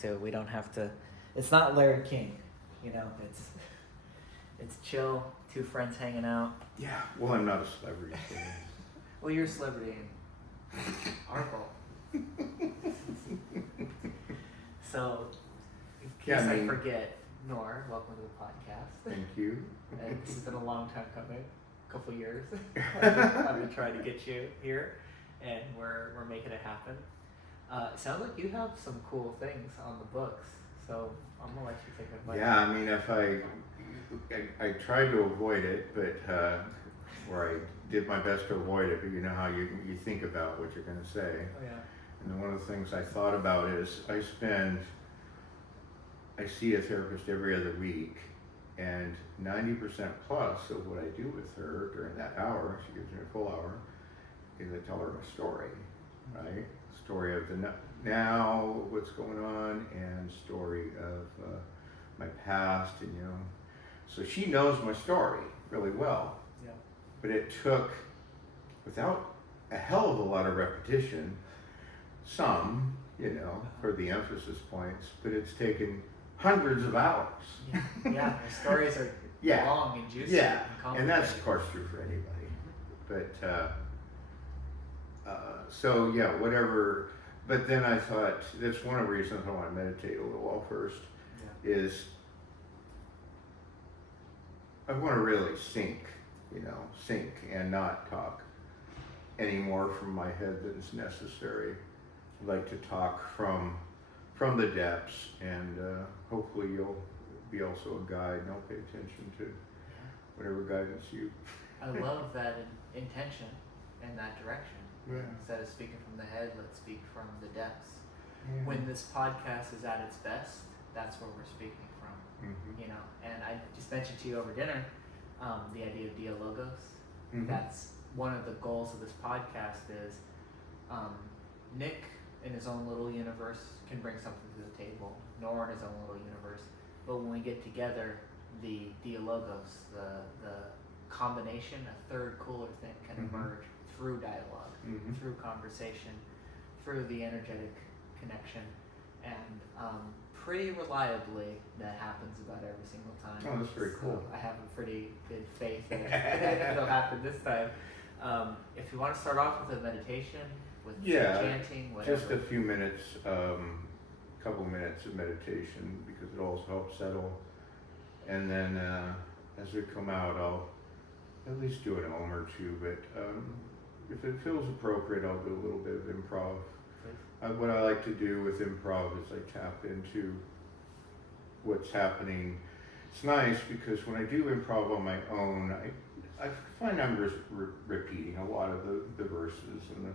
too. We don't have to. It's not Larry King, It's chill. Two friends hanging out. Yeah. Well, I'm not a celebrity. So. Well, you're a celebrity in our bowl. So, in case I forget, Nor, welcome to the podcast. Thank you. And this has been a long time coming, a couple years. I've been trying to get you here, and we're making it happen. It sounds like you have some cool things on the books, so I'm gonna let you take a bite. Yeah, I mean, if I tried to avoid it, but or I did my best to avoid it, but you know how you think about what you're going to say. Oh, yeah. And then one of the things I thought about is I see a therapist every other week, and 90% plus of what I do with her during that hour, she gives me a full hour, is I tell her a story, right? Story of the now, what's going on, and story of my past, and so she knows my story really well. Yeah. But it took, without a hell of a lot of repetition, some, for the emphasis points, but it's taken hundreds of hours. Yeah, the stories are long and juicy. Yeah, and and that's of course true for anybody. But so yeah, whatever. But then I thought that's one of the reasons I want to meditate a little while first. Yeah. Is I want to really sink and not talk anymore from my head than is necessary. I'd like to talk from the depths, and hopefully you'll be also a guide, and I'll pay attention to whatever guidance you. I love that intention and that direction. Yeah. Instead of speaking from the head, let's speak from the depths. Yeah. When this podcast is at its best, that's where we're speaking from. Mm-hmm. And I just mentioned to you over dinner the idea of dialogos. Mm-hmm. That's one of the goals of this podcast is Nick in his own little universe can bring something to the table, Nor in his own little universe, but when we get together, the dialogos, the combination, a third cooler thing can emerge through dialogue, through conversation, through the energetic connection, and pretty reliably that happens about every single time. Oh, that's very cool. I have a pretty good faith that it'll happen this time. If you want to start off with a meditation, with chanting, whatever. Just a few minutes, couple minutes of meditation, because it also helps settle. And then as we come out, I'll at least do an Om or two, but if it feels appropriate, I'll do a little bit of improv. What I like to do with improv is I tap into what's happening. It's nice because when I do improv on my own, I find I'm repeating a lot of the verses and the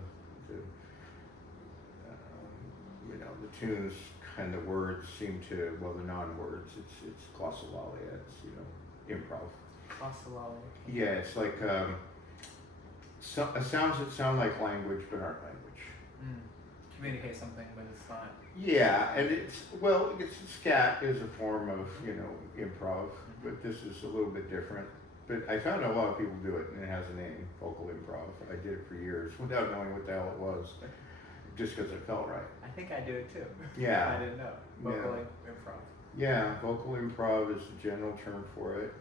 tunes, kind of words seem to, well, the non-words, it's glossolalia, it's, improv. Glossolalia. Yeah, it's like sounds that sound like language but aren't language. Communicate something, but it's not. Yeah, and it's scat is a form of, improv, but this is a little bit different. But I found a lot of people do it, and it has a name, vocal improv. I did it for years without knowing what the hell it was, just because it felt right. I think I do it too. Yeah. I didn't know. Vocal improv. Yeah, vocal improv is the general term for it.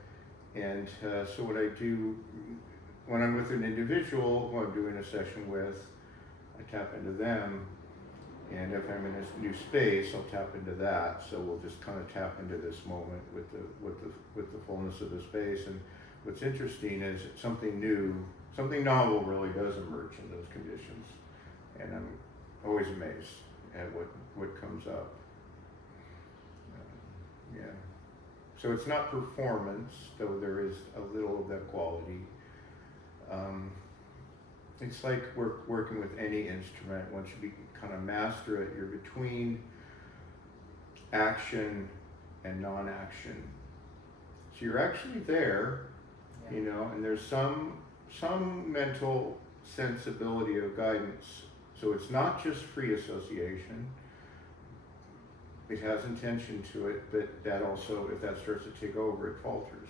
And so what I do when I'm with an individual who I'm doing a session with, I tap into them. And if I'm in a new space, I'll tap into that. So we'll just kind of tap into this moment with the fullness of the space. And what's interesting is something new, something novel really does emerge in those conditions. And I'm always amazed at what comes up. Yeah. So it's not performance, though there is a little of that quality. It's like working with any instrument. Once you kind of master it, you're between action and non-action. So you're actually there, and there's some mental sensibility of guidance. So it's not just free association. It has intention to it, but that also, if that starts to take over, it falters.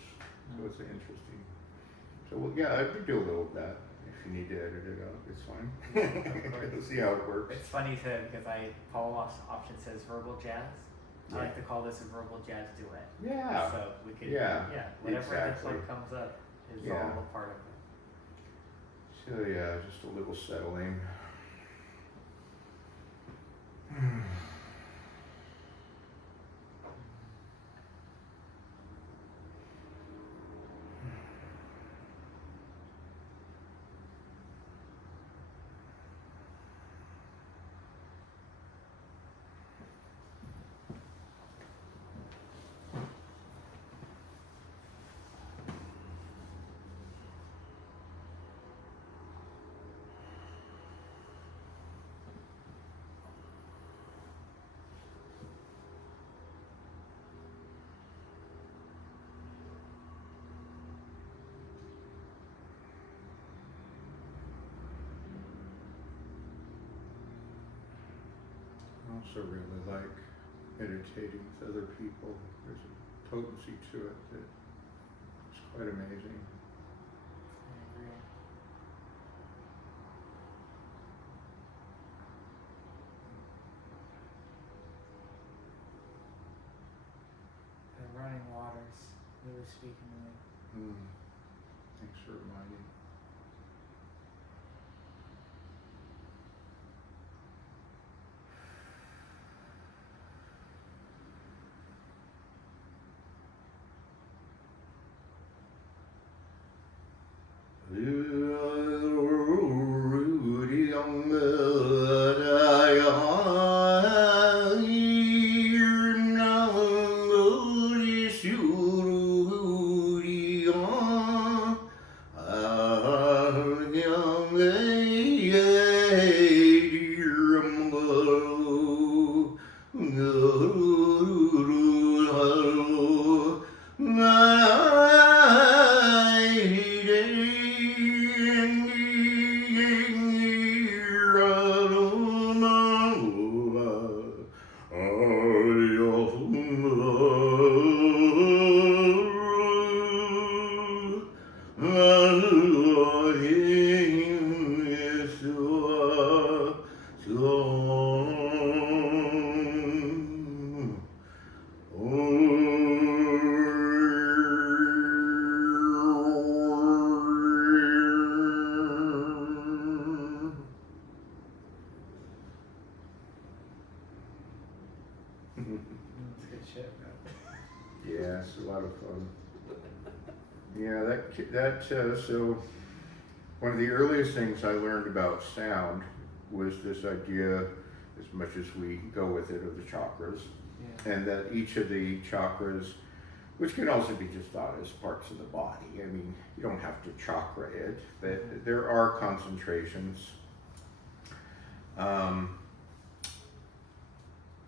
So it's interesting. So I could do a little of that if you need to edit it out, it's fine. Of course. We'll see how it works. It's funny too because Paul often says verbal jazz. I like to call this a verbal jazz duet. Yeah. So we could, whatever exactly. next one comes up is Yeah. all a part of it. So yeah, just a little settling. I also really like meditating with other people. There's a potency to it that is quite amazing. I agree. The running waters really speaking to me. Thanks for reminding. It's good shit, man. Yeah, it's a lot of fun. Yeah, so one of the earliest things I learned about sound was this idea, as much as we go with it, of the chakras, and that each of the chakras, which can also be just thought as parts of the body. I mean, you don't have to chakra it, but there are concentrations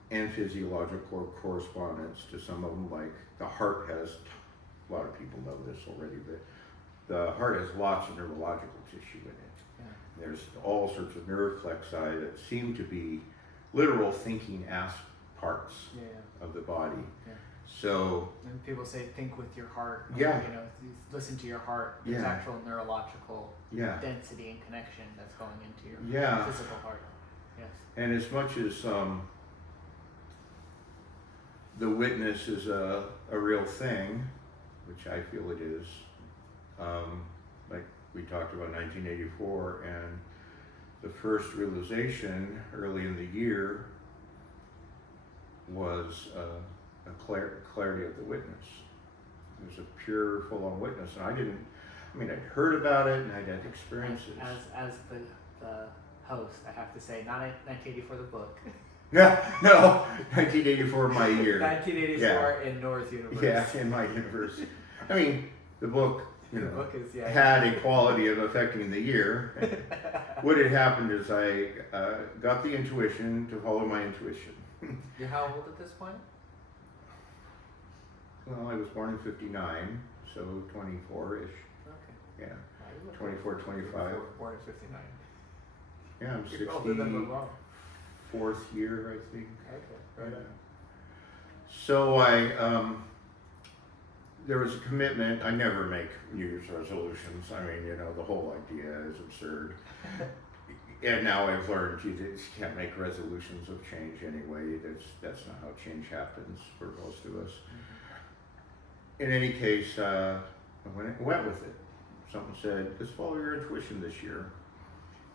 and physiological correspondence to some of them. Like the heart has, a lot of people know this already, but the heart has lots of neurological tissue in it. Yeah. There's all sorts of neuroflexi that seem to be literal thinking parts of the body. Yeah. So, and people say think with your heart. Yeah. You know, listen to your heart. There's Yeah. actual neurological yeah. density and connection that's going into your Yeah. physical heart. Yes. And as much as the witness is a real thing, which I feel it is, like we talked about 1984, and the first realization early in the year was a clarity of the witness. It was a pure, full-on witness, and I'd heard about it and I'd had experiences. As the host, I have to say, not 1984 the book. No, 1984 my year. 1984 in Nor's universe. Yeah, in my universe. I mean, the book, The book is, had a quality of affecting the year. What had happened is I got the intuition to follow my intuition. You're how old at this point? Well, I was born in 59, so 24-ish. Okay. Yeah, Wow, 24, 25. Born in 59. Yeah, I'm You're older than my mom. 64th year, I think. Okay, right on. So I there was a commitment. I never make New Year's resolutions. I mean, the whole idea is absurd. And now I've learned you just can't make resolutions of change anyway. That's not how change happens for most of us. In any case, I went with it. Someone said, just follow your intuition this year.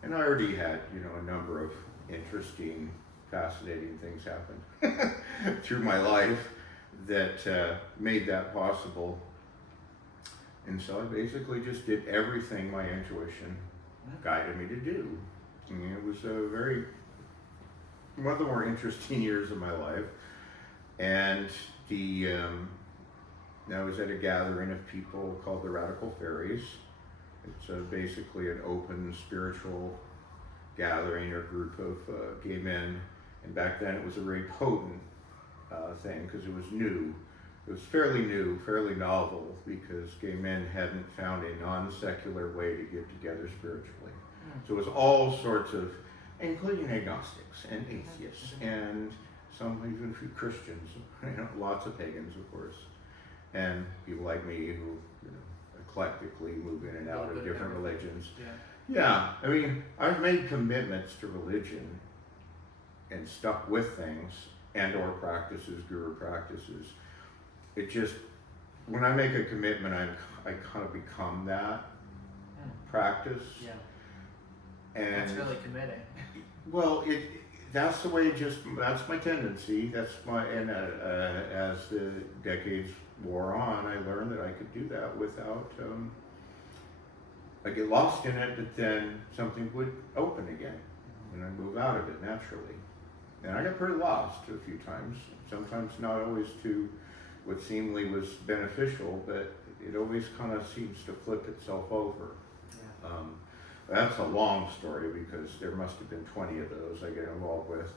And I already had, a number of interesting, fascinating things happen through my life that made that possible. And so I basically just did everything my intuition guided me to do. I mean, it was one of the more interesting years of my life. And I was at a gathering of people called the Radical Fairies. It's basically an open spiritual gathering or group of gay men. And back then it was a very potent thing because it was new. It was fairly new, fairly novel, because gay men hadn't found a non-secular way to get together spiritually. So it was all sorts of, including agnostics and atheists and some, even a few Christians, lots of pagans, of course, and people like me who, eclectically move in and out of different religions. Yeah, I mean, I've made commitments to religion and stuck with things and or practices, guru practices. It just, when I make a commitment, I kind of become that practice. Yeah. And that's really committing. Well, that's the way that's my tendency. And as the decades wore on, I learned that I could do that without, I get lost in it, but then something would open again and I'd move out of it naturally. And I got pretty lost a few times, sometimes not always to what seemingly was beneficial, but it always kind of seems to flip itself over. Yeah. That's a long story because there must have been 20 of those I get involved with.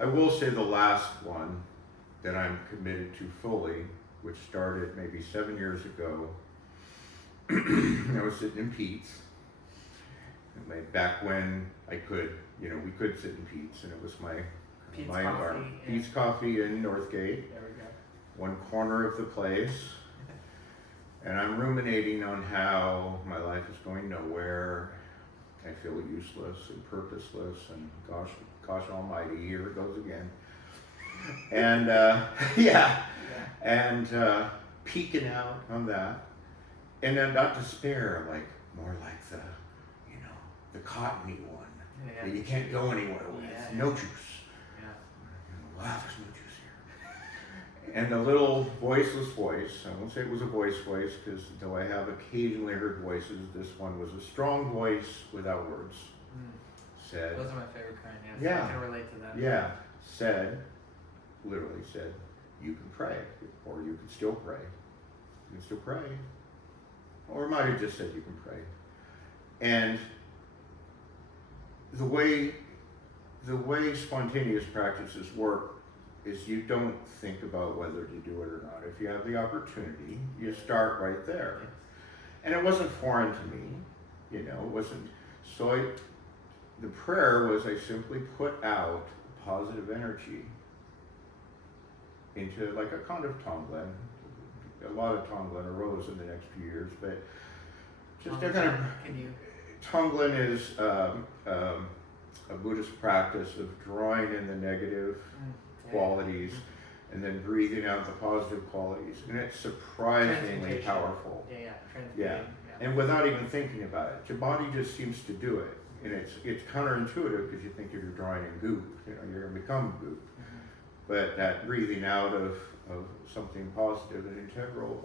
I will say the last one that I'm committed to fully, which started maybe 7 years ago. I was sitting in Pete's, back when I could, we could sit in Pete's, and it was Pete's Coffee in Northgate. There we go. One corner of the place. And I'm ruminating on how my life is going nowhere. I feel useless and purposeless, and gosh almighty, here it goes again. And and peeking out on that. And then not despair, more like the cottony one. That you can't go anywhere with. No juice. Wow, there's no juice here. And the little voiceless voice, I won't say it was a voice, because though I have occasionally heard voices, this one was a strong voice without words. Said, those are my favorite kind, yeah. I can relate to that. Yeah, literally said, you can pray, or you can still pray. You can still pray. Or it might have just said you can pray. And the way spontaneous practices work is you don't think about whether to do it or not. If you have the opportunity, you start right there. And it wasn't foreign to me, it wasn't. So the prayer was I simply put out positive energy into like a kind of Tonglen. A lot of Tonglen arose in the next few years, but just a kind of. Tonglen is a Buddhist practice of drawing in the negative qualities and then breathing out the positive qualities, and it's surprisingly powerful. Yeah. And without even thinking about it, your body just seems to do it, and it's counterintuitive because you think if you're drawing in goop, you're going to become goop. But that breathing out of something positive and integral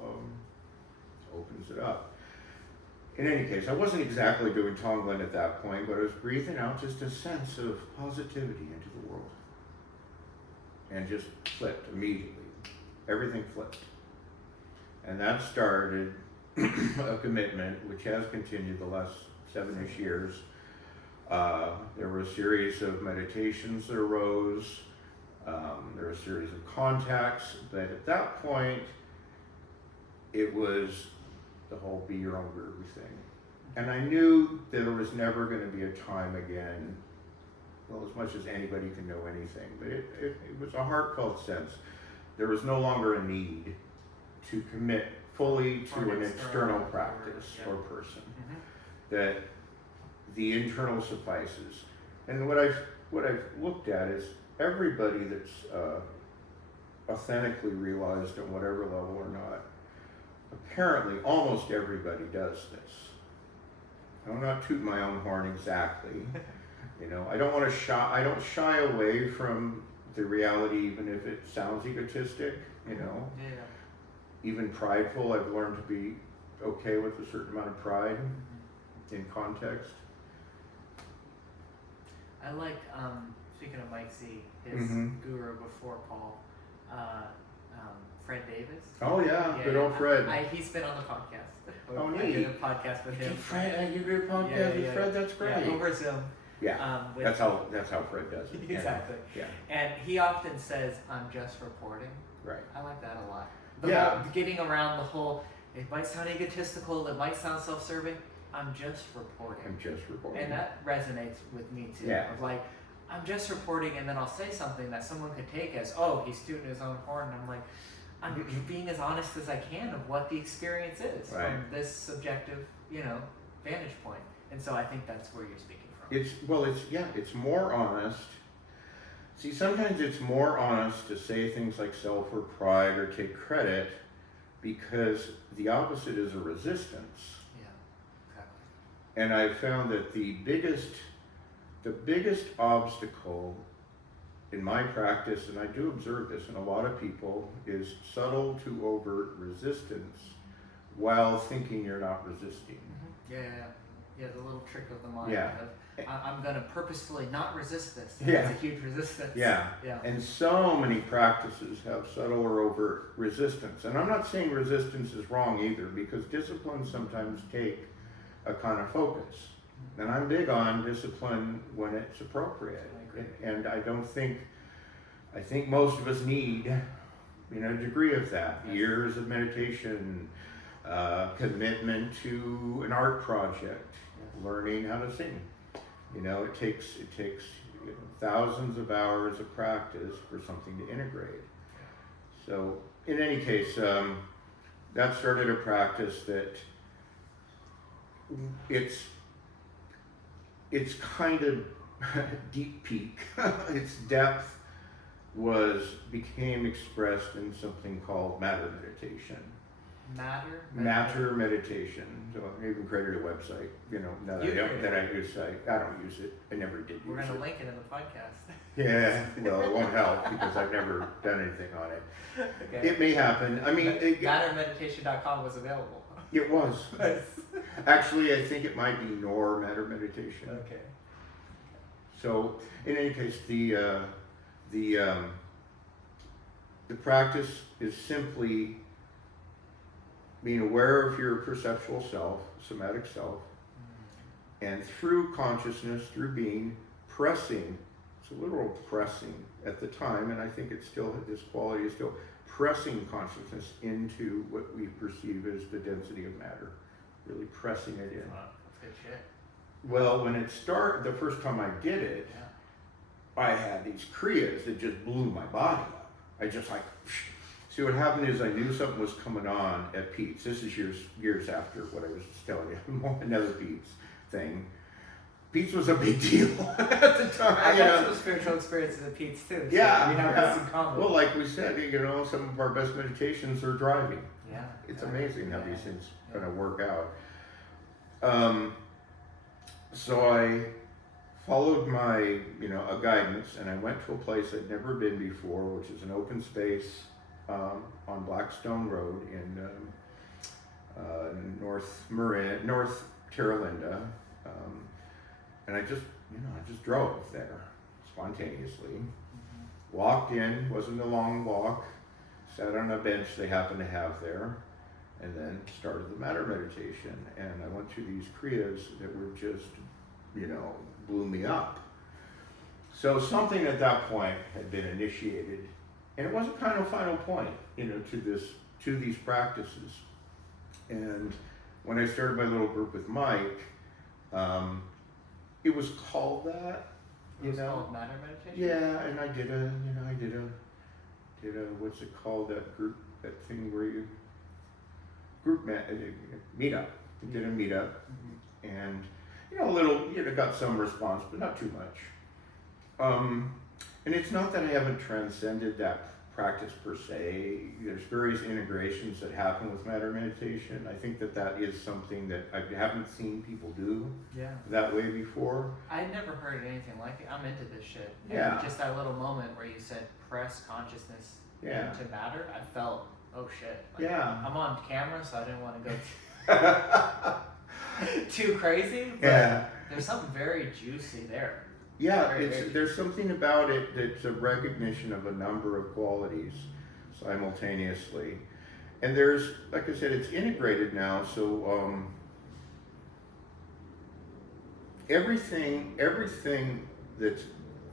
opens it up. In any case, I wasn't exactly doing Tonglen at that point, but I was breathing out just a sense of positivity into the world. And just flipped immediately. Everything flipped. And that started a commitment which has continued the last 7-ish years. There were a series of meditations that arose. There were a series of contacts, but at that point, it was the whole be your own guru thing. And I knew that there was never going to be a time again, well, as much as anybody can know anything, but it was a heartfelt sense. There was no longer a need to commit fully Or to an an external external practice or- or person. Mm-hmm. That the internal suffices. And what I've looked at is everybody that's authentically realized on whatever level or not, apparently almost everybody does this. I'm not tooting my own horn exactly. You know, I don't shy away from the reality, even if it sounds egotistic, you know. Yeah. Even prideful. I've learned to be okay with a certain amount of pride in context. I like, speaking of Mike Z, his guru before Paul, Fred Davis. Oh yeah, good old Fred. He's been on the podcast. Oh, I neat. did a podcast with him. Fred, you did a podcast with Fred. That's great. Yeah, over Zoom. Yeah, that's how Fred does it. Exactly. Yeah. And he often says, "I'm just reporting." Right. I like that a lot. Getting around the whole. It might sound egotistical. It might sound self-serving. I'm just reporting. I'm just reporting. And that resonates with me too. Yeah. Of like, I'm just reporting, and then I'll say something that someone could take as, "Oh, he's tooting his own horn." And I'm like, I'm being as honest as I can of what the experience is from this subjective, vantage point. And so I think that's where you're speaking from. It's more honest. See, sometimes it's more honest to say things like self or pride or take credit, because the opposite is a resistance. Yeah, exactly. And I found that the biggest obstacle in my practice, and I do observe this in a lot of people, is subtle to overt resistance while thinking you're not resisting. Mm-hmm. Yeah, the little trick of the mind. Yeah. I'm going to purposefully not resist this. Yeah. It's a huge resistance. Yeah. Yeah. And so many practices have subtle or overt resistance. And I'm not saying resistance is wrong either, because disciplines sometimes take a kind of focus. And I'm big on discipline when it's appropriate. And I think most of us need, a degree of that. Yes. Years of meditation, commitment to an art project, learning how to sing. It takes thousands of hours of practice for something to integrate. So in any case, that started a practice that it's kind of deep peak. Its depth became expressed in something called matter meditation. Matter meditation. So I even created a website, that I use. I don't use it. I never did use it. We're going to link it in the podcast. Yeah, well, it won't help because I've never done anything on it. Okay. It may happen. I mean, mattermeditation.com was available. It was. Nice. Actually, I think it might be Nor Matter Meditation. Okay. So, in any case, the practice is simply being aware of your perceptual self, somatic self, and through consciousness, through being, pressing. It's a literal pressing at the time, and I think it's still, this quality is still pressing consciousness into what we perceive as the density of matter, really pressing it in. Wow, that's good shit. Well, when it started, the first time I did it, I had these kriyas that just blew my body up. I just like, see, what happened is I knew something was coming on at Pete's. This is years after what I was telling you, another Pete's thing. Pete's was a big deal at the time. I got some spiritual experiences at Pete's too. So Yeah, we have this in common. Well, like we said, some of our best meditations are driving. Yeah. It's amazing how these things kind of work out. So I followed my, a guidance, and I went to a place I'd never been before, which is an open space on Blackstone Road in North Terra Linda. And I just drove there spontaneously. Walked in, wasn't a long walk, sat on a bench they happened to have there, and then started the matter meditation. And I went through these kriyas that were just, blew me up. So something at that point had been initiated, and it was a kind of final point, to these practices. And when I started my little group with Mike, it was called that. It was called matter meditation? Yeah, and I did a what's it called, that group, that thing where meetup. We did a meetup, and got some response, but not too much. And it's not that I haven't transcended that practice per se. There's various integrations that happen with matter meditation. I think that is something that I haven't seen people do that way before. I'd never heard anything like it. I'm into this shit. Yeah. And just that little moment where you said press consciousness into matter, I felt, oh shit. I'm on camera, so I didn't want to go too crazy. But there's something very juicy there. Yeah, there's something about it that's a recognition of a number of qualities simultaneously. And there's, like I said, it's integrated now, so everything that's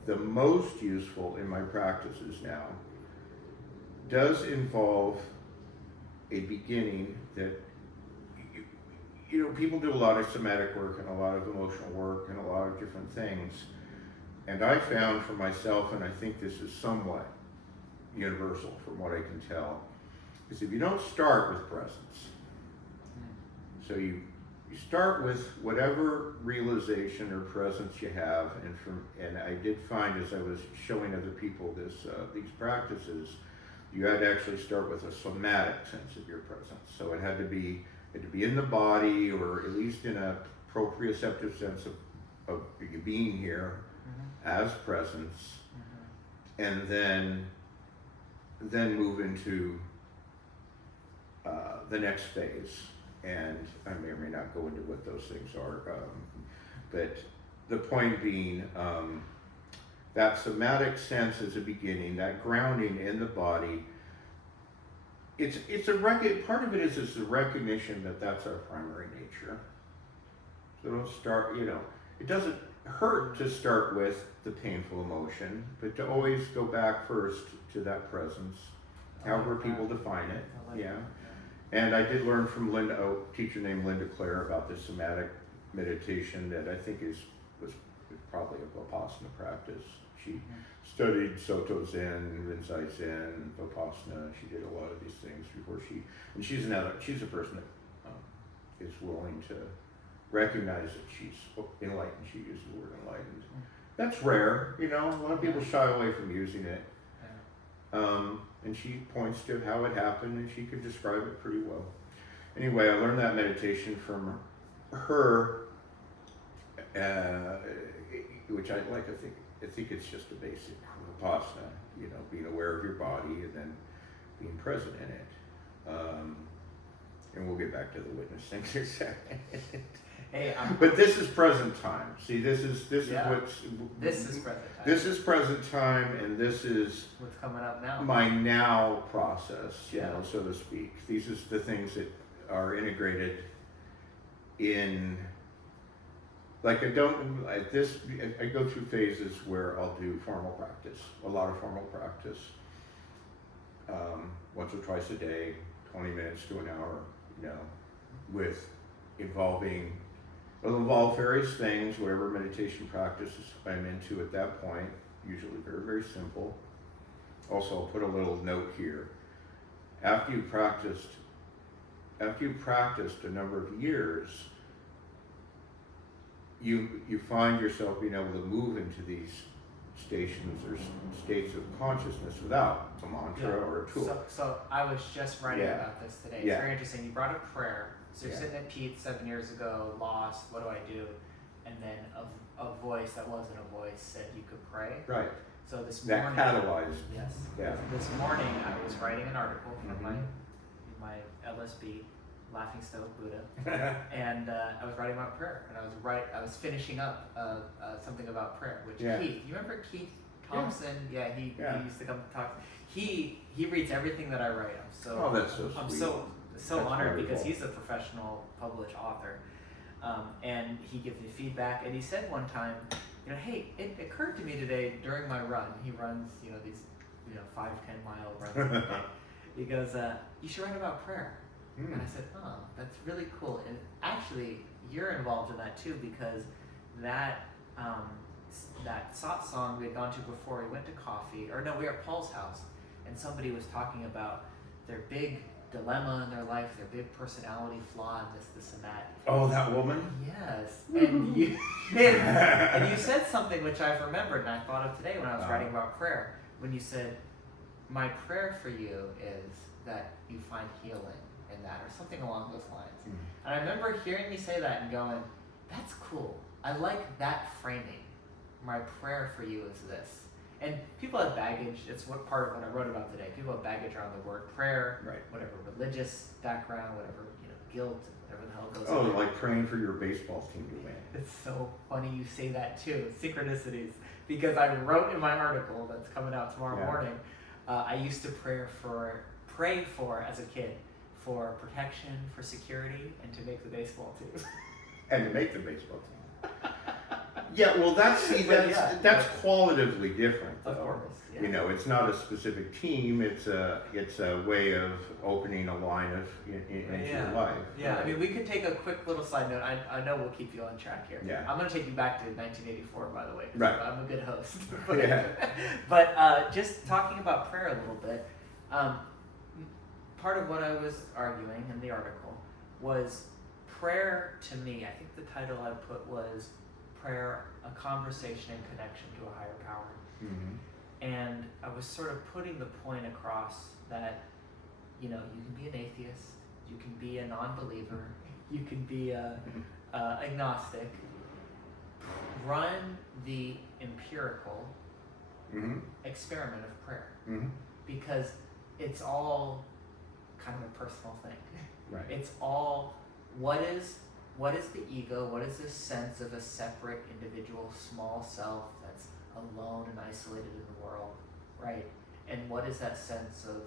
the most useful in my practices now does involve a beginning that, people do a lot of somatic work and a lot of emotional work and a lot of different things. And I found for myself, and I think this is somewhat universal from what I can tell, is if you don't start with presence, so you start with whatever realization or presence you have, and I did find as I was showing other people these practices, you had to actually start with a somatic sense of your presence. So it had to be in the body, or at least in a proprioceptive sense of you being here as presence, and then move into the next phase. And I may or may not go into what those things are, but the point being that somatic sense is a beginning, that grounding in the body. Part of it is the recognition that that's our primary nature. So don't start, it doesn't hurt to start with the painful emotion, but to always go back first to that presence, however people define it. And I did learn from a teacher named Linda Clare about this somatic meditation that I think was probably a Vipassana practice. She studied Soto Zen, Rinzai Zen, Vipassana. She did a lot of these things before she's a person that is willing to recognize that she's enlightened. She used the word enlightened. That's rare, a lot of people shy away from using it. And she points to how it happened, and she could describe it pretty well. Anyway, I learned that meditation from her, which I like. I think it's just a basic Vipassana, being aware of your body and then being present in it. And we'll get back to the witness thing in a second. But this is present time. See, this is present time. This is present time, and this is what's coming up now. My now process, so to speak. These are the things that are integrated in. Like I go through phases where I'll do formal practice, a lot of formal practice, once or twice a day, 20 minutes to an hour, it'll involve various things, whatever meditation practices I'm into at that point, usually very, very simple. Also, I'll put a little note here. After you've practiced a number of years, you find yourself being able to move into these stations or states of consciousness without a mantra or a tool. So I was just writing about this today. It's very interesting. You brought up prayer. So you're sitting at Pete's 7 years ago, lost, what do I do? And then a voice that wasn't a voice said you could pray. Right. So this morning. That catalyzed. Yes. Yeah. This morning I was writing an article for my LSB, Laughing Stoic Buddha, and I was writing about prayer, and I was finishing up something about prayer, which Keith, you remember Keith Thompson? Yeah, he used to come talk. He reads everything that I write. That's so sweet. I'm so honored because he's a professional published author, and he gives me feedback. And he said one time, hey, it occurred to me today during my run. He runs, these 5-10 mile runs a day. He goes, you should write about prayer. And I said, oh, that's really cool. And actually, you're involved in that too, because that satsang we had gone to before, we went to coffee, we were at Paul's house, and somebody was talking about their big dilemma in their life, their big personality flaw, and this and that. Oh, that woman? Yes. And you and you said something which I've remembered and I thought of today when I was writing about prayer. When you said, my prayer for you is that you find healing in that, or something along those lines. Mm-hmm. And I remember hearing you say that and going, that's cool. I like that framing. My prayer for you is this. And people have baggage. It's what part of what I wrote about today. People have baggage around the word prayer, right? Whatever religious background, whatever guilt, whatever the hell goes on. Oh, like praying for your baseball team to win. It's so funny you say that too. Synchronicities, because I wrote in my article that's coming out tomorrow morning. I used to pray for as a kid for protection, for security, and to make the baseball team. And to make the baseball team. Yeah, well, that's qualitatively different, though. Of course, yeah. It's not a specific team. It's a way of opening a line into your life. Yeah, right? I mean, we could take a quick little side note. I know we'll keep you on track here. Yeah. I'm going to take you back to 1984, by the way. Right. I'm a good host. Yeah. But just talking about prayer a little bit, part of what I was arguing in the article was prayer to me. I think the title I put was prayer, a conversation and connection to a higher power. Mm-hmm. And I was sort of putting the point across that, you can be an atheist, you can be a non-believer, you can be a agnostic. Run the empirical experiment of prayer, because it's all kind of a personal thing. Right. It's all what is the ego? What is this sense of a separate individual, small self that's alone and isolated in the world, right? And what is that sense of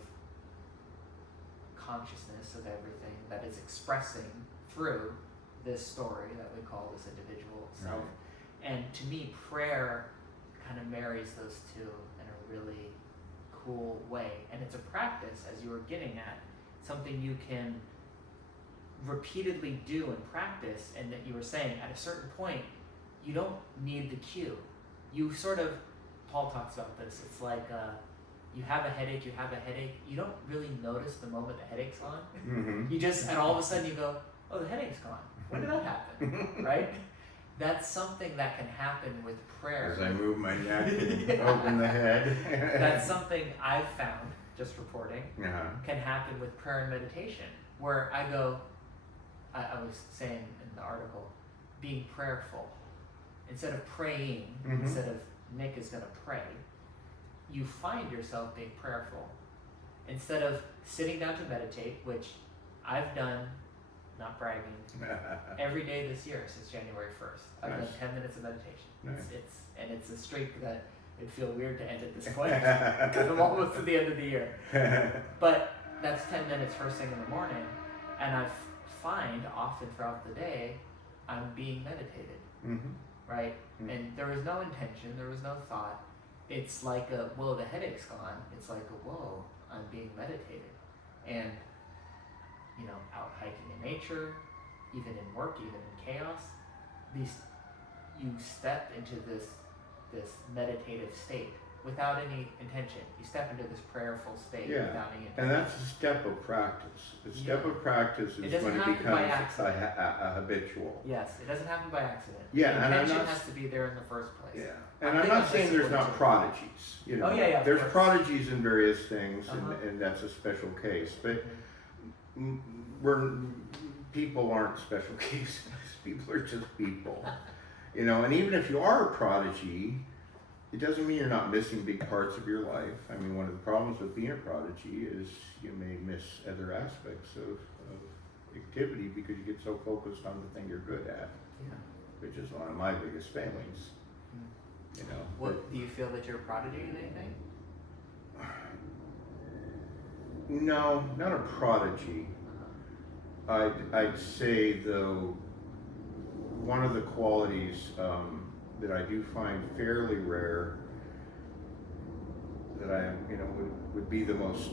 consciousness of everything that is expressing through this story that we call this individual self? Right. And to me, prayer kind of marries those two in a really cool way. And it's a practice, as you were getting at, something you can repeatedly do and practice, and that you were saying at a certain point you don't need the cue. You sort of, Paul talks about this, it's like you have a headache, you don't really notice the moment the headache's on. Mm-hmm. You just, and all of a sudden you go, oh, the headache's gone. When did that happen? Right? That's something that can happen with prayer. As I move my neck and open the head. That's something I've found, just reporting, can happen with prayer and meditation, where I go, I was saying in the article, being prayerful. Instead of praying, instead of Nick is going to pray, you find yourself being prayerful. Instead of sitting down to meditate, which I've done, not bragging, every day this year since January 1st. I've done 10 minutes of meditation. Nice. It's a streak that it'd feel weird to end at this point because I'm almost to the end of the year. But that's 10 minutes first thing in the morning, and I find often throughout the day I'm being meditated, right? And there was no intention, there was no thought. It's like whoa, the headache's gone. It's like whoa, I'm being meditated. And out hiking in nature, even in work, even in chaos, you step into this meditative state without any intention. You step into this prayerful state without any intention. And that's a step of practice. The step of practice is when it becomes a habitual. Yes, it doesn't happen by accident. Yeah, the intention has to be there in the first place. Yeah, and I'm not saying there's not prodigies. There's prodigies in various things, and that's a special case. But people aren't special cases. People are just people. And even if you are a prodigy, it doesn't mean you're not missing big parts of your life. I mean, one of the problems with being a prodigy is you may miss other aspects of activity because you get so focused on the thing you're good at, which is one of my biggest failings. What do you feel that you're a prodigy in anything? No, not a prodigy. I'd say, though, one of the qualities that I do find fairly rare, that I would be the most,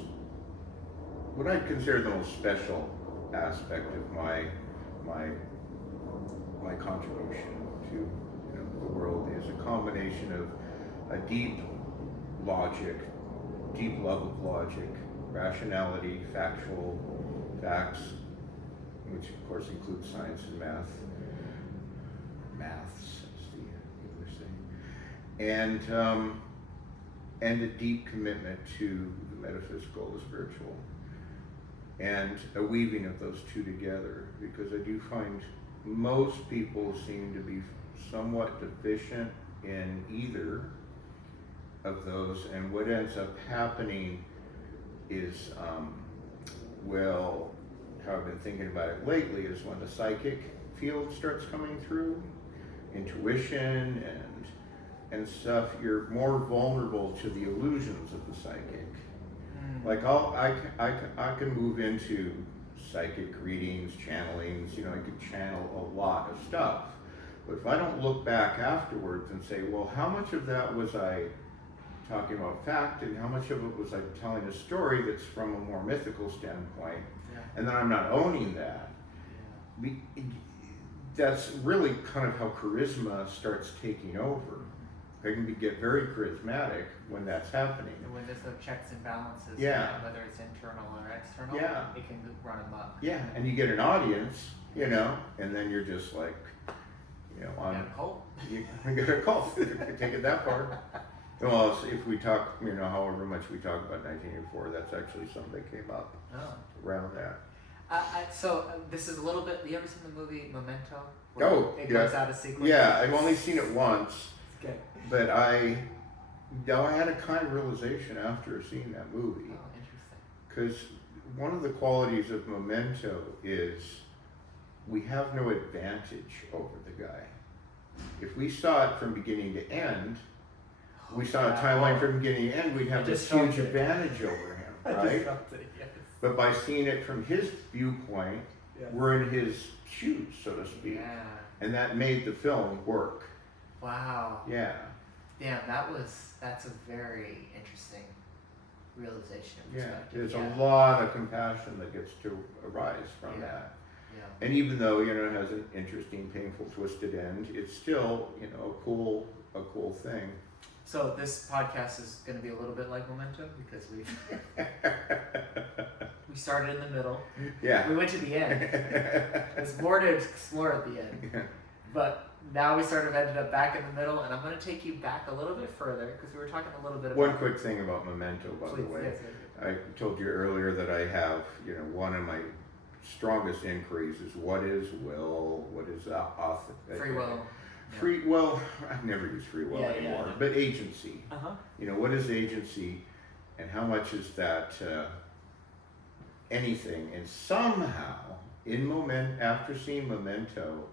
what I'd consider the most special aspect of my contribution to the world is a combination of a deep love of logic, rationality, facts, which of course includes science and maths, as the English say, and a deep commitment to the metaphysical, the spiritual, and a weaving of those two together, because I do find most people seem to be somewhat deficient in either of those, and what ends up happening is, how I've been thinking about it lately is when the psychic field starts coming through, intuition and stuff, you're more vulnerable to the illusions of the psychic. Like I can move into psychic readings, channelings, I could channel a lot of stuff. But if I don't look back afterwards and say, well, how much of that was I talking about fact and how much of it was I telling a story that's from a more mythical standpoint, and then I'm not owning that, that's really kind of how charisma starts taking over. I can get very charismatic when that's happening. And when there's no checks and balances, whether it's internal or external, it can run amok. Yeah, and you get an audience, and then you're just like, on a cult. You got a cult. Take it that far. Well, if we talk, however much we talk about 1984, that's actually something that came up around that. So this is a little bit. You ever seen the movie Memento? It yeah. goes out of sequence. Yeah, I've only seen it once. Okay. But I had a kind of realization after seeing that movie. Oh, interesting. Because one of the qualities of Memento is we have no advantage over the guy. If we saw it from beginning to end, we saw a timeline from beginning to end, we'd have this huge advantage over him, right? But by seeing it from his viewpoint, we're in his shoes, so to speak. Yeah. And that made the film work. Wow. Yeah. Yeah, that's a very interesting realization. Yeah, there's a lot of compassion that gets to arise from that. Yeah. And even though, it has an interesting, painful, twisted end, it's still, a cool thing. So this podcast is going to be a little bit like Memento because we started in the middle. Yeah. We went to the end. There's more to explore at the end. Yeah. But now we sort of ended up back in the middle, and I'm going to take you back a little bit further because we were talking a little bit about... One quick thing about Memento, by the way. Yes. I told you earlier that I have, one of my strongest inquiries is what is will, what is free will. Free, well, I've never used free will anymore, but agency. What is agency and how much is that anything? And somehow, after seeing Memento,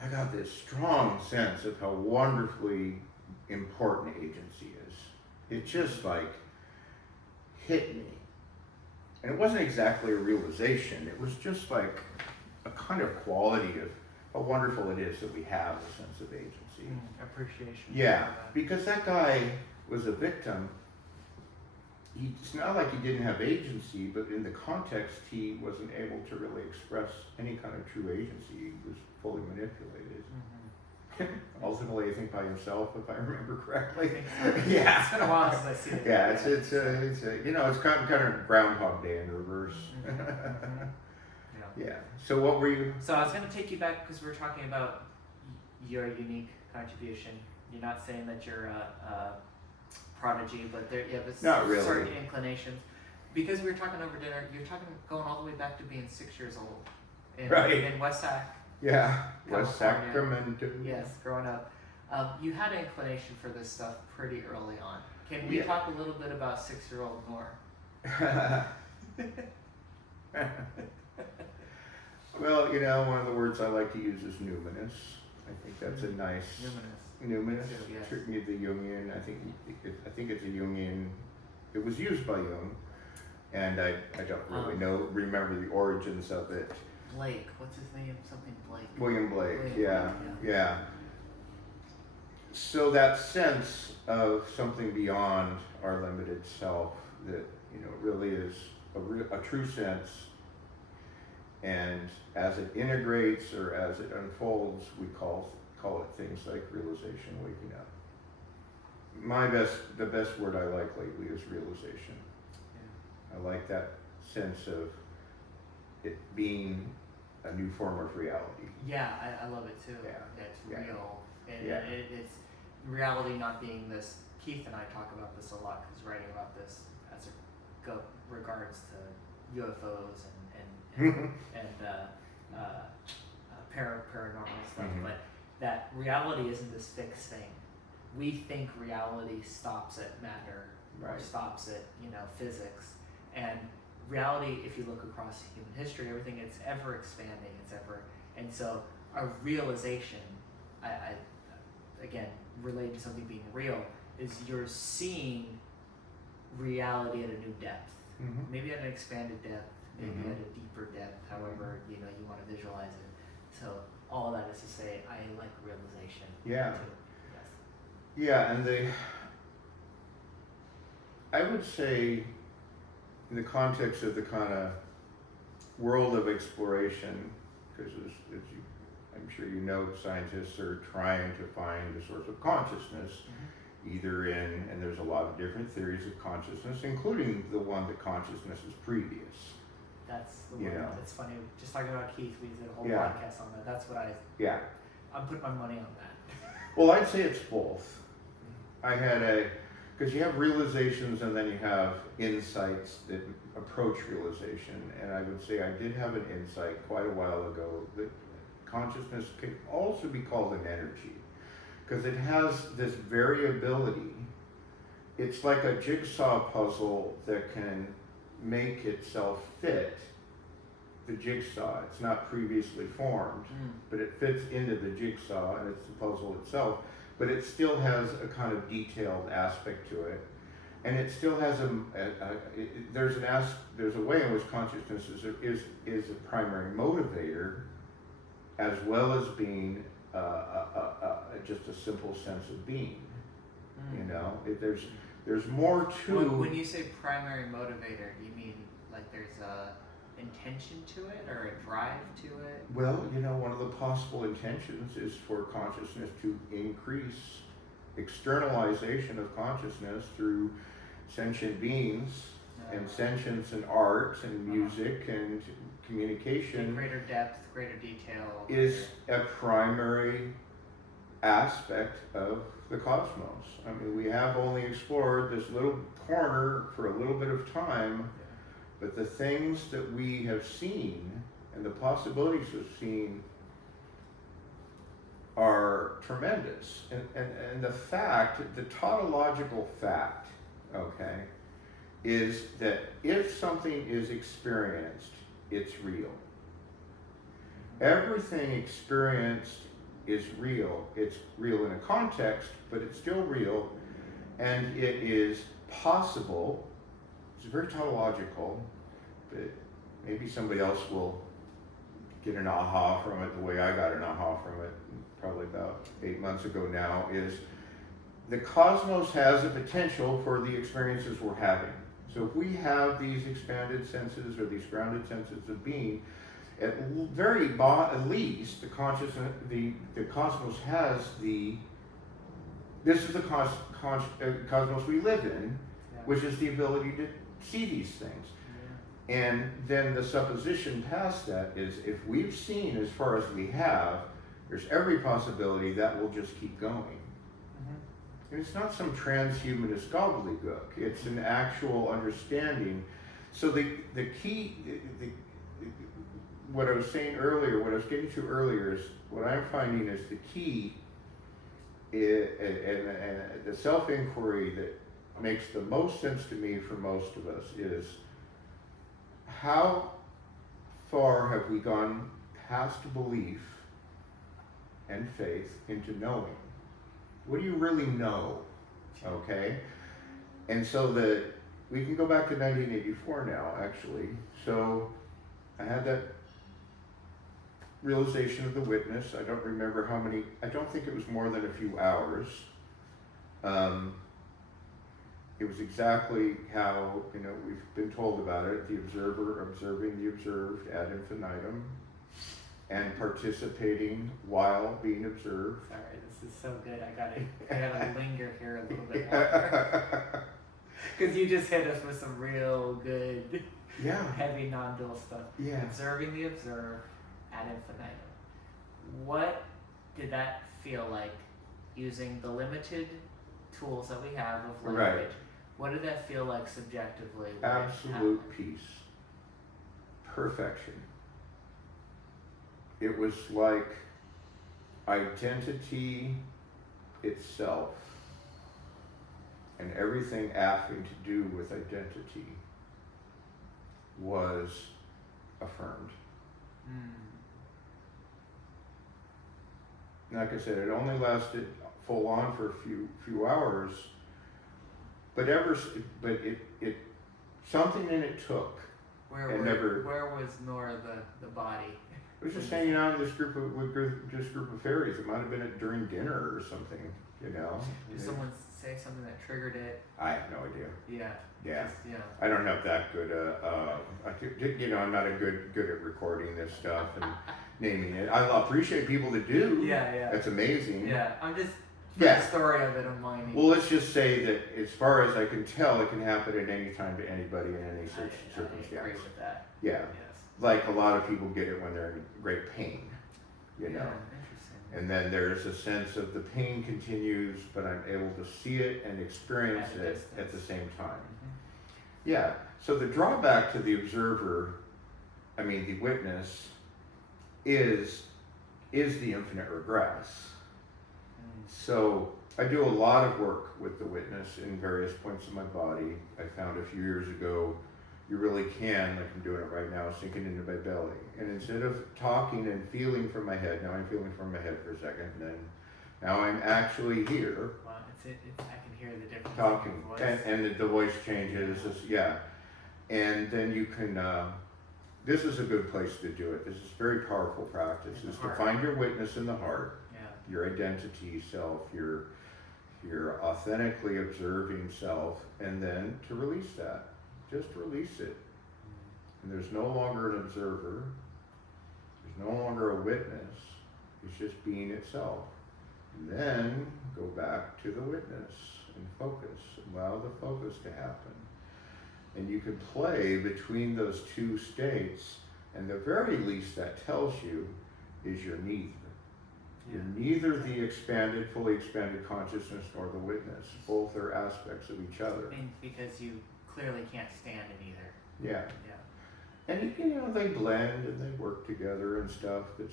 I got this strong sense of how wonderfully important agency is. It just hit me. And it wasn't exactly a realization, it was just like a kind of quality of how wonderful it is that we have a sense of agency. Appreciation. Yeah, because that guy was a victim. It's not like he didn't have agency, but in the context, he wasn't able to really express any kind of true agency. He was fully manipulated. Ultimately, I think by himself, if I remember correctly. Yeah, it's been a while since I've seen it. Yeah, it's kind of Groundhog Day in reverse. Yeah. So what were you? So I was going to take you back because we were talking about your unique contribution. You're not saying that you're a prodigy, but you have not really. certain inclinations. Because we were talking over dinner, you're going all the way back to being 6 years old in West Sac. Yeah, West Sacramento. Yes, growing up. You had an inclination for this stuff pretty early on. Can we talk a little bit about 6-year-old Nor? Well, one of the words I like to use is numinous. I think that's a nice... Numinous. Yes. The Jungian, I think it's a Jungian... It was used by Jung, and I don't really remember the origins of it. Blake, what's his name? Something Blake. William Blake, yeah. So that sense of something beyond our limited self that, really is a true sense, and as it integrates or as it unfolds, we call it things like realization, waking up. The best word I like lately is realization. I like that sense of it being a new form of reality. Yeah, I love it too. Yeah. It's Yeah. real. Yeah. It's reality not being this. Keith and I talk about this a lot because writing about this as it regards to UFOs and paranormal stuff, Mhm. but that reality isn't this fixed thing. We think reality stops at matter or Right. stops at physics, and reality, if you look across human history, everything, it's ever expanding, and so a realization, I again related to something being real, is you're seeing reality at a new depth, Mhm. maybe at an expanded depth, maybe Mhm. at a deeper depth, however you want to visualize it. So all that is to say, I like realization. Yeah. Too. Yes. Yeah, and I would say, in the context of the kind of world of exploration, because I'm sure you know, scientists are trying to find the source of consciousness, either and there's a lot of different theories of consciousness, including the one that consciousness is previous. That's the one. That's funny. Just talking about Keith, we did a whole Yeah. podcast on that. That's what I'm putting my money on that. Well, I'd say it's both. I had because you have realizations and then you have insights that approach realization, and I would say I did have an insight quite a while ago that consciousness can also be called an energy, because it has this variability. It's like a jigsaw puzzle that can make itself fit the jigsaw. It's not previously formed, but it fits into the jigsaw, and it's the puzzle itself, but it still has a kind of detailed aspect to it, and it still has there's a way in which consciousness is a primary motivator, as well as being just a simple sense of being. There's more to. When you say primary motivator, you mean like there's a intention to it or a drive to it? Well, one of the possible intentions is for consciousness to increase externalization of consciousness through sentient beings and sentience and art and music and communication. Greater depth, greater detail. Is a primary aspect of the cosmos. I mean, we have only explored this little corner for a little bit of time, but the things that we have seen and the possibilities we've seen are tremendous. And the tautological fact, okay, is that if something is experienced, it's real. Everything experienced is real. It's real in a context, but it's still real, and it is possible. It's very tautological, but maybe somebody else will get an aha from it the way I got an aha from it probably about 8 months ago now, is the cosmos has a potential for the experiences we're having. So if we have these expanded senses or these grounded senses of being, at least the consciousness, the cosmos has this is the cosmos we live in, which is the ability to see these things. And then the supposition past that is, if we've seen as far as we have, there's every possibility that will just keep going. And it's not some transhumanist gobbledygook. It's an actual understanding. So the key, what I was saying earlier, what I was getting to earlier is, what I'm finding is the key and the self-inquiry that makes the most sense to me for most of us is, how far have we gone past belief and faith into knowing? What do you really know? Okay? And so we can go back to 1984 now, actually. So I had that realization of the witness. I don't remember how many, I don't think it was more than a few hours. It was exactly how, we've been told about it, the observer observing the observed ad infinitum and participating while being observed. Sorry, this is so good. I gotta linger here a little bit longer. Because you just hit us with some real good, Yeah. heavy non-dual stuff. Yeah. Observing the observed ad infinitum. What did that feel like using the limited tools that we have of language? Right. What did that feel like subjectively? when it Absolute happened? peace. Perfection. It was like identity itself and everything having to do with identity was affirmed. Like I said, it only lasted full on for a few hours, but it something in it took. Where was Nor the body? It was just hanging out in this group of fairies. It might have been during dinner or something, you know. Did someone say something that triggered it? I have no idea. Yeah. Yeah. Just, you know. I don't have that good. I'm not a good at recording this stuff and naming it. I appreciate people that do. Yeah. That's amazing. Yeah. I'm just. Yeah. The story of it, I'm mining. Well, let's just say that as far as I can tell, it can happen at any time to anybody in any circumstance. I agree with that. Yeah. Yes. Like a lot of people get it when they're in great pain, you know. Interesting. And then there's a sense of the pain continues, but I'm able to see it and experience At a it distance. at the same time. Mm-hmm. Yeah. So the drawback to the observer, the witness, is the infinite regress. So I do a lot of work with the witness in various points of my body. I found a few years ago, you really can, like I'm doing it right now, sink it into my belly. And instead of talking and feeling from my head, now I'm feeling from my head for a second, and then now I'm actually here. Wow, I can hear the difference. Talking, in your voice. and the voice changes, yeah. And then you can, this is a good place to do it. This is very powerful practice, In the is to heart. find your witness in the heart. Yeah. Your identity self, your authentically observing self, and then to release that. Just release it. And there's no longer an observer. There's no longer a witness. It's just being itself. And then go back to the witness and focus. Allow the focus to happen. And you can play between those two states, and the very least that tells you is you're neither. You're neither the fully expanded consciousness nor the witness. Both are aspects of each other. And because you clearly can't stand in either. Yeah. Yeah. And they blend and they work together and stuff, but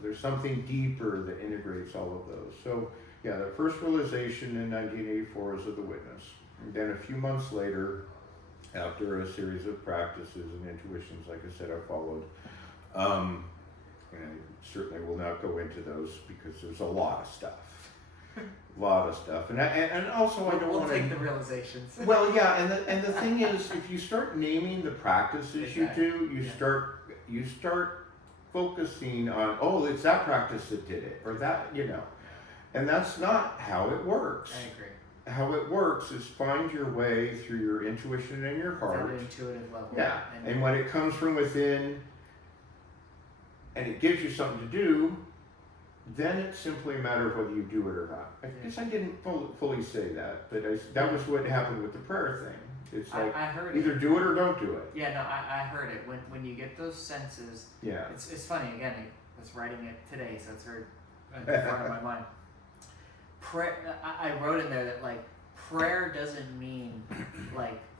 there's something deeper that integrates all of those. So yeah, the first realization in 1984 is of the witness. And then a few months later, after a series of practices and intuitions, like I said, I followed, and I certainly will not go into those because there's a lot of stuff. And also I don't We'll want to take the realizations. Well, yeah, and the thing is, if you start naming the practices Exactly. you do, you start focusing on, it's that practice that did it, or that, and that's not how it works. I agree. How it works is find your way through your intuition and your At heart. an intuitive level. Yeah, and when it comes from within, and it gives you something to do, then it's simply a matter of whether you do it or not. I guess I didn't fully say that, but that was what happened with the prayer thing. It's like I heard either it. do it or don't do it. Yeah, no, I heard it. When you get those senses, Yeah. it's funny, again, I was writing it today, so it's very in front of my mind. Prayer, I wrote in there that prayer doesn't mean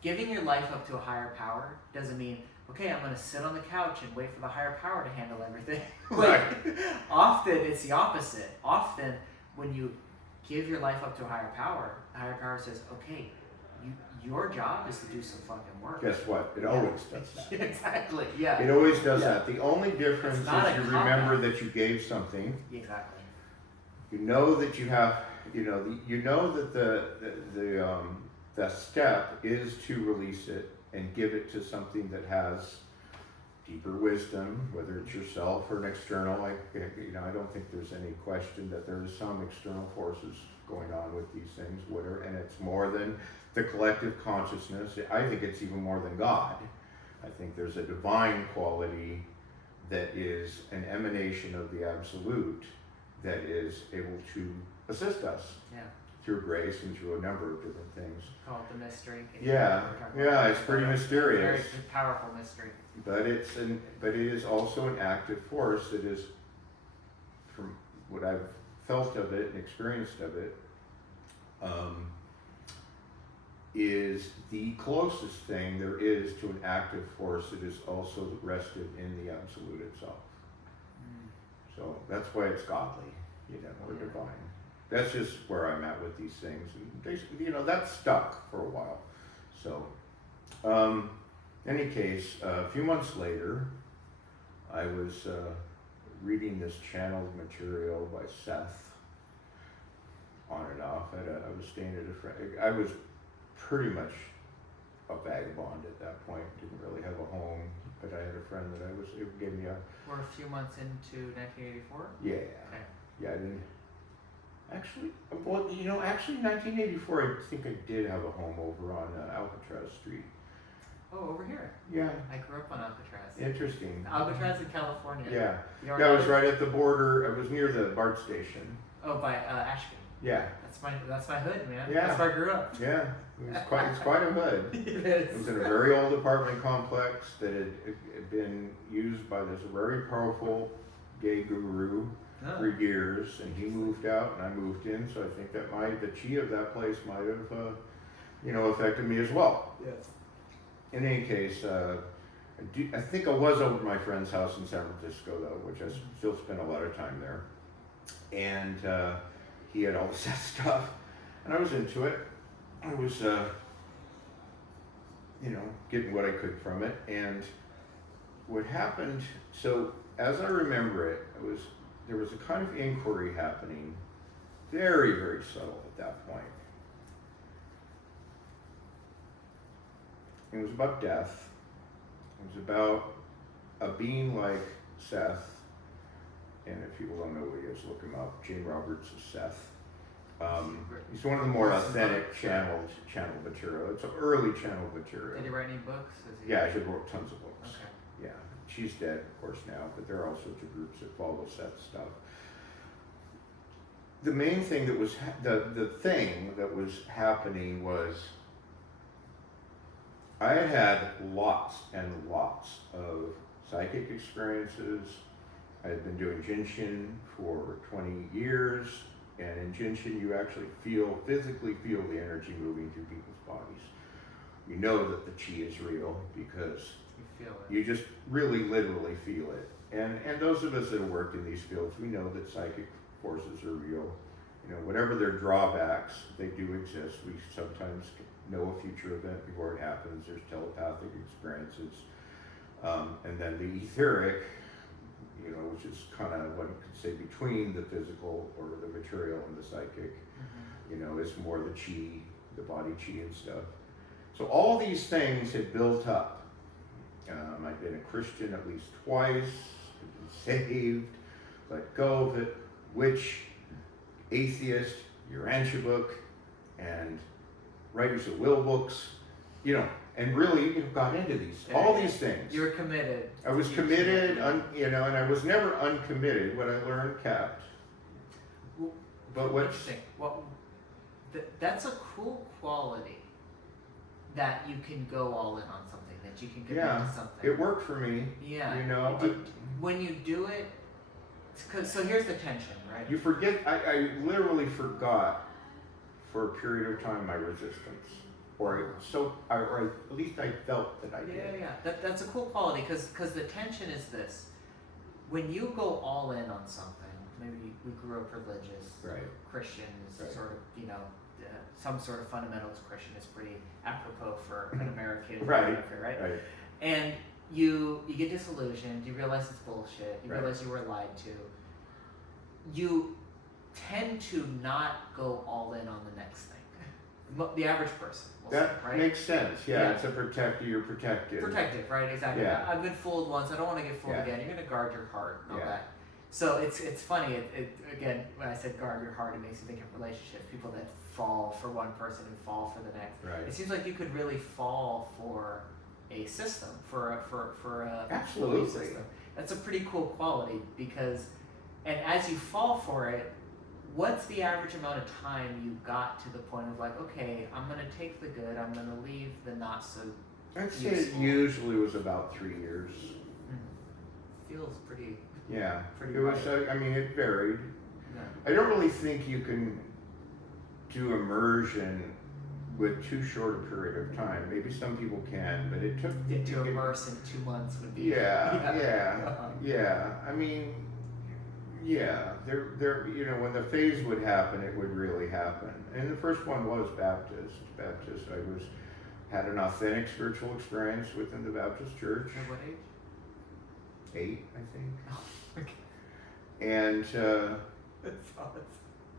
giving your life up to a higher power doesn't mean, okay, I'm going to sit on the couch and wait for the higher power to handle everything. Right. Often it's the opposite. Often when you give your life up to a higher power, the higher power says, okay, your job is to do some fucking work. Guess what? It always does that. Exactly, yeah. It always does that. The only difference It's is not a you cop-out. remember that you gave something. Exactly. You know that you have, that the step is to release it and give it to something that has deeper wisdom, whether it's yourself or an external. I don't think there's any question that there is some external forces going on with these things, and it's more than the collective consciousness. I think it's even more than God. I think there's a divine quality that is an emanation of the absolute that is able to assist us Yeah. through grace and through a number of different things. Called the mystery. Yeah, yeah, it's pretty mysterious. Very powerful mystery. But it is also an active force that is, from what I've felt of it and experienced of it, is the closest thing there is to an active force that is also rested in the absolute itself. So that's why it's godly, or divine. That's just where I'm at with these things, and basically, that stuck for a while. So, in any case, a few months later, I was reading this channeled material by Seth, on and off. I was staying at a friend. I was pretty much a vagabond at that point. Didn't really have a home, but I had a friend that it gave me a. We're a few months into 1984. Yeah. Okay. Yeah, I didn't. Actually, well, actually, 1984, I think I did have a home over on Alcatraz Street. Oh, over here. Yeah. I grew up on Alcatraz. Interesting. Alcatraz in California. Yeah. You know Yeah, I was right at the border. I was near the BART station. Oh, by Ashby. Yeah. That's my hood, man. Yeah. That's where I grew up. Yeah. It's quite a hood. It is. It was in a very old apartment complex that had been used by this very powerful gay guru for years, and he moved out and I moved in, so I think that the chi of that place might have affected me as well. Yes. In any case, I think I was over at my friend's house in San Francisco though, which I still spent a lot of time there, and he had all this stuff, and I was into it. I was getting what I could from it, and what happened, so as I remember it, there was a kind of inquiry happening, very, very subtle at that point. It was about death. It was about a being like Seth, and if people don't know who he is, look him up. Gene Roberts is Seth. He's one of the more authentic channeled material. It's early channeled material. Did he write any books? Yeah, he wrote tons of books. Okay. Yeah, she's dead, of course, now, but there are all sorts of groups that follow Seth's stuff. The main thing that was the thing that was happening was I had had lots and lots of psychic experiences. I had been doing Jinshin for 20 years, and in Jinshin you actually physically feel the energy moving through people's bodies. You know that the chi is real because you feel it. You just really literally feel it. And those of us that have worked in these fields, we know that psychic forces are real. Whatever their drawbacks, they do exist. We sometimes know a future event before it happens. There's telepathic experiences. And then the etheric, which is kind of what you could say between the physical or the material and the psychic, is more the chi, the body chi and stuff. So all these things had built up. I'd been a Christian at least twice, been saved, let go of it, witch, atheist, Urantia book, and writers of will books, and really got into all these things. You were committed. I was committed, and I was never uncommitted. What I learned kept. But what's interesting? Well, that's a cool quality that you can go all in on something, that you can commit to something. It worked for me. Yeah. When you do it, so here's the tension, right? You forget. I literally forgot for a period of time my resistance. Or at least I felt that I did. Yeah. That's a cool quality because the tension is this: when you go all in on something, maybe we grew up religious, right? Christians, right. Sort of, some sort of fundamentalist Christian is pretty apropos for an American, right? Right. And you get disillusioned. You realize it's bullshit. You realize you were lied to. You tend to not go all in on the next thing. The average person. That makes sense. Yeah, it's a protector. You're protected. Protective, right? Exactly. Yeah. I've been fooled once. I don't want to get fooled again. You're going to guard your heart and all that. So it's funny. Again, when I said guard your heart, it makes you think of relationships. People that fall for one person and fall for the next. Right. It seems like you could really fall for a system, for a absolutely belief system. That's a pretty cool quality because, and as you fall for it, what's the average amount of time you got to the point of like, okay, I'm gonna take the good, I'm gonna leave the not so I'd say it useful? usually was about 3 years. Feels pretty. Yeah, Pretty it was. right. I mean, it varied. Yeah. I don't really think you can do immersion with too short a period of time. Maybe some people can, but it took. To immerse in 2 months would be. Yeah. I mean, yeah. There. You know, when the phase would happen, it would really happen. And the first one was Baptist. I had an authentic spiritual experience within the Baptist church. At what age? 8, I think. Oh, okay. And That's awesome.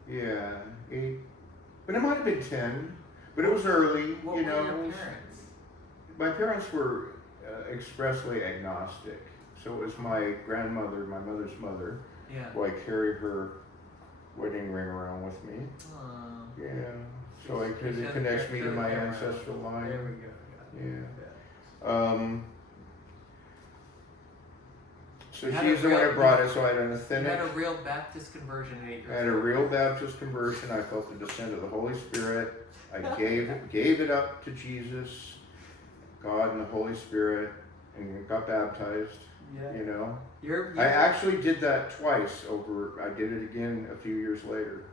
yeah, 8. But it might have been 10. But it was early, What you were know. your parents? My parents were expressly agnostic. So it was my grandmother, my mother's mother, Yeah. who I carried her wedding ring around with me. Aw. Yeah. So it She's connects me to my around. ancestral line. There we go. Yeah. So You had she's a the one real- that brought it. So I had an You authentic. had a real Baptist conversion at 8 years I had a old. real Baptist conversion. I felt the descent of the Holy Spirit. I gave it up to Jesus, God and the Holy Spirit, and got baptized. Yeah. You know, You're I actually did that twice over. I did it again a few years later.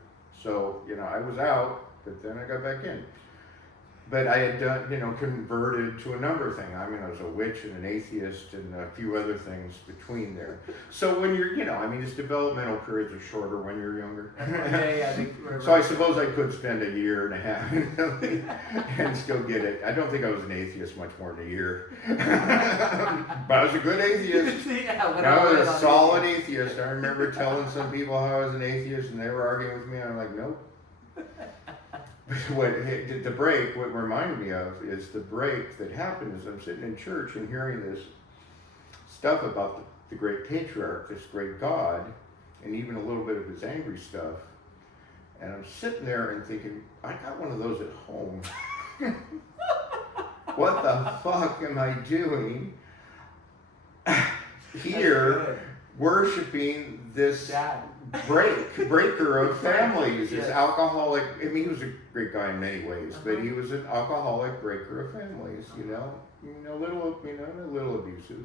So you know, I was out, but then I got back in. But I had done, you know, converted to a number of things. I mean, I was a witch and an atheist and a few other things between there. So when you're, you know, I mean, its developmental periods are shorter when you're younger. I think So I suppose I could spend a year and a half and still get it. I don't think I was an atheist much more than a year. But I was a good atheist. Yeah, I was a solid atheist. I remember telling some people how I was an atheist and they were arguing with me. And I'm like, nope. What reminded me of is the break that happened is I'm sitting in church and hearing this stuff about the great patriarch, this great God, and even a little bit of his angry stuff. And I'm sitting there and thinking, I got one of those at home. What the fuck am I doing here worshiping this Dad. breaker of families, Yes. this alcoholic? I mean, he was a great guy in many ways, but he was an alcoholic breaker of families. A little abusive.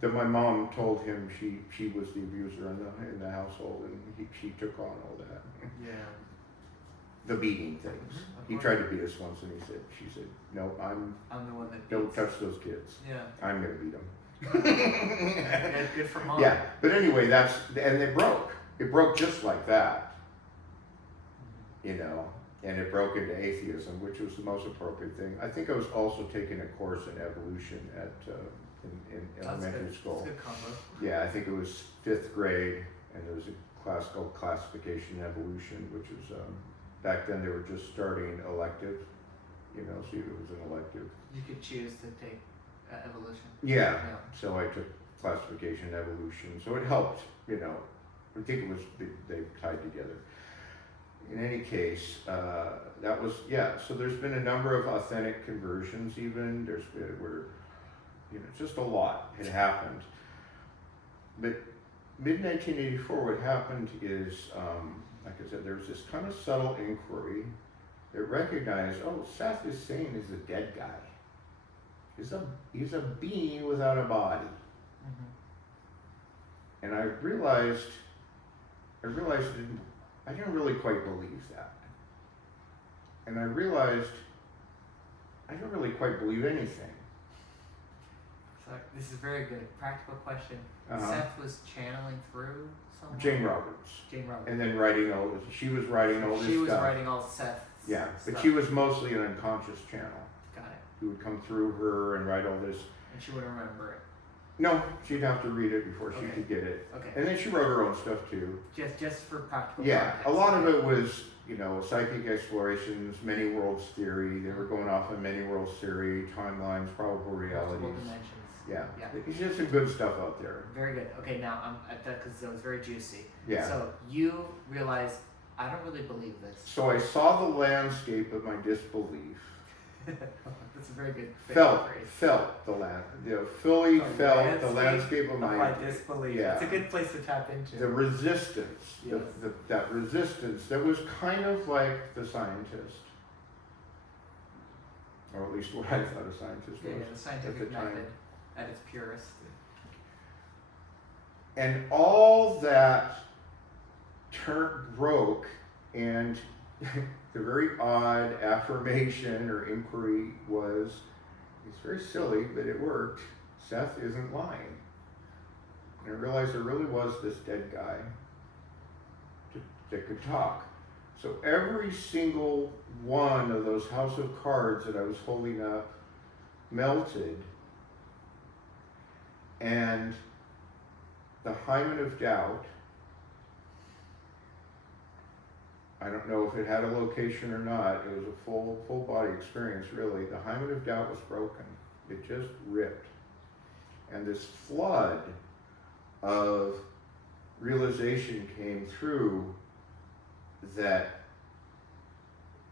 That my mom told him she was the abuser in the household, and she took on all that. Yeah. The beating things. He tried to beat us once, and she said, no, I'm the one that don't beats. touch those kids. Yeah. I'm gonna beat them. Yeah, good for mom. Yeah, but anyway, and it broke. It broke just like that, you know, and it broke into atheism, which was the most appropriate thing. I think I was also taking a course in evolution in elementary school. That's a good combo. Yeah, I think it was 5th grade, and there was a class called classification and evolution, which was, back then they were just starting elective, you know, so it was an elective. You could choose to take evolution. Yeah, so I took classification and evolution, so it helped, you know. I think it was, they tied together. In any case, that was, so there's been a number of authentic conversions even, there's been where, you know, just a lot had happened. But mid-1984, what happened is, like I said, there was this kind of subtle inquiry that recognized, Seth Hussein is a dead guy. He's a being without a body. Mm-hmm. And I realized I didn't really quite believe that. And I realized I don't really quite believe anything. So this is very good. Practical question. Seth was channeling through someone? Jane Roberts. And then she was writing all this stuff. She was writing all Seth's Yeah, but stuff. she was mostly an unconscious channel. Got it. Who would come through her and write all this. And she wouldn't remember it. No, she'd have to read it before she Okay. could get it. Okay. And then she wrote her own stuff too. Just for practical Yeah, context. a lot of it was, you know, psychic explorations, many worlds theory. They were going off on many worlds theory, timelines, probable realities. Multiple dimensions. Yeah. Yeah. There's just some good stuff out there. Very good. Okay, now I'm at that because it was very juicy. Yeah. So you realize I don't really believe this. So I saw the landscape of my disbelief, That's a very good Felt phrase. the land, fully The felt the landscape of my my disbelief. yeah. It's a good place to tap into. The resistance, Yes. that resistance that was kind of like the scientist, or at least what I thought a scientist was. Yeah, the scientific method at its purest. And all that broke, and the very odd affirmation or inquiry was, it's very silly, but it worked. Seth isn't lying. And I realized there really was this dead guy that could talk. So every single one of those house of cards that I was holding up melted, and the hymen of doubt, I don't know if it had a location or not, it was a full body experience really. The hymen of doubt was broken. It just ripped. And this flood of realization came through that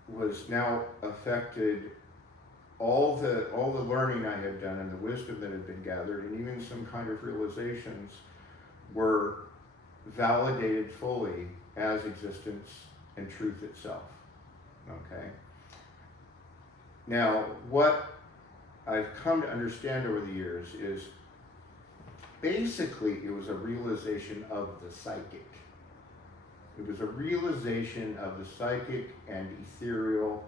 was now affected all the learning I had done and the wisdom that had been gathered, and even some kind of realizations were validated fully as existence and truth itself. Okay? Now, what I've come to understand over the years is basically it was a realization of the psychic. It was a realization of the psychic and ethereal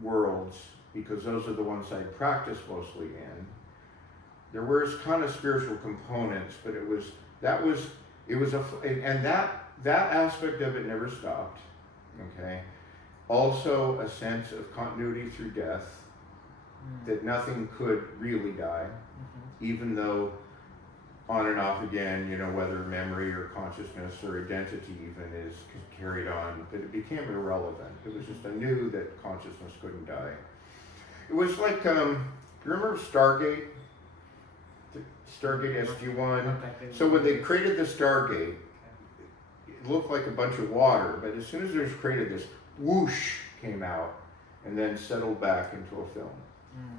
worlds, because those are the ones I practice mostly in. There was kind of spiritual components, but that aspect of it never stopped. Okay. Also a sense of continuity through death, that nothing could really die, even though on and off again, whether memory or consciousness or identity even is carried on, but it became irrelevant. It was just, I knew that consciousness couldn't die. It was like, remember Stargate? The Stargate SG-1? So when they created the Stargate, it looked like a bunch of water, but as soon as it was created, this whoosh came out and then settled back into a film.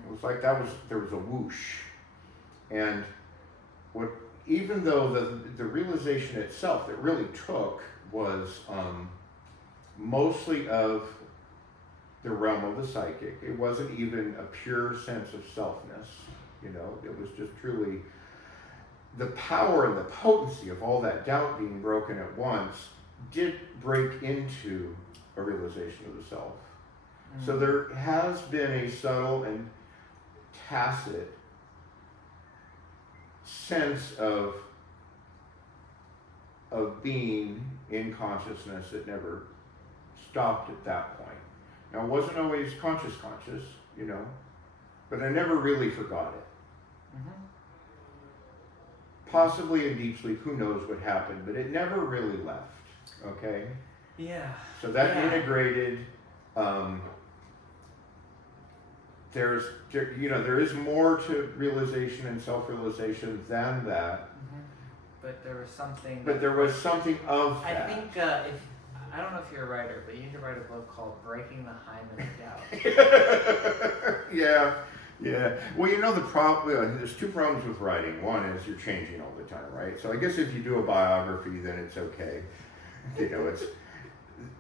It was like there was a whoosh. And even though the realization itself that really took was mostly of the realm of the psychic. It wasn't even a pure sense of selfness, it was just truly the power and the potency of all that doubt being broken at once did break into a realization of the self. So there has been a subtle and tacit sense of being in consciousness that never stopped at that point. Now, it wasn't always conscious, but I never really forgot it. Possibly in deep sleep, who knows what happened, but it never really left, okay? Yeah. So that integrated, there is more to realization and self-realization than that. But there was something. But there was something of that. I think I don't know if you're a writer, but you need to write a book called "Breaking the Hymen of Doubt." Yeah. Well, the problem. There's two problems with writing. One is you're changing all the time, right? So I guess if you do a biography, then it's okay. It's.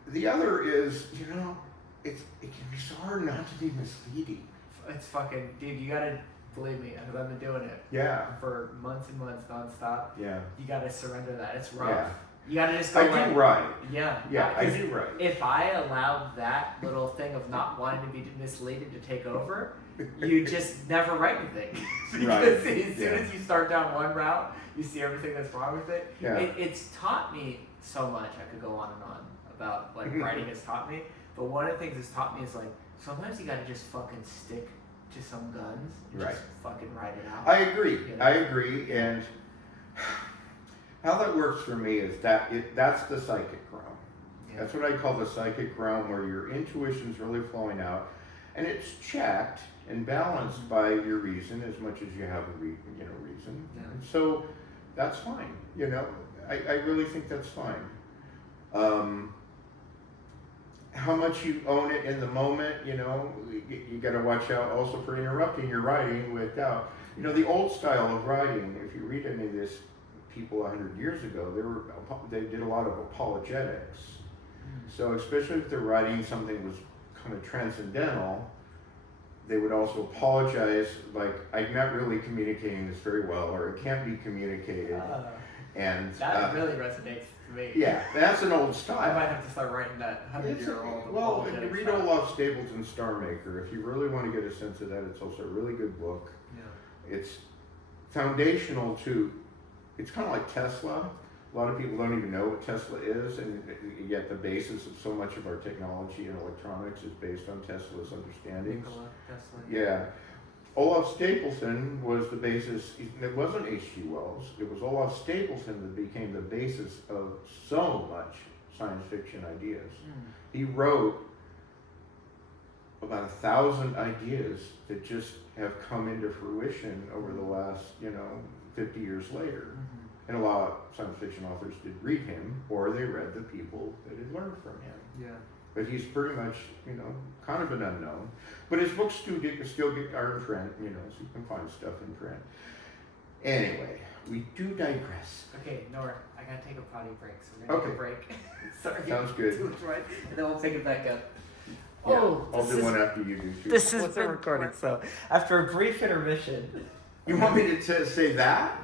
The other is, it can be so hard not to be misleading. It's fucking, dude, you gotta believe me, because I've been doing it for months and months nonstop. Yeah. You gotta surrender that. It's rough. Yeah. You gotta just go I do right. Yeah. I do right. If I allowed that little thing of not wanting to be misleaded to take over, you just never write anything. Because as soon as you start down one route, you see everything that's wrong with it. Yeah. It's taught me so much. I could go on and on about writing has taught me. But one of the things it's taught me is sometimes you gotta just fucking stick to some guns and just fucking write it out. I agree, and how that works for me is that's the psychic realm. Yeah. That's what I call the psychic realm, where your intuition's really flowing out, and it's checked and balanced by your reason as much as you have a reason. Yeah. And so that's fine. I really think that's fine. how much you own it in the moment. You got to watch out also for interrupting your writing with doubt. The old style of writing, if you read any of this, people 100 years ago, they did a lot of apologetics. So especially if they're writing something that was kind of transcendental, they would also apologize, like, I'm not really communicating this very well, or it can't be communicated. And that really resonates to me. Yeah, that's an old style. I might have to start writing that 100-year-old. Well, read Olaf Stapleton's Star Maker. If you really want to get a sense of that, it's also a really good book. Yeah. It's foundational to, it's kind of like Tesla. A lot of people don't even know what Tesla is, and yet the basis of so much of our technology and electronics is based on Tesla's understandings. Nikola Tesla. Yeah. Olaf Stapleton was the basis. It wasn't H.G. Wells. It was Olaf Stapleton that became the basis of so much science fiction ideas. He wrote about 1,000 ideas that just have come into fruition over the last, 50 years later. And a lot of science fiction authors did read him, or they read the people that had learned from him. Yeah. But he's pretty much, kind of an unknown. But his books still are in print, so you can find stuff in print. Anyway, we do digress. Okay, Nor, I gotta take a potty break, so we're gonna take a break. Sorry. Sounds good. Too much, right? And then we'll pick it back up. Yeah, I'll do one after you do too. This is the recording, so after a brief intermission. You want me to say that?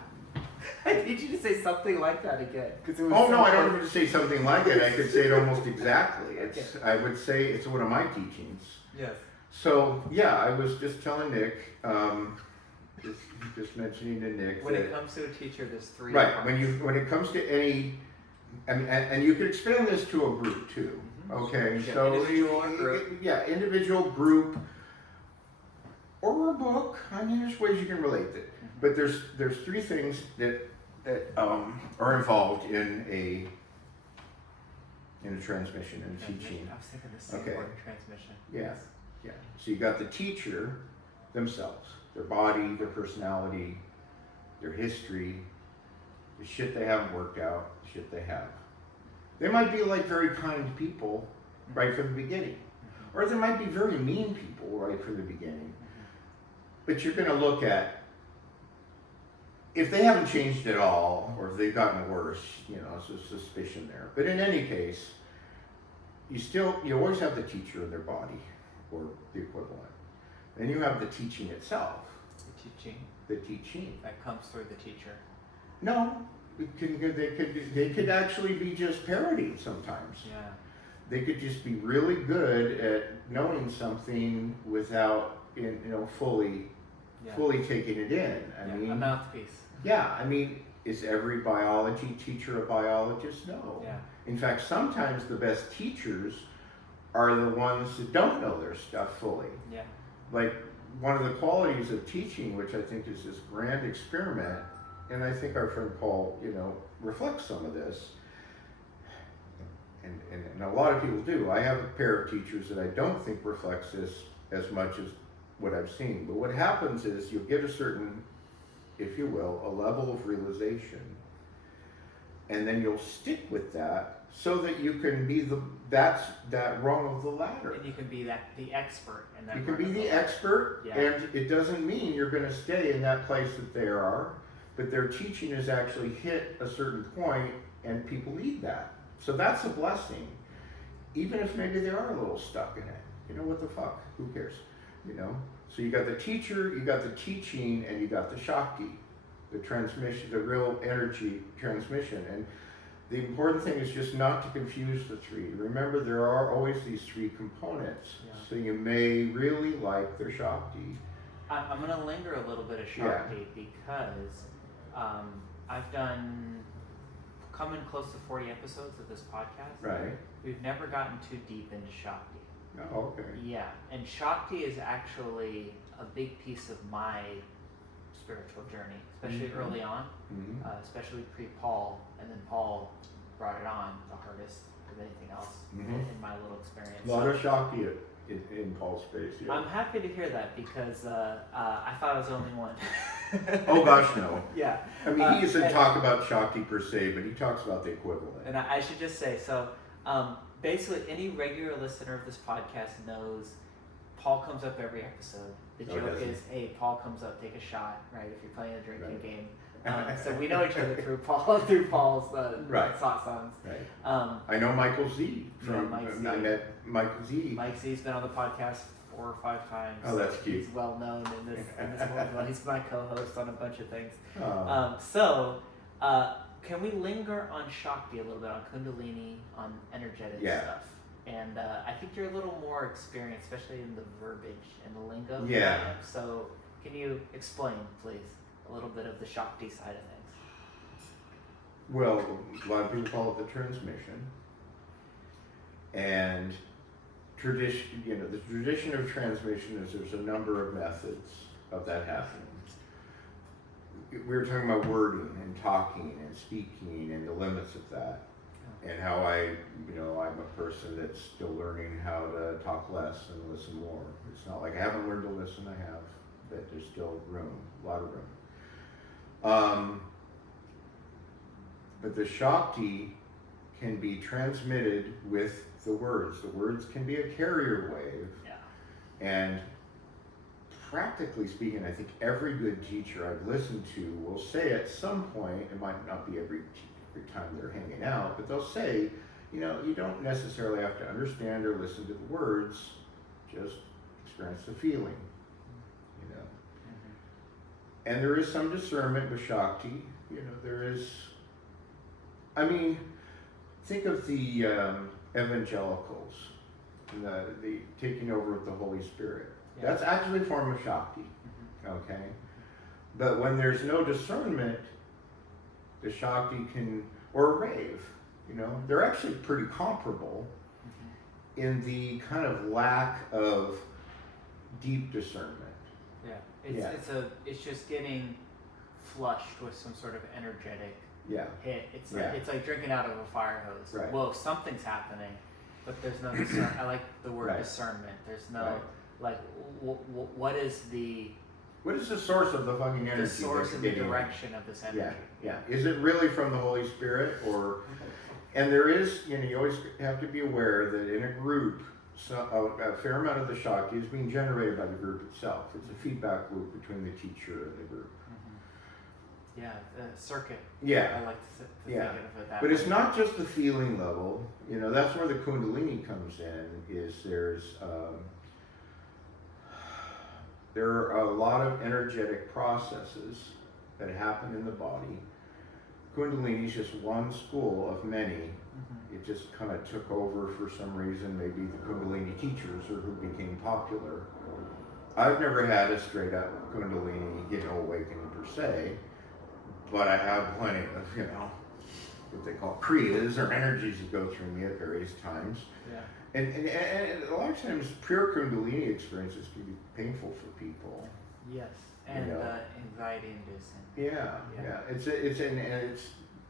I need you to say something like that again. It was no, I don't need to say something like it. I could say it almost exactly. I would say it's one of my teachings. Yes. So, yeah, I was just telling Nick, just mentioning to Nick when it comes to a teacher, there's three. Right, when it comes to any, and you could expand this to a group too. Okay, Yeah, so individual or group. Yeah, individual, group, or a book. There's ways you can relate it. But there's three things that are involved in a transmission and teaching. I was thinking the same word, transmission. Yeah, yeah. So you got the teacher themselves, their body, their personality, their history, the shit they haven't worked out, the shit they have. They might be like very kind people right from the beginning, or they might be very mean people right from the beginning. But you're going to look at, if they haven't changed at all, or if they've gotten worse, it's a suspicion there. But in any case, you always have the teacher in their body, or the equivalent. Then you have the teaching itself. The teaching. That comes through the teacher. No, they could actually be just parodied sometimes. Yeah. They could just be really good at knowing something without, fully taking it in. A mouthpiece. Yeah, is every biology teacher a biologist? No. Yeah. In fact, sometimes the best teachers are the ones that don't know their stuff fully. Yeah. Like, one of the qualities of teaching, which I think is this grand experiment, and I think our friend Paul, reflects some of this, and a lot of people do. I have a pair of teachers that I don't think reflects this as much as what I've seen. But what happens is you'll get a certain, if you will, a level of realization, and then you'll stick with that so that you can be that rung of the ladder. And you can be the expert in that. You can be the expert, yeah. And it doesn't mean you're going to stay in that place that they are, but their teaching has actually hit a certain point, and people need that. So that's a blessing, even if maybe they are a little stuck in it. What the fuck? Who cares? So you got the teacher, you got the teaching, and you got the Shakti, the transmission, the real energy transmission. And the important thing is just not to confuse the three. Remember, there are always these three components. Yeah. So you may really like their Shakti. I'm going to linger a little bit of Shakti because I've done coming close to 40 episodes of this podcast. Right. We've never gotten too deep into Shakti. Oh, okay. Yeah, and Shakti is actually a big piece of my spiritual journey, especially early on, especially pre-Paul, and then Paul brought it on the hardest of anything else in my little experience. A lot of Shakti in Paul's space. Yeah. I'm happy to hear that because I thought I was the only one. Oh gosh, no. Yeah. He doesn't talk about Shakti per se, but he talks about the equivalent. And I should just say, so basically any regular listener of this podcast knows Paul comes up every episode. The joke is, hey, Paul comes up, take a shot, right? If you're playing a drinking game. So we know each other through Paul's Right. Sot songs. Right. I know Michael Z from. I met Michael Z. Mike Z's been on the podcast 4 or 5 times. Oh, that's cute. He's well known in this world. He's my co-host on a bunch of things. Oh. Can we linger on Shakti a little bit, on Kundalini, on energetic stuff? And I think you're a little more experienced, especially in the verbiage and the lingo. Yeah. So can you explain, please, a little bit of the Shakti side of things? Well, a lot of people call it the transmission. And tradition, the tradition of transmission is there's a number of methods of that happening. We were talking about wording and talking and speaking and the limits of that. And how I'm a person that's still learning how to talk less and listen more. It's not like I haven't learned to listen, I have, but there's still room, a lot of room. But the Shakti can be transmitted with the words. The words can be a carrier wave. Yeah. And practically speaking, I think every good teacher I've listened to will say at some point, it might not be every time they're hanging out, but they'll say, you don't necessarily have to understand or listen to the words, just experience the feeling, And there is some discernment with Shakti, there is, think of the evangelicals, the taking over with the Holy Spirit. Yeah. That's actually a form of Shakti, okay? But when there's no discernment, the Shakti can, or a rave, they're actually pretty comparable in the kind of lack of deep discernment. Yeah, it's just getting flushed with some sort of energetic hit. It's like drinking out of a fire hose. Right. Whoa, something's happening, but there's no discernment. I like the word discernment. There's no what is the source of the fucking energy? The source and the direction of this energy. Yeah. Is it really from the Holy Spirit, or? And there is, you always have to be aware that in a group, a fair amount of the Shakti is being generated by the group itself. It's a feedback loop between the teacher and the group. Yeah, the circuit. Yeah. I like to think of it that way. But it's way. not just the feeling level. That's where the Kundalini comes in. There are a lot of energetic processes that happen in the body. Kundalini is just one school of many. It just kind of took over for some reason, maybe the Kundalini teachers or who became popular. I've never had a straight up Kundalini, awakening per se, but I have plenty of, what they call kriyas or energies that go through me at various times. Yeah. And a lot of times pure Kundalini experiences can be painful for people. Yes, and anxiety inducing. Yeah. It's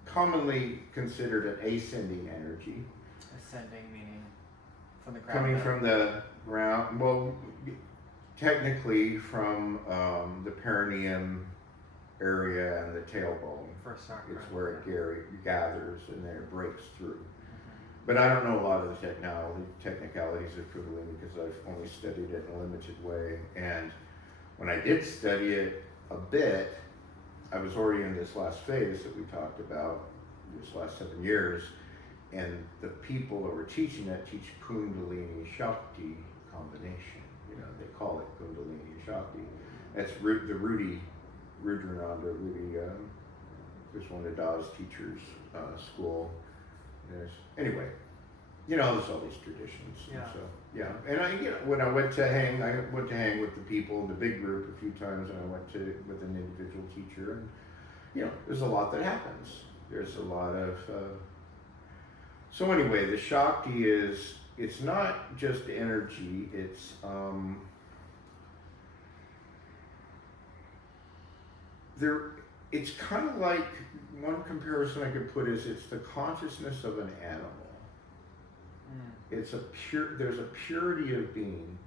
commonly considered an ascending energy. Ascending meaning from the ground. Coming from the ground, well, technically from the perineum area and the tailbone. First chakra. It's where it gathers and then it breaks through. But I don't know a lot of the technicalities of Kundalini because I've only studied it in a limited way. And when I did study it a bit, I was already in this last phase that we talked about, this last 7 years, and the people that were teaching that teach Kundalini Shakti combination. They call it Kundalini Shakti. That's the Rudy was one of Da's teachers, school. Anyway, there's all these traditions. Yeah. And when I went to hang with the people in the big group a few times, and I went with an individual teacher, and there's a lot that happens. There's a lot of. So anyway, the Shakti it's not just energy. It's kind of like, one comparison I could put is it's the consciousness of an animal. There's a purity of being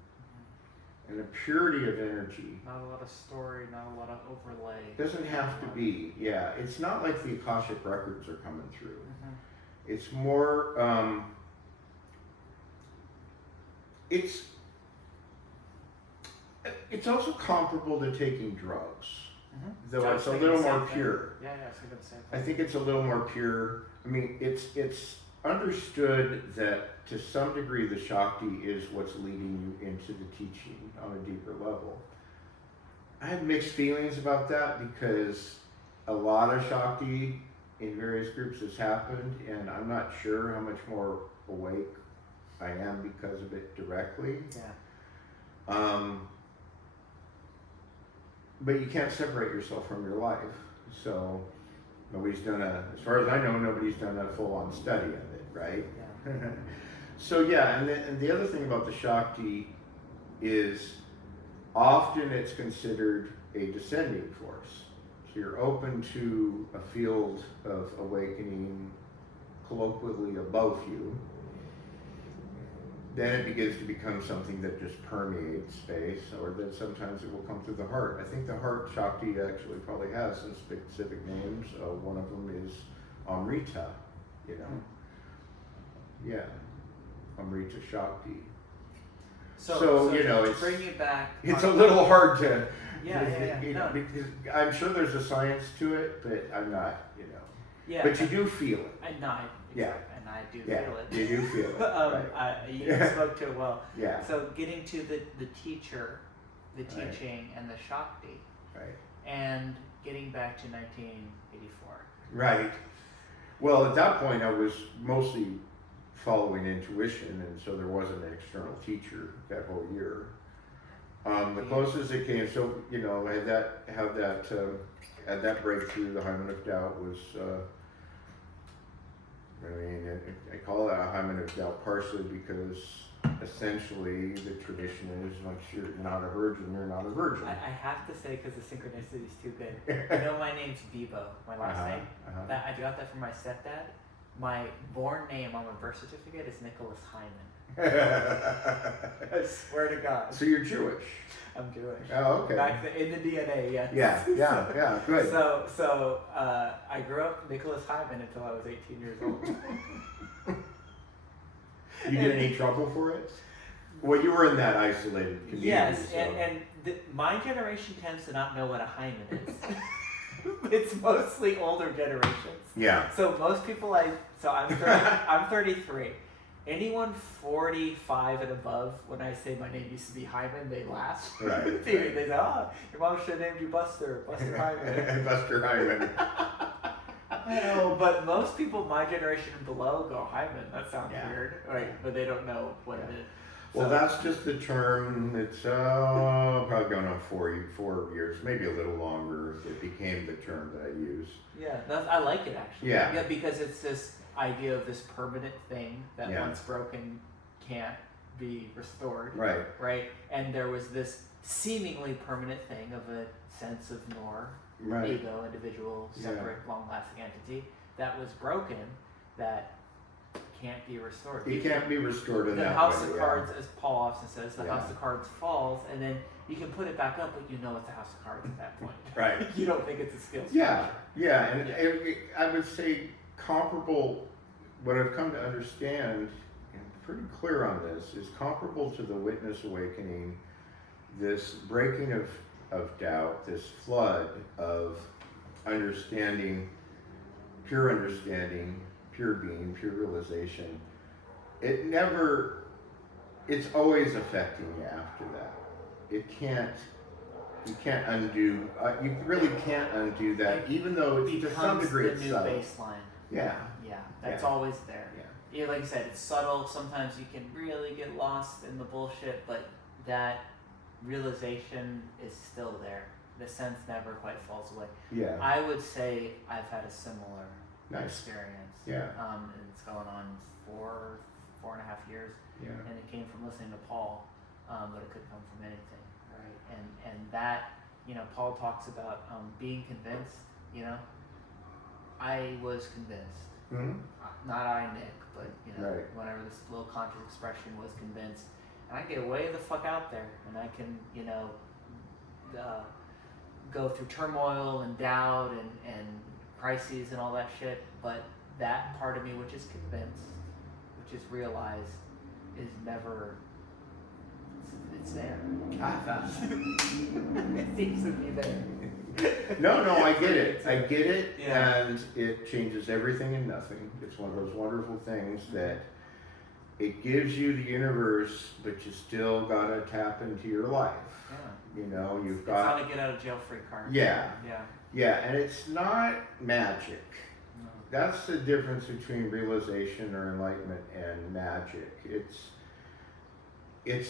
and a purity of energy. Not a lot of story, not a lot of overlay. Doesn't have to be, It's not like the Akashic records are coming through. It's more it's also comparable to taking drugs, though I was it's a thinking little the same more thing. pure. Yeah, I was thinking the same I thing. think it's a little more pure. I mean, it's understood that to some degree the Shakti is what's leading you into the teaching on a deeper level. I have mixed feelings about that because a lot of Shakti in various groups has happened, and I'm not sure how much more awake I am because of it directly. Yeah. But you can't separate yourself from your life. So nobody's done as far as I know, nobody's done a full-on study of it, right? Yeah. So yeah, and the other thing about the Shakti is often it's considered a descending force. So you're open to a field of awakening colloquially above you. Then it begins to become something that just permeates space, or that sometimes it will come through the heart. I think the heart Shakti actually probably has some specific names. One of them is Amrita, you know. Yeah, Amrita Shakti. So you know, to bring you back. It's a little hard to. Yeah. No. Because I'm sure there's a science to it, but I'm not, you know. Yeah. But you do feel it. Yeah. And I do feel it. You do feel it. Right. You spoke to it well. Yeah. So getting to the teacher, the Right. teaching, and the Shakti, Right. and getting back to 1984. Right. Well, at that point, I was mostly following intuition, and so there wasn't an external teacher that whole year. The closest it came, so you know, I had that breakthrough. The hymen of doubt was. I call it a hymen of doubt partially because essentially the tradition is once you're not a virgin, you're not a virgin. I have to say, because the synchronicity is too good. You know, my name's Bibeau, my last name. That I got that from my stepdad. My born name on my birth certificate is Nicholas Hyman. I swear to God. So you're Jewish. I'm Jewish. Oh, okay. In the DNA, yes. Yeah, good. So I grew up Nicholas Hyman until I was 18 years old. You get any trouble for it? Well, you were in that isolated community. Yes, so. and my generation tends to not know what a hymen is. It's mostly older generations. Yeah. So most people I'm 33. Anyone 45 and above, when I say my name used to be Hyman, they laugh. Right. They say, "Oh, your mom should have named you Buster Hyman." Buster Hyman. No, but most people my generation and below go Hyman. That sounds Yeah. weird, right? But they don't know what it is. Well, that's just the term. It's probably going on 4 years, maybe a little longer. It became the term that I use. Yeah, I like it actually. Yeah. Because it's this idea of this permanent thing that Yeah. once broken can't be restored. Right. Right? And there was this seemingly permanent thing of a sense of Nor, Right. ego, individual, separate, long-lasting entity that was broken that can't be restored. It can't be restored in The that house way. of cards, as Paul often says, the Yeah. house of cards falls, and then you can put it back up, but you know it's a house of cards at that point. Right. You don't think it's a skill. Yeah, and I would say comparable. What I've come to understand, and pretty clear on this, is comparable to the witness awakening. This breaking of doubt, this flood of understanding, pure being, pure realization. It's always affecting you after that. You can't undo, you really can't undo that, even though it's to some degree it's the new subtle. baseline. Yeah. Yeah, that's Yeah. always there. Yeah, like I said, it's subtle. Sometimes you can really get lost in the bullshit, but that realization is still there. The sense never quite falls away. Yeah. I would say I've had a similar Nice. experience. Yeah. And it's going on 4.5 years, Yeah. and it came from listening to Paul, but it could come from anything, right? And that, Paul talks about being convinced. I was convinced. Mm-hmm. Not I, Nick, but Right. whenever this little conscious expression was convinced, and I get way the fuck out there, and I can, go through turmoil and doubt and crises and all that shit, but that part of me which is convinced, which is realized, is never It's there. It seems to be there. No, I get it. I get it, Yeah. and it changes everything and nothing. It's one of those wonderful things that it gives you the universe, but you still gotta tap into your life. Yeah. You know, you've It's got. not a get out of jail free card. Yeah. Yeah. Yeah, and it's not magic. No. That's the difference between realization or enlightenment and magic. It's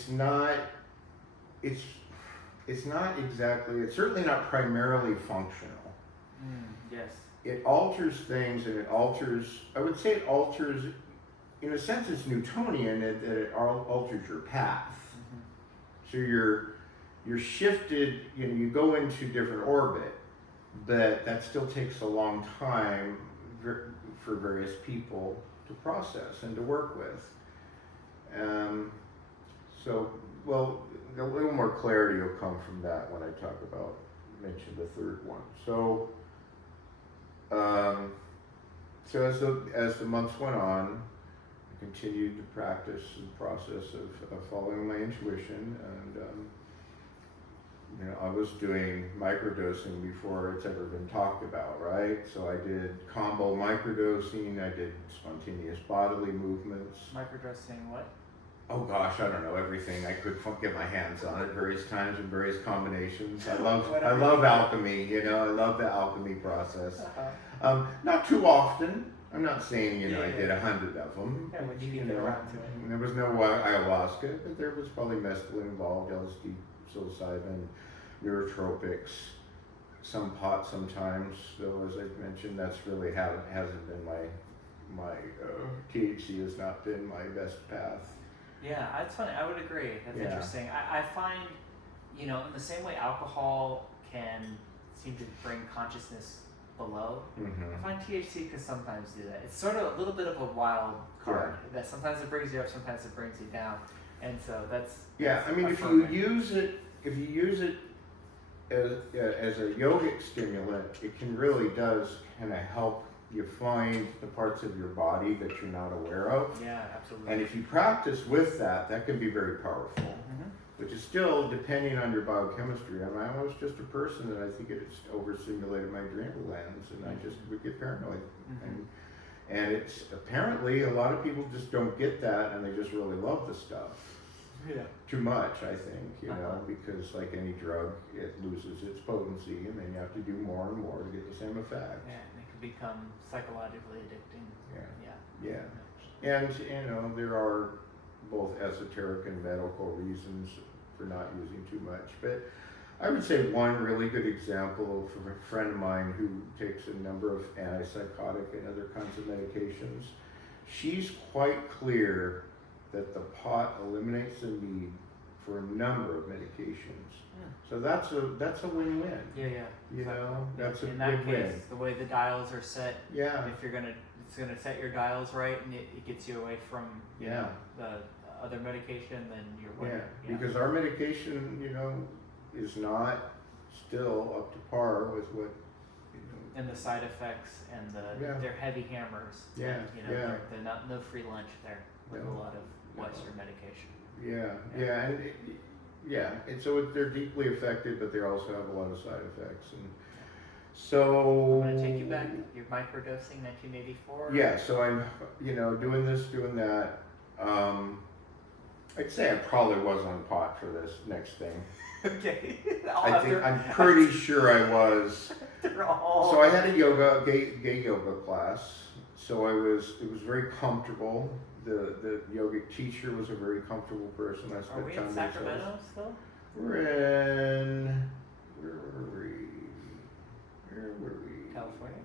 not exactly, it's certainly not primarily functional. Yes. It alters things, and I would say it alters, in a sense it's Newtonian, that it alters your path. So you're shifted, you go into different orbit, but that still takes a long time for various people to process and to work with. A little more clarity will come from that when I mention the third one. So as the months went on, I continued to practice the process of following my intuition, and I was doing microdosing before it's ever been talked about, right? So I did combo microdosing, I did spontaneous bodily movements. Microdosing what? Oh gosh, I don't know, everything I could get my hands on at various times in various combinations. I love alchemy, I love the alchemy process. Not too often. I'm not saying, I did 100 of them. Yeah, when you get around to it. There was no ayahuasca, but there was probably mescaline involved, LSD, psilocybin, neurotropics, some pot sometimes, though as I've mentioned, that's really hasn't been my THC has not been my best path. Yeah, that's funny. I would agree. That's interesting. I find, in the same way alcohol can seem to bring consciousness below, I find THC can sometimes do that. It's sort of a little bit of a wild card that sometimes it brings you up, sometimes it brings you down, and so that's if you use it as a yogic stimulant, it can really does kind of help you find the parts of your body that you're not aware of. Yeah, absolutely. And if you practice with that can be very powerful. Which is still depending on your biochemistry. I was just a person that I think it overstimulated my adrenal glands, and I just would get paranoid. And it's apparently a lot of people just don't get that, and they just really love the stuff. Yeah. Too much, I think, because like any drug, it loses its potency, and then you have to do more and more to get the same effect. Yeah, and it can become psychologically addicting. Yeah. And there are both esoteric and medical reasons for not using too much. But I would say one really good example from a friend of mine who takes a number of antipsychotic and other kinds of medications. She's quite clear that the pot eliminates the need for a number of medications. So that's a win-win. Yeah. That's a in that big case, win. the way the dials are set. Yeah. If it's gonna set your dials right, and it gets you away from the other medication, then you're winning. Yeah, because our medication, is not still up to par with what. And the side effects and they're heavy hammers. Yeah. They're not no free lunch there with a lot of Western medication. And so they're deeply affected, but they also have a lot of side effects, and so. I'm gonna take you back. You're microdosing 1984. Yeah, so I'm, doing this, doing that. I'd say I probably was on pot for this next thing. Okay. I'm pretty sure I was. So I had a gay yoga class. So it was very comfortable. The yogic teacher was a very comfortable person. I spent Are we time in Sacramento still? We're in, where were we? California?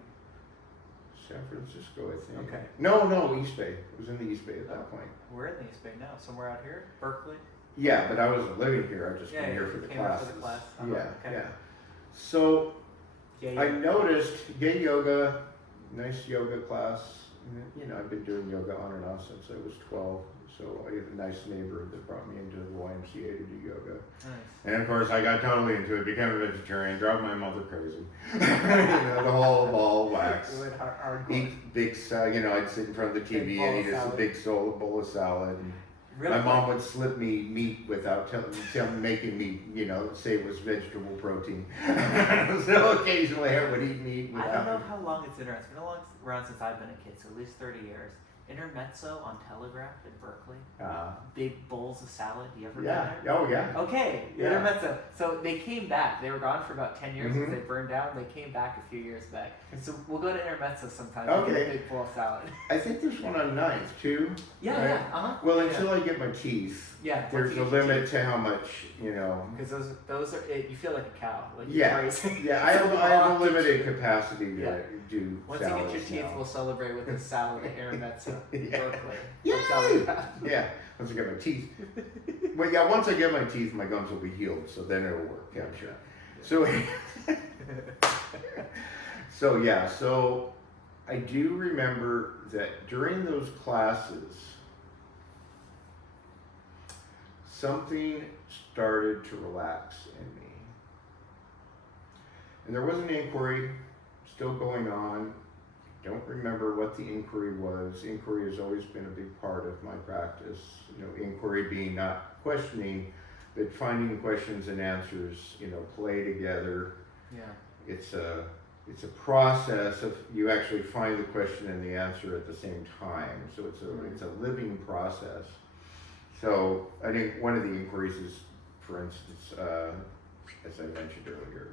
San Francisco, I think. Okay. No, East Bay. It was in the East Bay at that point. We're in the East Bay now. Somewhere out here? Berkeley? Yeah, but I wasn't living here. I just came here for the classes. Yeah. So I noticed gay yoga, nice yoga class. I've been doing yoga on and off since I was 12. So I had a nice neighbor that brought me into the YMCA to do yoga. Nice. And of course I got totally into it, became a vegetarian, drove my mother crazy. The whole ball wax. Eat big, I'd sit in front of the TV and eat a big bowl of salad. Real My quick. mom would slip me meat without making me, say it was vegetable protein. So occasionally I would eat meat. I don't know how long it's been around. It's been around since I've been a kid, so at least 30 years. Intermezzo on Telegraph in Berkeley. Big bowls of salad. You ever been there? Oh yeah. Okay, Yeah. Intermezzo. So they came back. They were gone for about 10 years because Mhm. they burned down. They came back a few years back. So we'll go to Intermezzo sometime. Okay. And get a big bowl of salad. I think there's one on 9th too. Yeah, right? yeah. Uh huh. Well, until I get my teeth, Yeah. there's a limit to how much, Because those are you feel like a cow. Like Yeah, yeah. I have a limited capacity to Yeah. do Once you salads get your teeth, now. we'll celebrate with a salad at Intermezzo in Yeah. Berkeley. Yay! That's all we have. Yeah, once I get my teeth. Well, yeah, once I get my teeth, my gums will be healed, so then it'll work. Yeah, I'm sure. So, so I do remember that during those classes, something started to relax in me. And there was an inquiry still going on. I don't remember what the inquiry was. Inquiry has always been a big part of my practice. Inquiry being not questioning, but finding questions and answers, play together. Yeah. It's a process of you actually find the question and the answer at the same time. So it's a living process. So I think one of the inquiries is, for instance, as I mentioned earlier,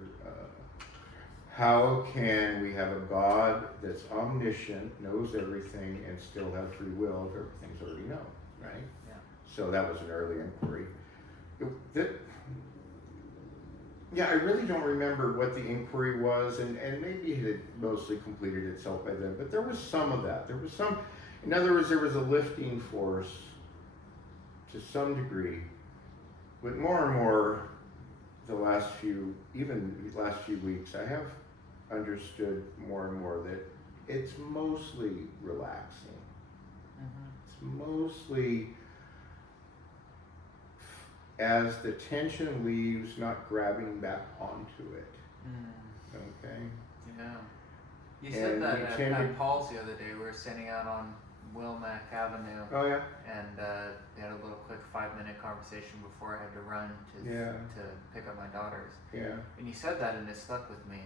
how can we have a God that's omniscient, knows everything, and still have free will if everything's already known, right? Yeah. So that was an early inquiry. I really don't remember what the inquiry was, and maybe it had mostly completed itself by then, but there was some of that. In other words, there was a lifting force to some degree, but more and more the last few weeks, I have understood more and more that it's mostly relaxing. Mm-hmm. It's mostly as the tension leaves, not grabbing back onto it. Okay? Yeah. You said And that we at tended- Paul's the other day. We were standing out on Wilmac Avenue, Oh yeah? and we had a little quick 5-minute conversation before I had to run Yeah. to pick up my daughters. Yeah. And you said that, and it stuck with me.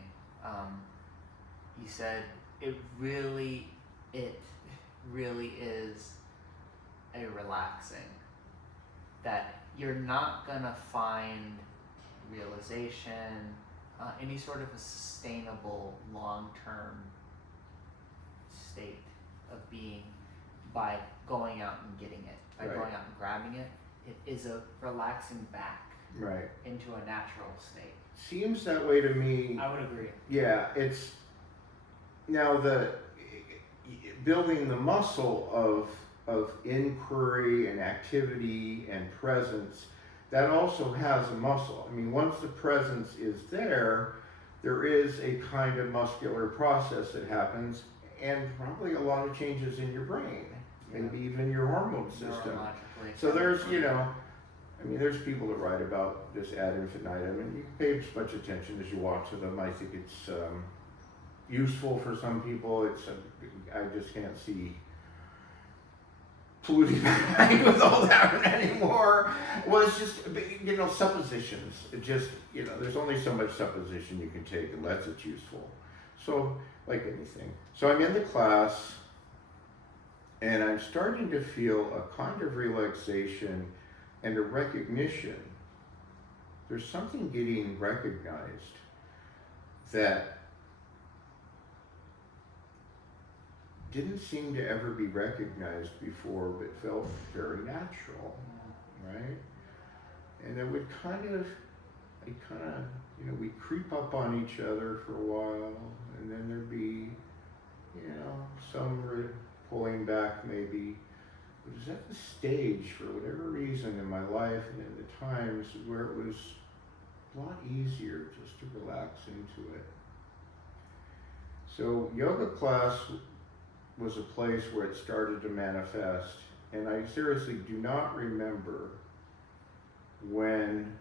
You said it really is a relaxing, that you're not gonna find realization, any sort of a sustainable long-term state of being by going out and getting it, by Right. going out and grabbing it. It is a relaxing back Right. into a natural state. Seems that way to me. I would agree. Yeah, it's now the building the muscle of inquiry and activity and presence. That also has a muscle. I mean, once the presence is there is a kind of muscular process that happens, and probably a lot of changes in your brain, maybe even your hormone system. Neurologically. So there's, there's people that write about this ad infinitum, and you can pay as much attention as you want to them. I think it's useful for some people. I just can't see polluting my mind with all that anymore. Well, it's just, suppositions. It just, there's only so much supposition you can take unless it's useful. So, like anything. So I'm in the class, and I'm starting to feel a kind of relaxation and a recognition. There's something getting recognized that didn't seem to ever be recognized before, but felt very natural, right? And it would we'd creep up on each other for a while, and then there'd be, some pulling back maybe. But it was at the stage, for whatever reason in my life and in the times, where it was a lot easier just to relax into it. So yoga class was a place where it started to manifest, and I seriously do not remember when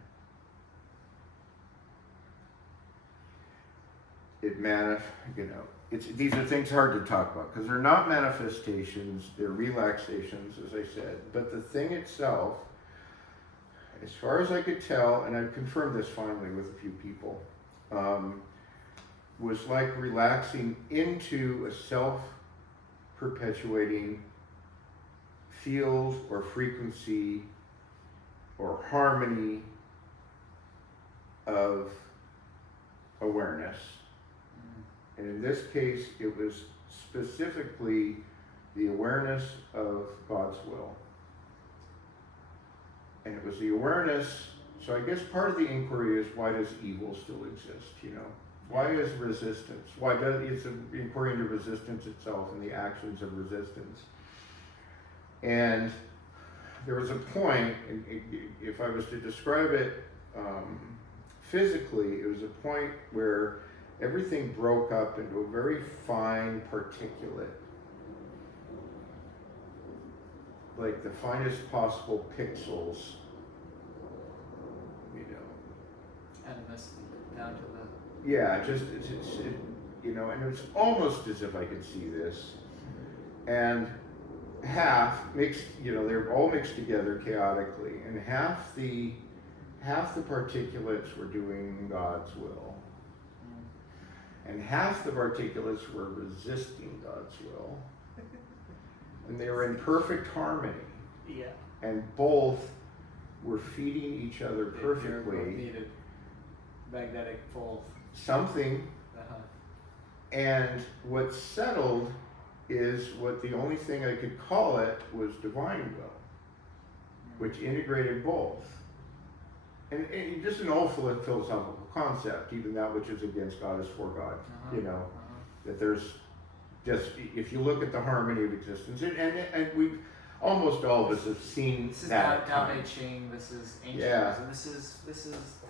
these are things hard to talk about because they're not manifestations, they're relaxations, as I said. But the thing itself, as far as I could tell, and I've confirmed this finally with a few people, was like relaxing into a self-perpetuating field or frequency or harmony of awareness. And in this case, it was specifically the awareness of God's will. And it was the awareness, so I guess part of the inquiry is, why does evil still exist, you know? Why is resistance? It's an inquiry into resistance itself and the actions of resistance. And there was a point, if I was to describe it physically, it was a point where everything broke up into a very fine particulate, like the finest possible pixels, you know. And this down to the. Yeah, just you know, and it was almost as if I could see this, and half mixed, you know, they're all mixed together chaotically, and half the particulates were doing God's will. And half the particulates were resisting God's will. And they were in perfect harmony. Yeah. And both were feeding each other perfectly. Both needed magnetic poles. Something. Uh-huh. And what settled is what the only thing I could call it was divine will, which integrated both. And just an old philosophical concept, even that which is against God is for God. Uh-huh. You know, that there's just, if you look at the harmony of existence, and we've, almost all of us have seen this is that. Tao Te Ching, this is ancient, Yeah. and this is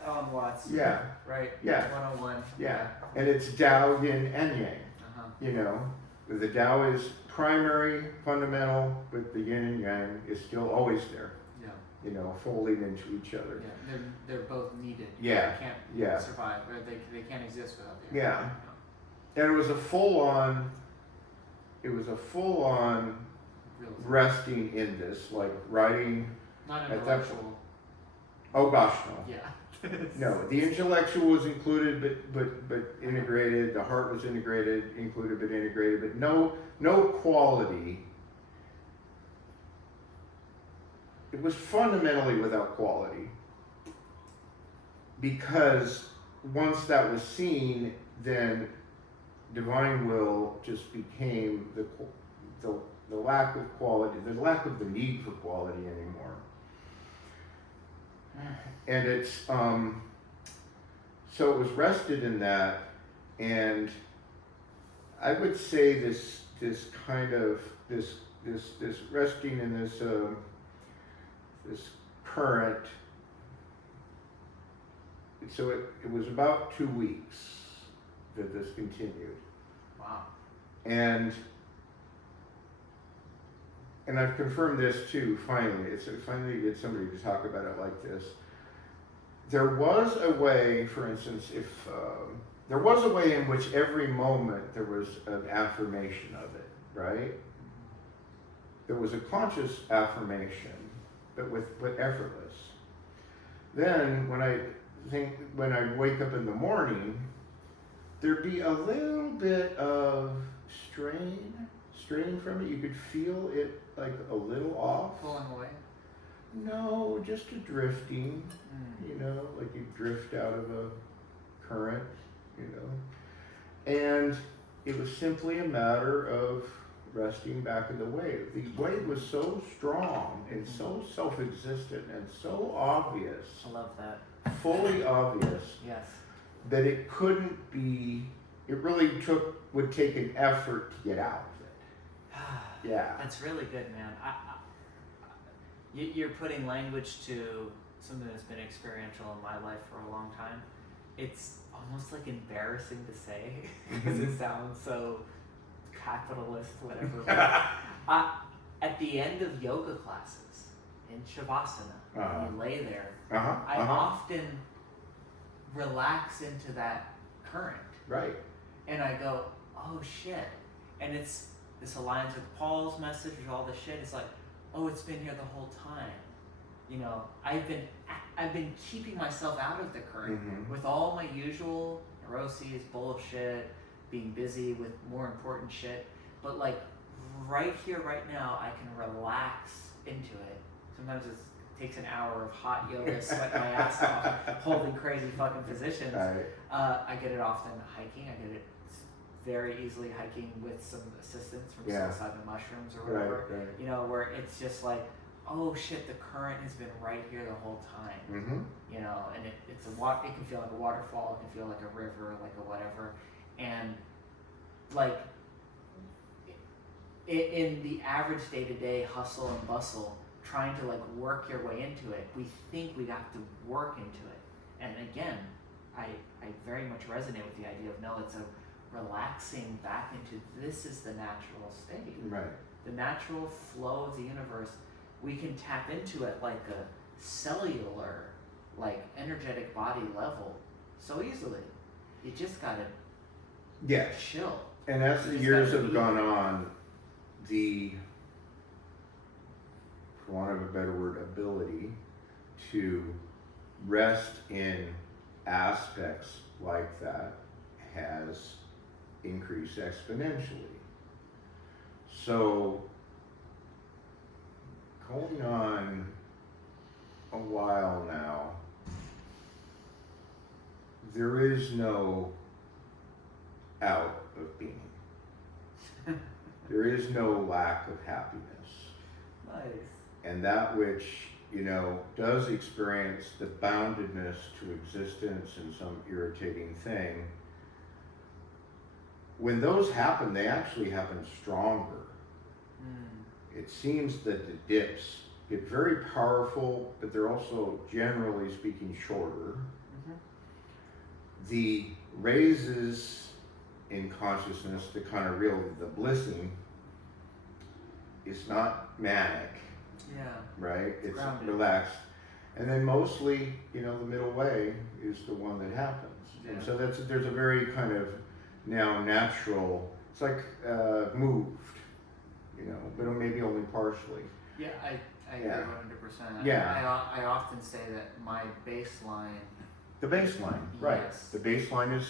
Alan Watts. Yeah. Right? Yeah. 101. Yeah. And it's Tao, Yin, and Yang. Uh-huh. You know, the Tao is primary, fundamental, but the Yin and Yang is still always there. Yeah. You know, folding into each other. Yeah. They're both needed. Yeah. They can't survive, or they can't exist without the other. Yeah. And it was a full-on Realism. resting in this, like writing. Not at that intellectual. Oh gosh, no. Yeah. No, the intellectual was included, but integrated. The heart was integrated, included, but integrated. But no quality. It was fundamentally without quality, because once that was seen, then divine will just became the lack of quality, the lack of the need for quality anymore. And it's so it was rested in that, and I would say this kind of this resting in this current. So it was about 2 weeks that this continued. Wow. And I've confirmed this too, finally. It's finally to get somebody to talk about it like this. There was a way, for instance, there was a way in which every moment there was an affirmation of it, right? There was a conscious affirmation, but effortless. Then when I wake up in the morning, there'd be a little bit of strain from it. You could feel it like a little off. Pulling away? No, just a drifting, you know, like you drift out of a current, you know. And it was simply a matter of resting back in the wave. The wave was so strong and so self-existent and so obvious. I love that. Fully obvious. Yes. That it couldn't be, it really would take an effort to get out of it. Yeah. That's really good, man. You're putting language to something that's been experiential in my life for a long time. It's almost like embarrassing to say because it sounds so capitalist, whatever. At the end of yoga classes in Shavasana, when you lay there, I often relax into that current. Right. And I go, oh shit. And this aligns with Paul's message with all this shit. It's like, oh, it's been here the whole time. You know, I've been keeping myself out of the current with all my usual neuroses, bullshit, being busy with more important shit. But like right here, right now, I can relax into it. Sometimes it takes an hour of hot yoga, sweat my ass off, holding crazy fucking positions. I get it often hiking. I get it very easily hiking with some assistance from psilocybin mushrooms or whatever. You know, where it's just like, oh shit, the current has been right here the whole time. You know, and it's a it can feel like a waterfall, it can feel like a river, like a whatever. And like in the average day-to-day hustle and bustle, trying to like work your way into it, we think we have to work into it. And again, I very much resonate with the idea of no, it's a relaxing back into this is the natural state. Right. The natural flow of the universe, we can tap into it like a cellular, like energetic body level so easily. You just gotta chill. And as the years have gone on, the, for want of a better word, ability to rest in aspects like that has increased exponentially. So, going on a while now, there is no out of being. There is no lack of happiness. Nice. And that which, you know, does experience the boundedness to existence and some irritating thing, when those happen, they actually happen stronger. It seems that the dips get very powerful, but they're also, generally speaking, shorter. The raises in consciousness, the kind of real, the blissing, is not manic. Right? It's grounded. Relaxed. And then mostly, you know, the middle way is the one that happens. And so there's a very kind of now natural, it's like moved, you know, but maybe only partially. Yeah, I agree 100%. Yeah. I often say that my baseline. The baseline, right. Yes. The baseline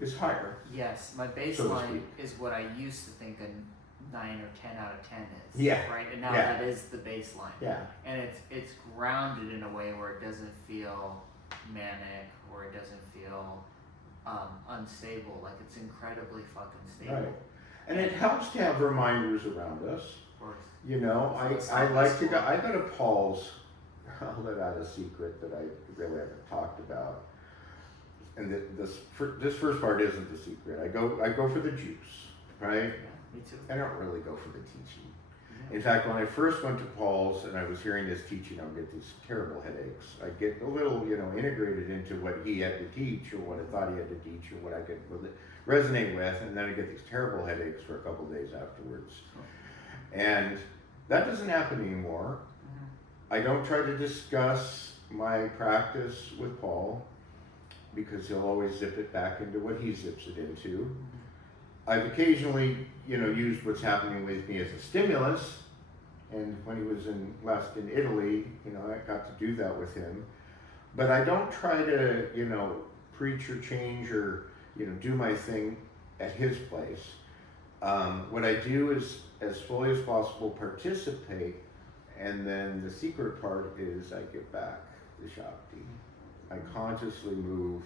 is higher. Yes, my baseline is what I used to think a 9 or 10 out of 10 is. Yeah. Right? And now that is the baseline. Yeah. And it's grounded in a way where it doesn't feel manic or it doesn't feel unstable. Like it's incredibly fucking stable. Right. And it helps to have reminders around us. Of course. You know, I like to go, I go to Paul's, I'll let out a secret that I really haven't talked about. And this first part isn't the secret. I go for the juice, right? Me too. I don't really go for the teaching. In fact, when I first went to Paul's and I was hearing his teaching, I would get these terrible headaches. I'd get a little, you know, integrated into what he had to teach or what I thought he had to teach or what I could resonate with, and then I'd get these terrible headaches for a couple of days afterwards. And that doesn't happen anymore. I don't try to discuss my practice with Paul because he'll always zip it back into what he zips it into. I've occasionally, you know, used what's happening with me as a stimulus, and when he was last in Italy, you know, I got to do that with him. But I don't try to, you know, preach or change or, you know, do my thing at his place. What I do is, as fully as possible, participate, and then the secret part is I give back the Shakti. I consciously move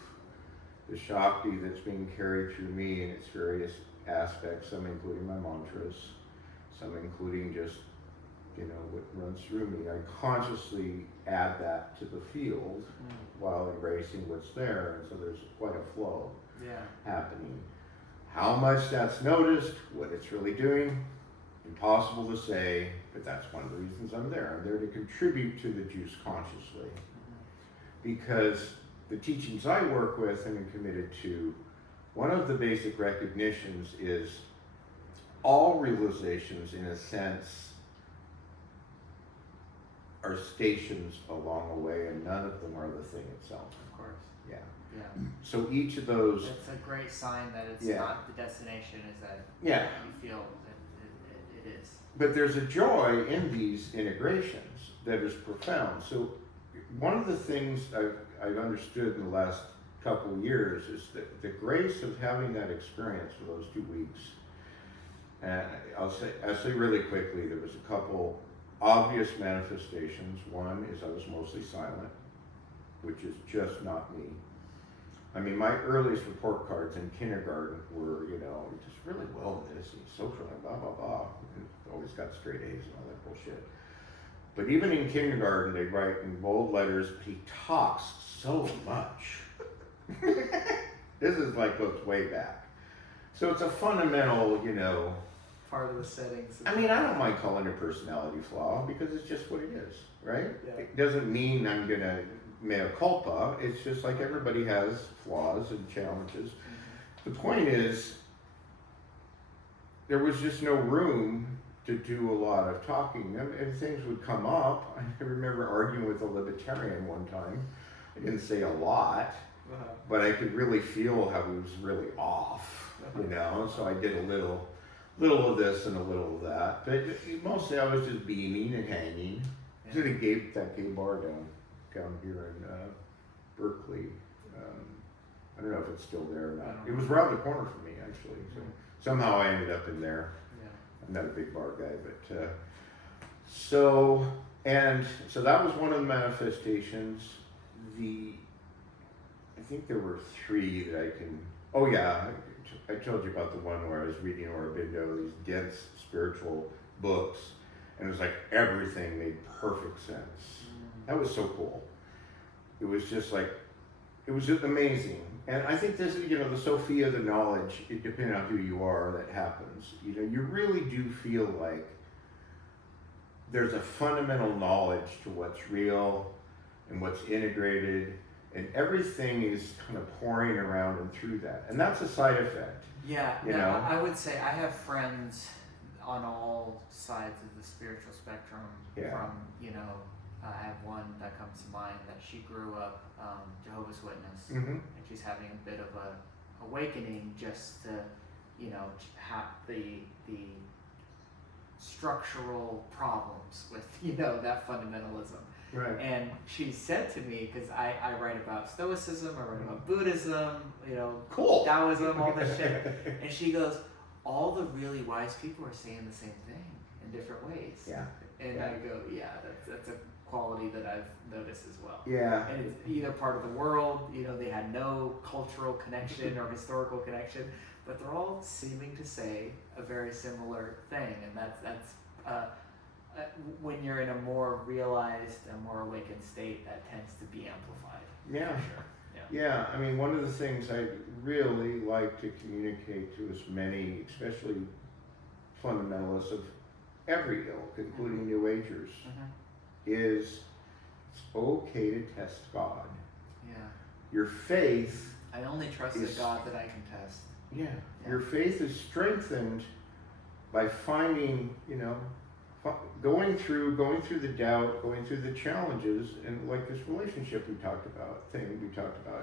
the Shakti that's being carried through me in its various aspects, some including my mantras, some including just, you know, what runs through me. I consciously add that to the field while embracing what's there, and so there's quite a flow happening. How much that's noticed, what it's really doing, impossible to say, but that's one of the reasons I'm there. I'm there to contribute to the juice consciously. Because the teachings I work with and am committed to, one of the basic recognitions is all realizations, in a sense, are stations along the way, and none of them are the thing itself. Of course. Yeah. Yeah. So each of those. It's a great sign that it's Yeah. not the destination, is that Yeah. you feel that it is. But there's a joy in these integrations that is profound. So one of the things I've understood in the last couple of years is that the grace of having that experience for those 2 weeks. And I'll say really quickly, there was a couple obvious manifestations. One is I was mostly silent, which is just not me. I mean, my earliest report cards in kindergarten were, just really well in this, and social and blah, blah, blah. And always got straight A's and all that bullshit. But even in kindergarten, they write in bold letters, he talks so much. This is like goes way back. So it's a fundamental, Part of the settings. I mean, I don't mind calling it a personality flaw because it's just what it is, right? Yeah. It doesn't mean I'm gonna mea culpa. It's just like everybody has flaws and challenges. The point is, there was just no room to do a lot of talking, and things would come up. I remember arguing with a libertarian one time. I didn't say a lot, but I could really feel how he was really off, so I did a little of this and a little of that, but mostly I was just beaming and hanging. I was at that gay bar down here in Berkeley. I don't know if it's still there or not. It was around the corner from me, actually, so somehow I ended up in there. I'm not a big bar guy, but so that was one of the manifestations. I think there were 3 that I can. Oh yeah, I told you about the one where I was reading Bibeau, these dense spiritual books, and it was like everything made perfect sense. That was so cool. It was just amazing. And I think this, the Sophia, the knowledge, depending on who you are, that happens. You really do feel like there's a fundamental knowledge to what's real and what's integrated, and everything is kind of pouring around and through that. And that's a side effect. Yeah, I would say I have friends on all sides of the spiritual spectrum. Yeah. From, I have one that comes to mind that she grew up Jehovah's Witness, and she's having a bit of a awakening just to, have the structural problems with, that fundamentalism. Right. And she said to me, because I write about Stoicism, I write about Buddhism, cool. Taoism, all this shit. And she goes, all the really wise people are saying the same thing in different ways. Yeah. And I go, yeah, that's a quality that I've noticed as well. Yeah. And it's either part of the world, they had no cultural connection or historical connection, but they're all seeming to say a very similar thing. And that's when you're in a more realized and more awakened state, that tends to be amplified. Yeah. For sure. Yeah, I mean, one of the things I really like to communicate to as many, especially fundamentalists of every ilk, including New Agers, is it's okay to test God. Yeah. Your faith. I only trust the God that I can test. Yeah. Your faith is strengthened by finding, going through the doubt, going through the challenges, and like this relationship we talked about,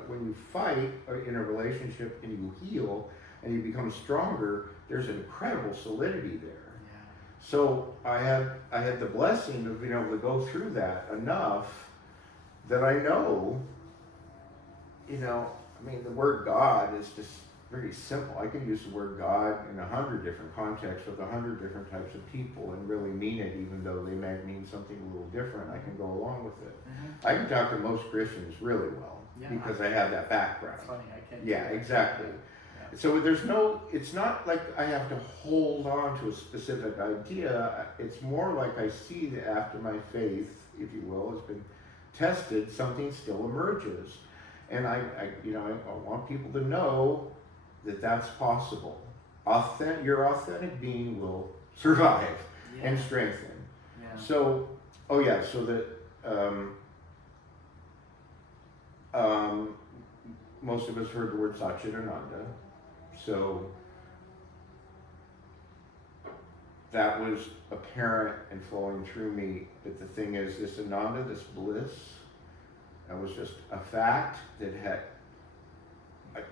when you fight in a relationship and you heal and you become stronger, there's incredible solidity there. Yeah. So I had the blessing of being able to go through that enough that I know, the word God is just very simple. I can use the word God in 100 different contexts with 100 different types of people and really mean it, even though they might mean something a little different. I can go along with it. I can talk to most Christians really well because I have that background. It's funny, I can't. Yeah, exactly. Yeah. So it's not like I have to hold on to a specific idea. It's more like I see that after my faith, if you will, has been tested, something still emerges. And I want people to know that that's possible. Your authentic being will survive and strengthen. Yeah. So, so that most of us heard the word Satchitananda. So that was apparent and flowing through me. But the thing is, this Ananda, this bliss, that was just a fact that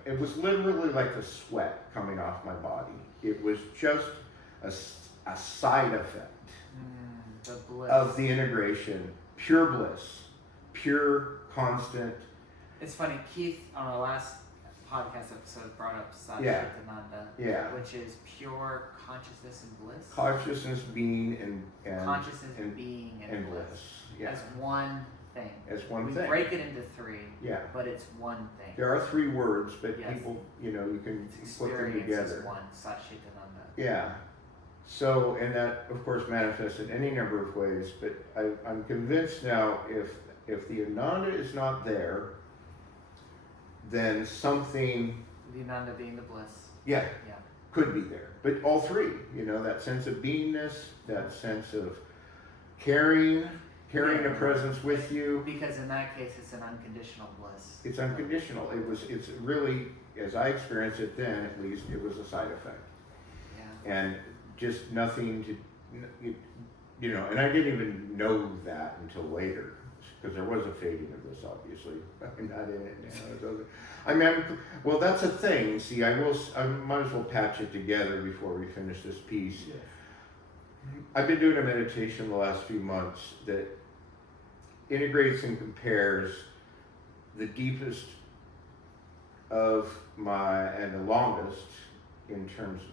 it was literally like the sweat coming off my body. It was just a side effect The bliss. of the integration, pure bliss, pure, constant. It's funny, Keith on our last podcast episode brought up Yeah. Satchitananda, Yeah. which is pure consciousness and bliss. Consciousness, being, and Consciousness and, being and bliss. Yeah. as one thing. As one we thing. break it into three, Yeah. but it's one thing. There are three words, but Yes. people, you can It's put them experience together. is one, Satchitananda. Yeah. So, and that of course manifests in any number of ways, but I'm convinced now if the Ananda is not there, then something, The Ananda being the bliss. yeah, Yeah. could be there. But all three, that sense of beingness, that sense of carrying a presence with you. Because in that case, it's an unconditional bliss. It's unconditional. It's really, as I experienced it then, at least, it was a side effect. Yeah. And just nothing to, and I didn't even know that until later, because there was a fading of this, obviously. I'm not in it now. Well, that's a thing. See, I might as well patch it together before we finish this piece. Yeah. I've been doing a meditation the last few months that integrates and compares the deepest of and the longest in terms of,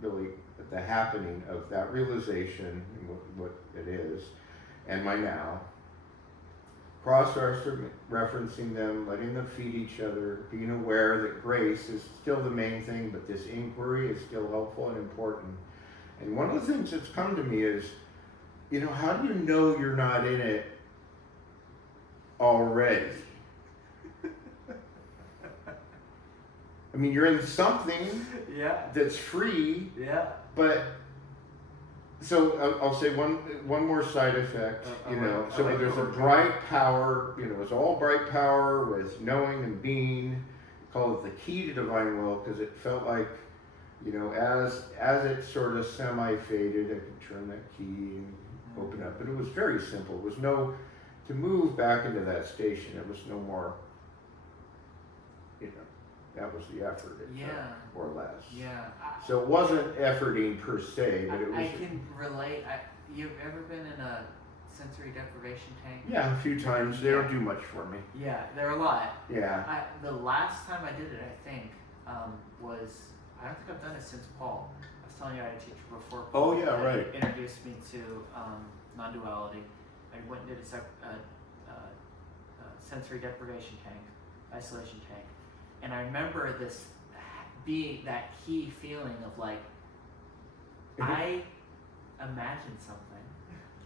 really the happening of that realization and what it is, and my now. Cross-referencing them, letting them feed each other, being aware that grace is still the main thing, but this inquiry is still helpful and important. And one of the things that's come to me is, how do you know you're not in it already? I mean, you're in something that's free, but so I'll say one more side effect, so there's a bright power, it's all bright power with knowing and being. Call it the key to divine will, because it felt like, as it sort of semi-faded, I could turn that key and open up. But it was very simple. It was to move back into that station, it was no more, that was the effort, more or less. Yeah. So it wasn't efforting per se, but it was. I can relate. You've ever been in a sensory deprivation tank? Yeah, a few times. They don't do much for me. Yeah, they're a lot. Yeah. The last time I did it, I think, was, I don't think I've done it since Paul. I was telling you I had a teacher before Paul. Oh, yeah, right. Introduced me to non-duality. I went and did a sensory deprivation tank, isolation tank. And I remember this being that key feeling of like, I imagined something,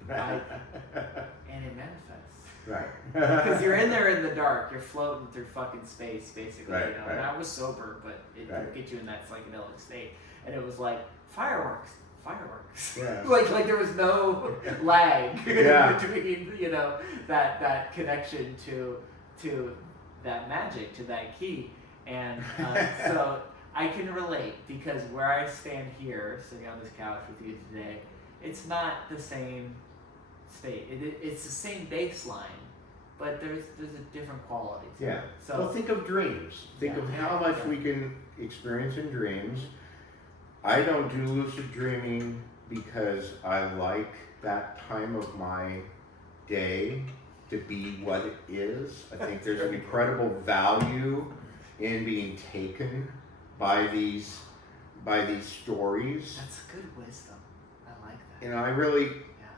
and it manifests. Right. Because you're in there in the dark, you're floating through fucking space, basically. Right, And I was sober, but it Right. could get you in that psychedelic state. And it was like, fireworks. Yeah. like there was no lag Yeah. between, that connection to that magic, to that key. And so I can relate, because where I stand here, sitting on this couch with you today, it's not the same state. It's the same baseline, but there's a different quality to it. So Well, think of dreams. Think of how much we can experience in dreams. I don't do lucid dreaming because I like that time of my day to be what it is. I think there's an incredible value in being taken by these stories. that's good wisdom. I like that. I really,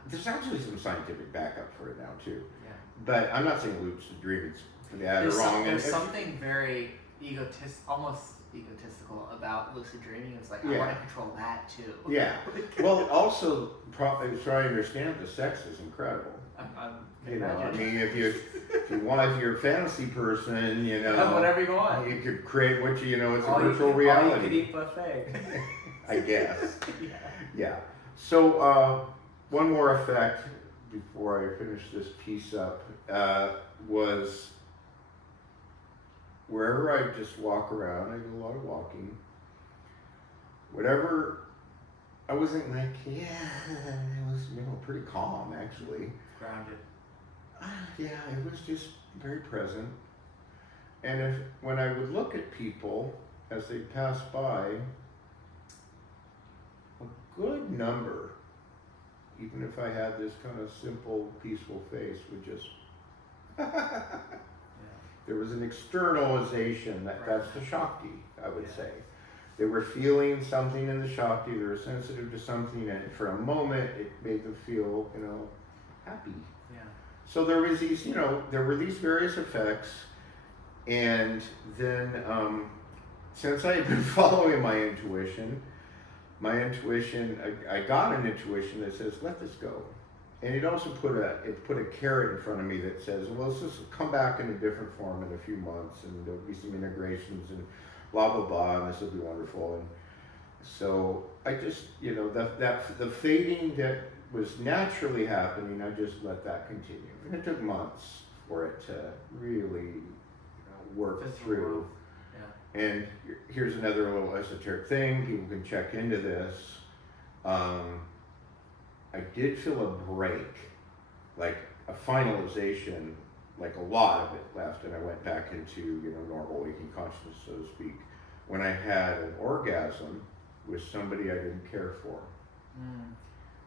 there's actually some scientific backup for it now too. Yeah. But I'm not saying lucid dreaming is bad or wrong. There's something very almost egotistical about lucid dreaming. It's like, I want to control that too. Yeah. Well, also, so I understand the sex is incredible. I mean, if you're a fantasy person, whatever you want. you could create what it's a All virtual reality. All you can eat buffet. I guess. Yeah. Yeah. So one more effect before I finish this piece up was wherever I just walk around, I do a lot of walking. Whatever, I wasn't like, it was pretty calm actually. Grounded. Yeah, it was just very present. And when I would look at people as they passed by, a good number, even if I had this kind of simple, peaceful face, would just there was an externalization that's the Shakti, I would say. They were feeling something in the Shakti, they were sensitive to something, and for a moment it made them feel, happy. Yeah. So there was these, there were these various effects, and then since I had been following my intuition, I got an intuition that says, let this go. And it also put a carrot in front of me that says, well, let's just come back in a different form in a few months, and there'll be some integrations and blah, blah, blah, and this will be wonderful. And so I just, the fading that was naturally happening, I just let that continue. And it took months for it to really work through. Yeah. And here's another little esoteric thing, people can check into this. I did feel a break, like a finalization, like a lot of it left, and I went back into, normal waking consciousness, so to speak, when I had an orgasm with somebody I didn't care for.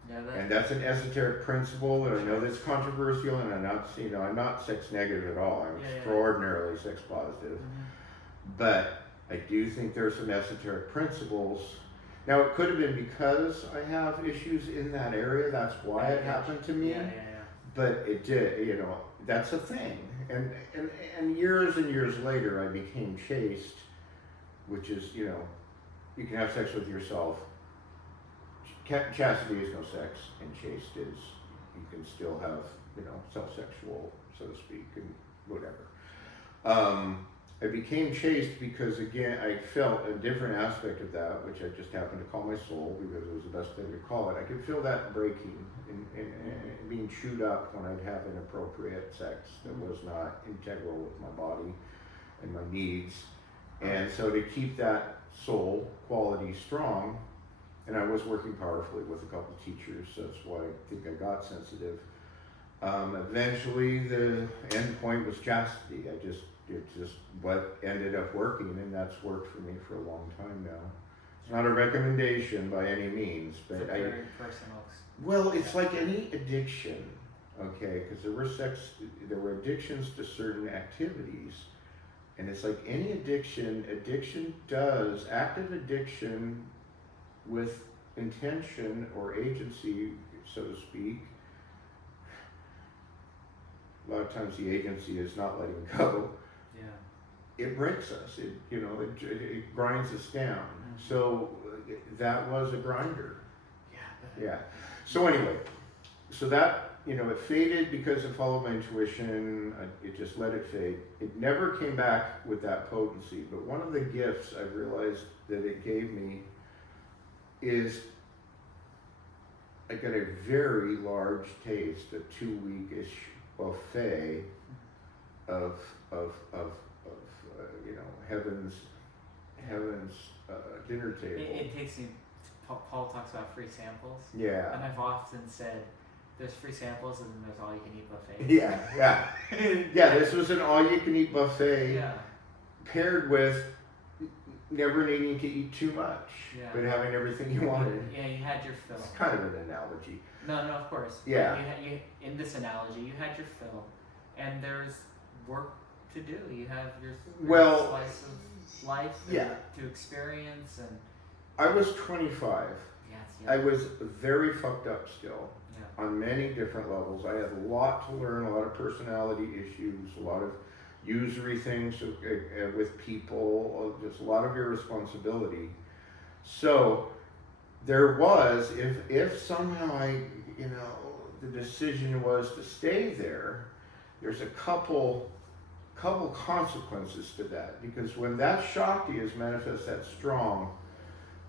Yeah, and that's an esoteric principle, and I know that's controversial, and I'm not sex negative at all. I'm extraordinarily sex positive. But I do think there's some esoteric principles. Now, it could have been because I have issues in that area, that's why it happened to me. But it did, that's a thing. And years and years later, I became chaste, which is, you can have sex with yourself. Chastity is no sex, and chaste is, you can still have, self-sexual, so to speak, and whatever. I became chaste because, again, I felt a different aspect of that, which I just happened to call my soul because it was the best thing to call it. I could feel that breaking and being chewed up when I'd have inappropriate sex that was not integral with my body and my needs. And so to keep that soul quality strong, and I was working powerfully with a couple of teachers, so that's why I think I got sensitive. Eventually, the end point was chastity. It's just what ended up working, and that's worked for me for a long time now. It's not a recommendation by any means, but it's very personal. Well, it's like any addiction, okay? Because there were addictions to certain activities, and it's like any addiction. Active addiction with intention or agency, so to speak. A lot of times the agency is not letting go. Yeah. It breaks us. It grinds us down. So that was a grinder. Yeah. So anyway, that it faded because I followed my intuition. It just let it fade. It never came back with that potency. But one of the gifts I've realized that it gave me is I got a very large taste, a 2-week-ish buffet of heaven's dinner table. It takes me. Paul talks about free samples. Yeah. And I've often said, there's free samples and then there's all you can eat buffet. Yeah. This was an all-you-can-eat buffet. Yeah. Paired with never needing to eat too much, but having everything you wanted. Yeah, you had your fill. It's kind of an analogy. No, of course. Yeah. You in this analogy, you had your fill, and there's work to do. You have your slice of life to experience, and I was 25. Yes. I was very fucked up still on many different levels. I had a lot to learn, a lot of personality issues, a lot of usury things with people, just a lot of irresponsibility. So there was, if somehow the decision was to stay there, there's a couple consequences to that, because when that Shakti is manifest that strong,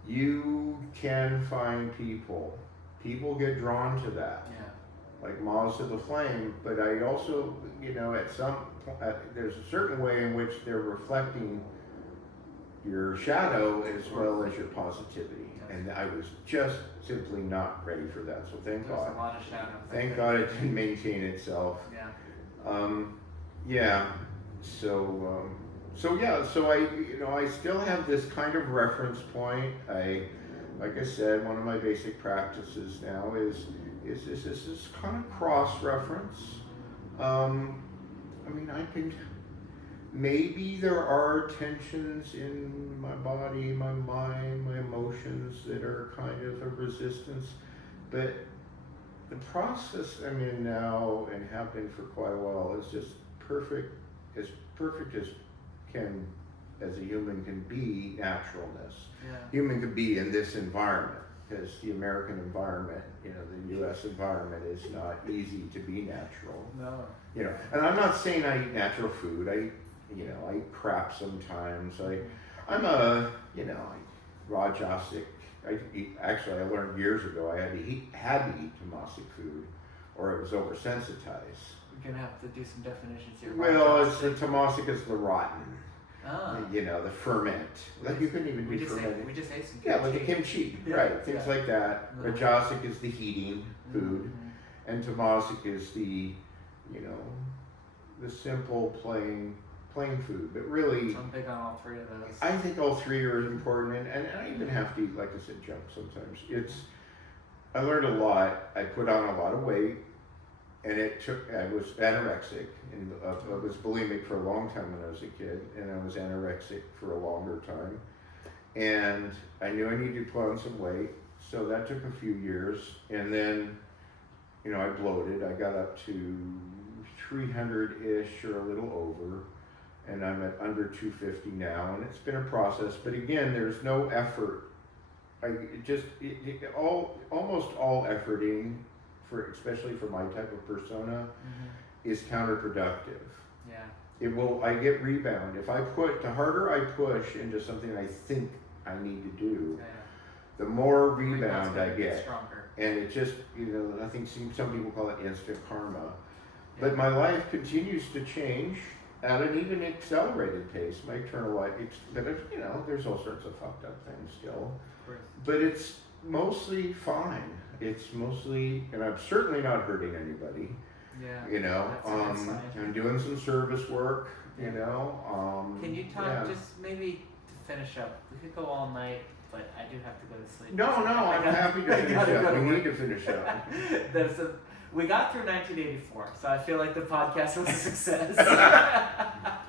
you can find people get drawn to that. Like moths to the flame, but I also, there's a certain way in which they're reflecting your shadow as well as your positivity. And I was just simply not ready for that. So thank God. There's a lot of shadow. Thank God it didn't maintain itself. Yeah. So So I still have this kind of reference point. Like I said, one of my basic practices now is this kind of cross reference. I mean, maybe there are tensions in my body, my mind, my emotions that are kind of a resistance, but the process I'm in now and have been for quite a while is just perfect as a human can be, naturalness. Yeah. Human could be in this environment, because the American environment, the U.S. environment is not easy to be natural. No. And I'm not saying I eat natural food. I eat crap sometimes. I'm a, Rajasic. Actually, I learned years ago I had to eat tamasic food, or it was oversensitized. You're gonna have to do some definitions here. Well, it's the tamasic is the rotten. Ah. The ferment. Like you couldn't even be fermented. We just ate some kimchi. Yeah, like the kimchi, right? Things like that. Uh-huh. Rajasic is the heating food, Mm-hmm. and tamasic is the, the simple plain food. But really, I'm big on all three of those. I think all three are important, and I even have to eat, like I said, junk sometimes. I learned a lot. I put on a lot of weight, and I was anorexic, and I was bulimic for a long time when I was a kid, and I was anorexic for a longer time. And I knew I needed to put on some weight, so that took a few years. And then, I bloated. I got up to 300-ish or a little over, and I'm at under 250 now, and it's been a process. But again, there's no effort. Almost all efforting, especially for my type of persona, is counterproductive. Yeah. I get rebound. If the harder I push into something I think I need to do, the more rebound I get. Stronger. And it just, I think some people call it instant karma. But my life continues to change at an even accelerated pace. My eternal life, there's all sorts of fucked up things still. Of course. But it's mostly fine. It's mostly, and I'm certainly not hurting anybody. Yeah. That's a good sign. I'm doing some service work, Yeah. Can you talk, just maybe to finish up, we could go all night, but I do have to go to sleep. No, I'm happy to finish up. We need to finish up. We got through 1984, so I feel like the podcast was a success.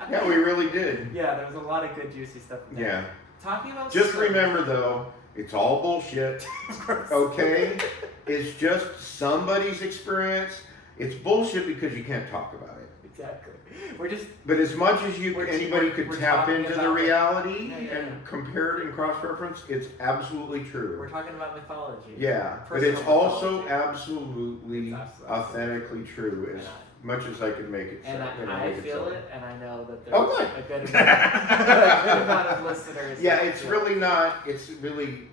Yeah, we really did. Yeah, there was a lot of good juicy stuff in there. Yeah. Talking about Just remember though, it's all bullshit. Okay? It's just somebody's experience. It's bullshit because you can't talk about it. Exactly. But as much as anybody could tap into the reality Yeah. and compare it and cross-reference, it's absolutely true. We're talking about mythology. Yeah, but it's also absolutely authentically true, as much as I can make it. And I feel it, and I know that Oh, there's a good amount of listeners. Yeah, it's really not. It's really,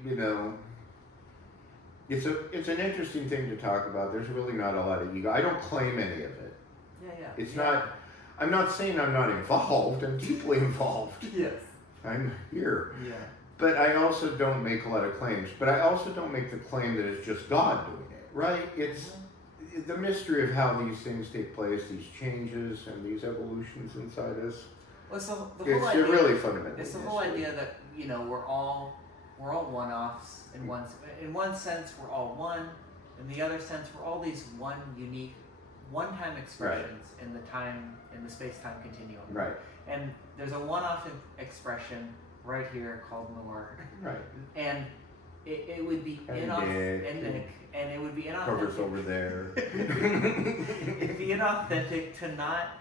it's an interesting thing to talk about. There's really not a lot of ego. I don't claim any of it. Yeah. It's not. I'm not saying I'm not involved. I'm deeply involved. Yes. I'm here. Yeah. But I also don't make a lot of claims. But I also don't make the claim that it's just God doing it, right? It's the mystery of how these things take place, these changes and these evolutions inside us. Well, so It's really fundamental. It's the whole idea that we're all one-offs in one sense we're all one, in the other sense we're all these one-time expressions in the space-time continuum. Right. And there's a one-off expression right here called Nor. Right. And it would be inauthentic, and it would be inauthentic. Covers over there. It'd be inauthentic to not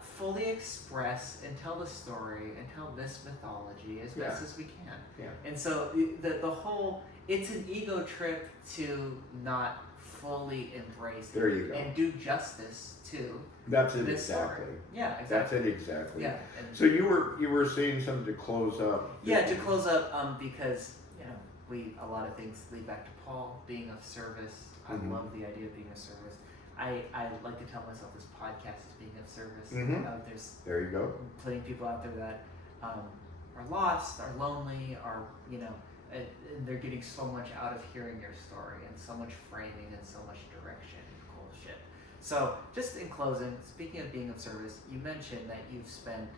fully express and tell the story and tell this mythology as best as we can. Yeah. And so the whole, it's an ego trip to not fully embrace There you go. and do justice to That's it this exactly. story. Yeah, exactly. That's it exactly. Yeah. So you were saying something to close up. Yeah, to close up, because a lot of things lead back to Paul being of service. Mm-hmm. I love the idea of being of service. I like to tell myself this podcast is being of service. Mm-hmm. There you go. Plenty of people out there that are lost, are lonely, and they're getting so much out of hearing your story, and so much framing, and so much direction and cool shit. So, just in closing, speaking of being of service, you mentioned that you've spent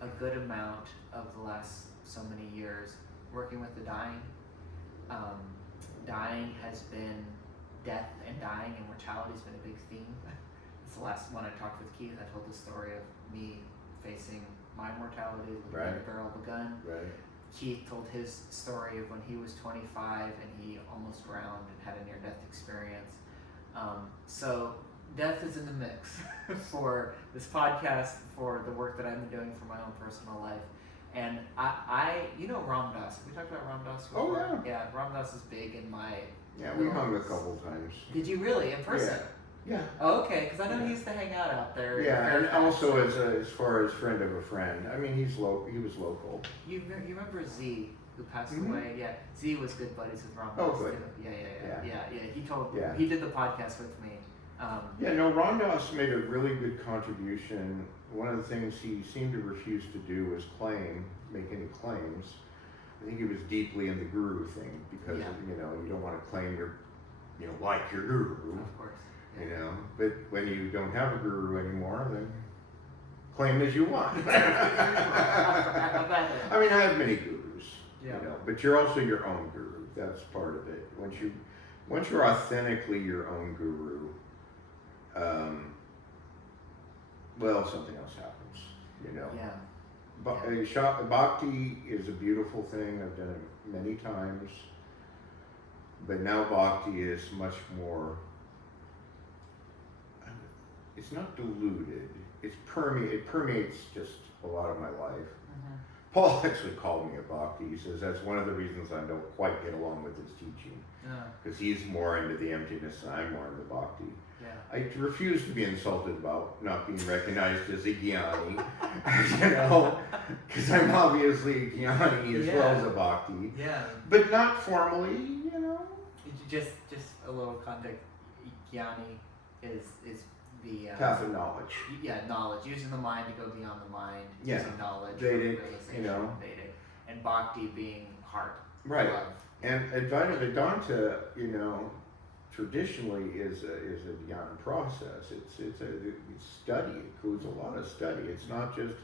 a good amount of the last so many years working with the dying. Dying has been, death and dying and mortality has been a big theme. It's the last one I talked with Keith. I told the story of me facing my mortality, looking at the barrel of a gun. Right. Keith told his story of when he was 25 and he almost drowned and had a near-death experience. So death is in the mix for this podcast, for the work that I've been doing for my own personal life. And you know Ram Dass. Have we talked about Ram Dass before? Oh, yeah. Yeah, Ram Dass is big in my... Yeah, we hung a couple times. Did you really? In person? Yeah. Oh, okay, because I know he used to hang out out there. Yeah, and also as far as friend of a friend. I mean, he was local. You remember Z, who passed Mm-hmm. away? Yeah, Z was good buddies with Ram Dass. Oh, good. Too. Yeah. Yeah. He did the podcast with me. Ram Dass made a really good contribution. One of the things he seemed to refuse to do was make any claims. I think he was deeply in the guru thing because, you don't want to claim like your guru. Of course. Yeah. But when you don't have a guru anymore, then claim as you want. I mean, I have many gurus, but you're also your own guru. That's part of it. Once you're authentically your own guru, something else happens, Yeah. Bhakti is a beautiful thing. I've done it many times. But now Bhakti is much more, it's not diluted. It permeates just a lot of my life. Mm-hmm. Paul actually called me a Bhakti. He says that's one of the reasons I don't quite get along with his teaching. Because he's more into the emptiness and I'm more into Bhakti. Yeah. I refuse to be insulted about not being recognized as a Jnani, because I'm obviously a Jnani as well as a Bhakti. Yeah. But not formally, Just a little context. Jnani is the path of knowledge. Yeah, knowledge. Using the mind to go beyond the mind. Yeah. Using knowledge. Vedic, Vedic. And Bhakti being heart. Right. Love. And Advaita Vedanta, traditionally is a jnana process. It's study. It includes a lot of study. It's not just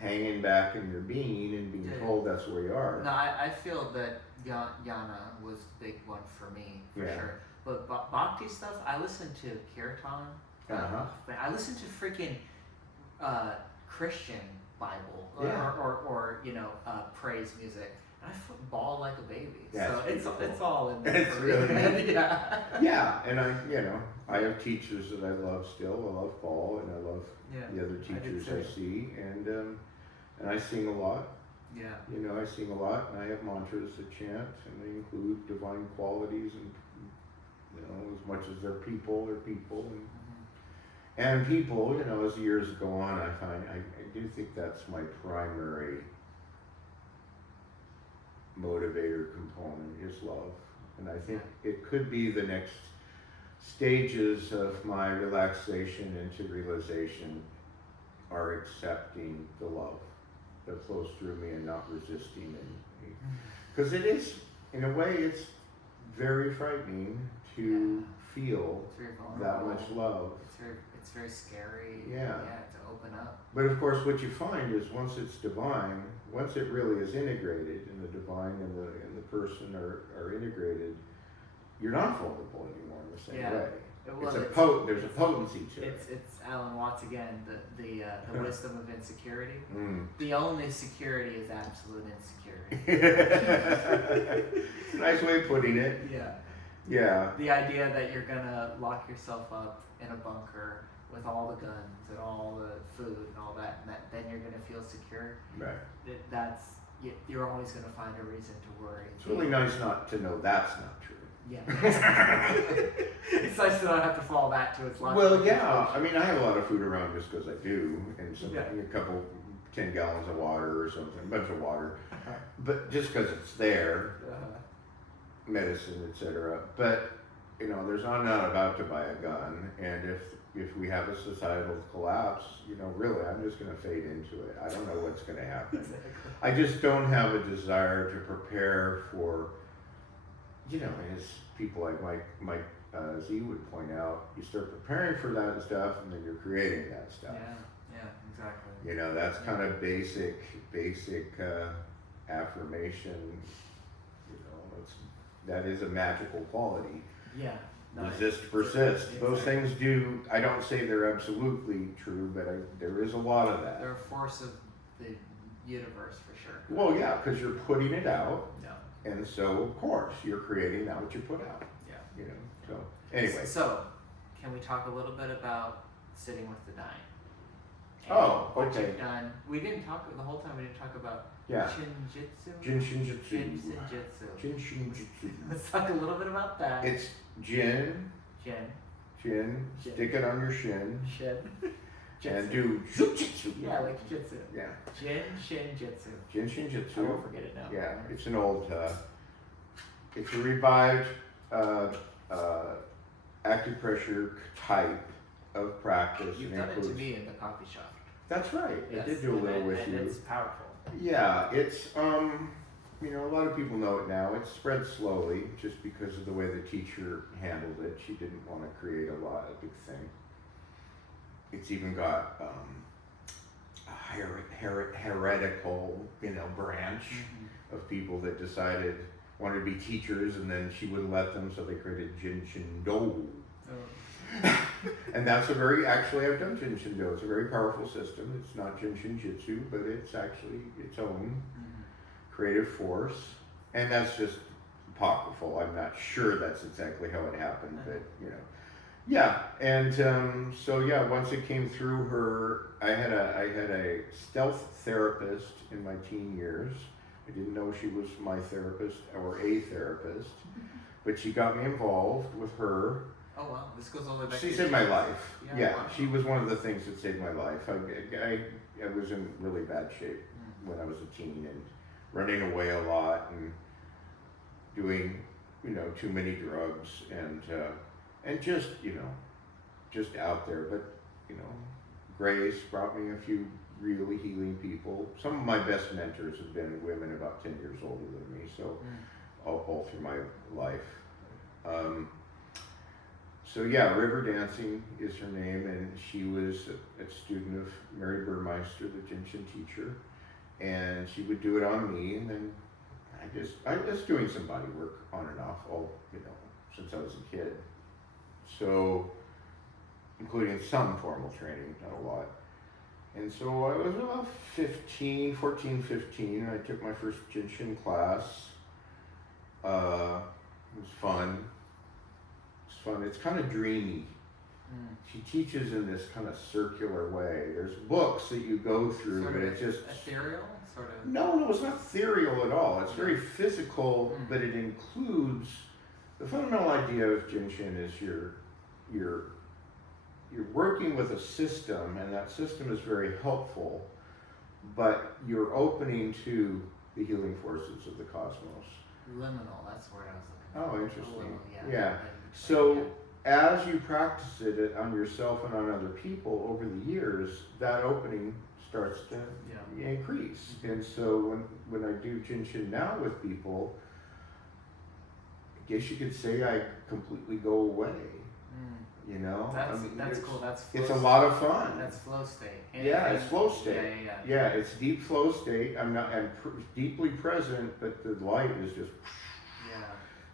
hanging back in your being and being told that's where you are. No, I feel that jnana was a big one for me, for sure. But Bhakti stuff, I listen to Kirtan. I listen to freaking Christian Bible or praise music. I bawl like a baby. That's so beautiful. it's all in there. It's really neat. Yeah. And I have teachers that I love still. I love Paul and I love the other teachers I see, and I sing a lot. Yeah. I sing a lot, and I have mantras that chant, and they include divine qualities, and as much as they're people, and people. As the years go on, I find I do think that's my primary motivator component is love, and I think it could be the next stages of my relaxation into realization are accepting the love that flows through me and not resisting it, because it is, in a way, it's very frightening to feel that much love. It's very scary. Yeah, to open up. But of course, what you find is once it's divine, once it really is integrated, and the divine and the person are integrated, you're not vulnerable anymore in the same way. There's a potency to it. It's Alan Watts again, the wisdom of insecurity. The only security is absolute insecurity. Nice way of putting it. Yeah. The idea that you're gonna lock yourself up in a bunker with all the guns and all the food and all that, and then you're gonna feel secure. Right. You're always gonna find a reason to worry. It's really nice not to know that's not true. Yeah. It's nice to not have to fall back to its logic. Well, yeah. I mean, I have a lot of food around just because I do, and a couple 10 gallons of water or something, a bunch of water, but just because it's there, medicine, etc. But I'm not about to buy a gun, and if we have a societal collapse, really, I'm just going to fade into it. I don't know what's going to happen. Exactly. I just don't have a desire to prepare for, as people like Mike Z would point out, you start preparing for that stuff, and then you're creating that stuff. Yeah, exactly. You know, that's kind of basic affirmation. You know, that is a magical quality. Yeah. No, Resist, persist. exactly. Those things do. I don't say they're absolutely true, but there is a lot of that. They're a force of the universe for sure. Well, yeah, because you're putting it out, Yeah. and so of course you're creating that what you put out. Yeah. You know. So anyway. So, can we talk a little bit about sitting with the dying? And Oh, what okay. you've done. We didn't talk the whole time. We didn't talk about Yeah. Shinjitsu. Jinshinjutsu. Jinshinjutsu. Jinshinjutsu. Let's talk a little bit about that. It's Jin. Jin. Stick it on your shin. Shin. And do jujitsu. Yeah, like jitsu. Yeah. Jin Shin Jitsu. Jinshinjutsu. I won't forget it now. Yeah, it's an old, it's a revived acupressure type of practice. You've It done it to includes- me in the coffee shop. That's right. Yes, I did do a little with and you. it's powerful. Yeah, it's you know, a lot of people know it now. It's spread slowly just because of the way the teacher handled it. She didn't want to create a big thing. It's even got a heretical, you know, branch of people that wanted to be teachers, and then she wouldn't let them, so they created Jinshindo. Oh. And that's I've done Jinshindo. It's a very powerful system. It's not Jinshinjutsu, but it's actually its own creative force. And that's just apocryphal. I'm not sure that's exactly how it happened, but you know. Yeah, and so yeah, once it came through her, I had a stealth therapist in my teen years. I didn't know she was my therapist or a therapist, but she got me involved with her. Oh wow, this goes all the way back. She to saved my life. Yeah, wow. she was one of the things that saved my life. I was in really bad shape when I was a teen and running away a lot and doing, you know, too many drugs and just, you know, just out there. But, you know, Grace brought me a few really healing people. Some of my best mentors have been women about 10 years older than me, so all through my life. So yeah, River Dancing is her name, and she was a student of Mary Burmeister, the Jinshin teacher, and she would do it on me, and then I was doing some body work on and off, you know, since I was a kid. So, including some formal training, not a lot. And so I was about 14, 15, and I took my first Jinshin class. It was fun. It's kind of dreamy. She teaches in this kind of circular way. There's books that you go through, Sort but of it's just ethereal, sort of. No, it's not ethereal at all. It's very physical, but it includes the fundamental idea of Jinshin is you're working with a system, and that system is very helpful, but you're opening to the healing forces of the cosmos. Liminal, that's the word I was looking for. Oh, interesting. Liminal, Yeah. So as you practice it on yourself and on other people over the years, that opening starts to increase. And so when I do Jinshin now with people, I guess you could say I completely go away. You know, that's cool. That's flow it's a lot of fun. That's flow state. It's flow state. Yeah. It's deep flow state. I'm deeply present, but the light is just. Yeah.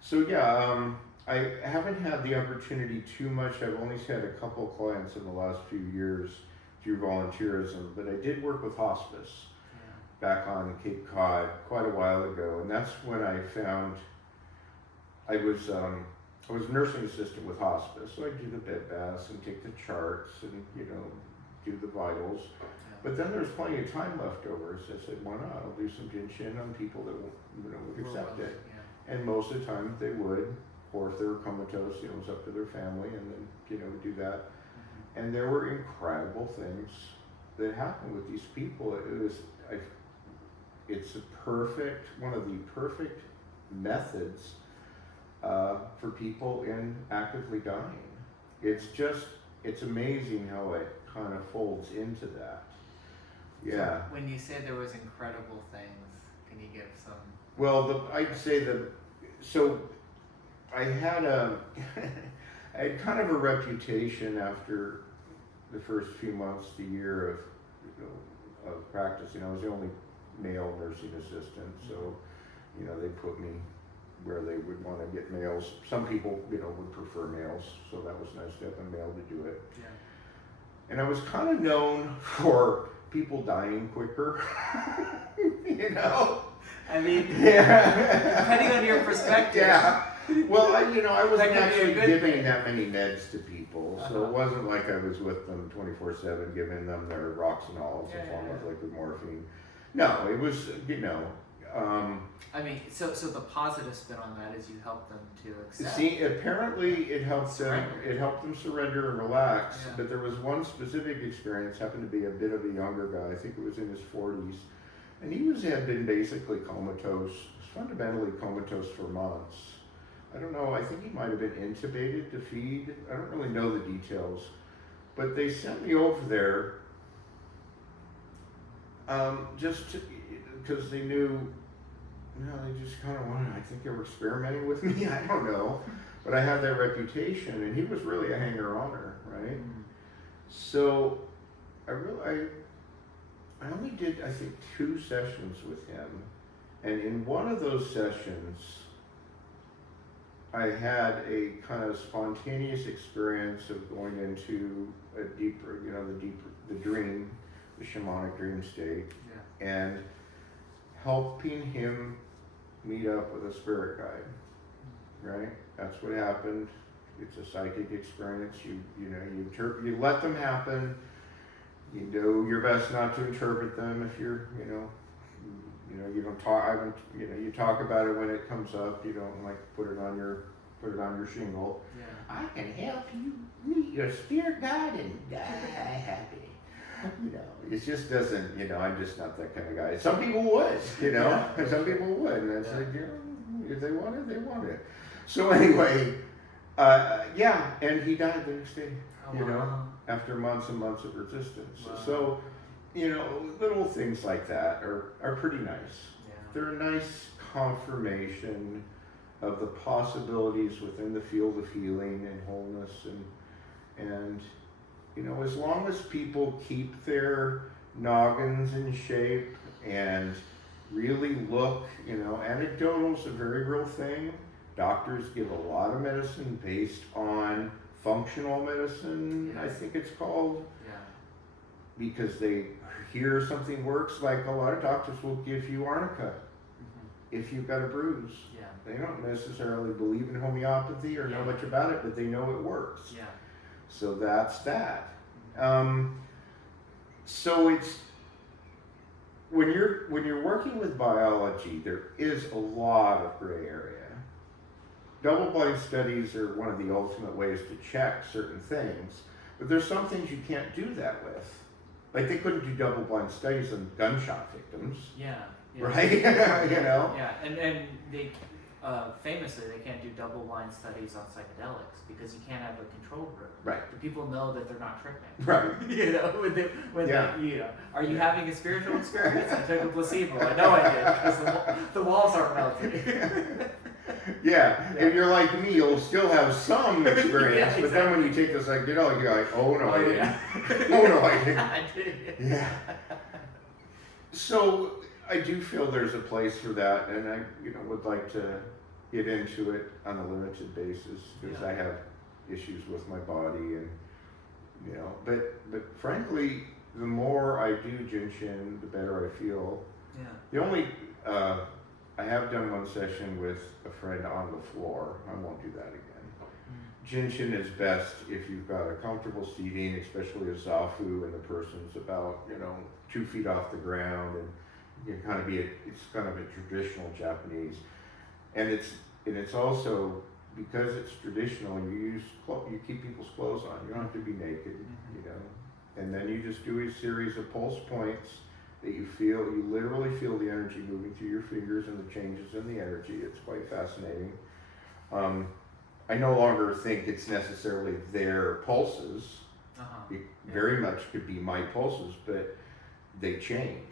So I haven't had the opportunity too much. I've only had a couple of clients in the last few years through volunteerism, but I did work with hospice back on Cape Cod quite a while ago, and that's when I found I was a nursing assistant with hospice, so I do the bed baths and take the charts and, you know, do the vitals. But then there's plenty of time left over, so I said, why not? I'll do some Jinshin on people that would accept it. Yeah. And most of the time they would, or if they were comatose, it was up to their family, and then, you know, do that. And there were incredible things that happened with these people. It's one of the perfect methods for people in actively dying. It's amazing how it kind of folds into that. Yeah. So when you say there was incredible things, can you give some? Well, I'd say so I had I had kind of a reputation after the first few months, the year of of practicing. I was the only male nursing assistant, so they put me where they would want to get males. Some people would prefer males, so that was nice to have a male to do it. Yeah. And I was kind of known for people dying quicker. I mean, yeah. depending on your perspective. Yeah. Well, I wasn't actually giving thing. that many meds to people, so it wasn't like I was with them 24/7 giving them their rocks and olives in form of liquid morphine. No, it was, I mean, so the positive spin on that is you help them to accept. See, apparently it helped them. Surrender. It helped them surrender and relax. Yeah. But there was one specific experience. Happened to be a bit of a younger guy. I think it was in his 40s, and he had been basically comatose, fundamentally comatose for months. I don't know. I think he might have been intubated to feed. I don't really know the details, but they sent me over there just because they knew. They just kind of wanted. I think they were experimenting with me. I don't know, but I had that reputation, and he was really a hanger-oner, right? Mm. So I only did, I think, 2 sessions with him, and in one of those sessions, I had a kind of spontaneous experience of going into a deeper, the dream, the shamanic dream state, and helping him meet up with a spirit guide, right? That's what happened. It's a psychic experience. You let them happen. You do your best not to interpret them. If you're, you don't talk. I don't. You talk about it when it comes up. You don't put it on your shingle. Yeah. I can help you meet your spirit guide and die happy. It just doesn't, I'm just not that kind of guy. Some people would, some people would. And I said, if they want it, they want it. So anyway, and he died the next day, after months and months of resistance. Wow. So, little things like that are pretty nice. Yeah. They're a nice confirmation of the possibilities within the field of healing and wholeness and as long as people keep their noggins in shape and really look, anecdotal's a very real thing. Doctors give a lot of medicine based on functional medicine, I think it's called. Yeah. Because they hear something works, like a lot of doctors will give you arnica if you've got a bruise. Yeah. They don't necessarily believe in homeopathy or know much about it, but they know it works. Yeah. So that's that. So it's when you're working with biology, there is a lot of gray area. Double-blind studies are one of the ultimate ways to check certain things, but there's some things you can't do that with. Like they couldn't do double-blind studies on gunshot victims. Yeah. Right? Yeah, and they famously they can't do double-blind studies on psychedelics because you can't have a control group. Right. The people know that they're not tripping. Right. Are you having a spiritual experience? I took a placebo. I know I did because the walls aren't melting. Yeah, if you're like me, you'll still have some experience, but then when you take the psychedelic, you're like, oh no, I didn't. Oh no, I didn't. I did. Yeah. So I do feel there's a place for that, and I, would like to get into it on a limited basis because I have issues with my body, and but frankly, the more I do Jinshin, the better I feel. Yeah. The only I have done one session with a friend on the floor. I won't do that again. Jinshin is best if you've got a comfortable seating, especially a zafu, and the person's about 2 feet off the ground, and you can kind of it's kind of a traditional Japanese, and it's also because it's traditional. You keep people's clothes on. You don't have to be naked, and then you just do a series of pulse points that you literally feel the energy moving through your fingers and the changes in the energy. It's quite fascinating. I no longer think it's necessarily their pulses. It very much could be my pulses, but they change.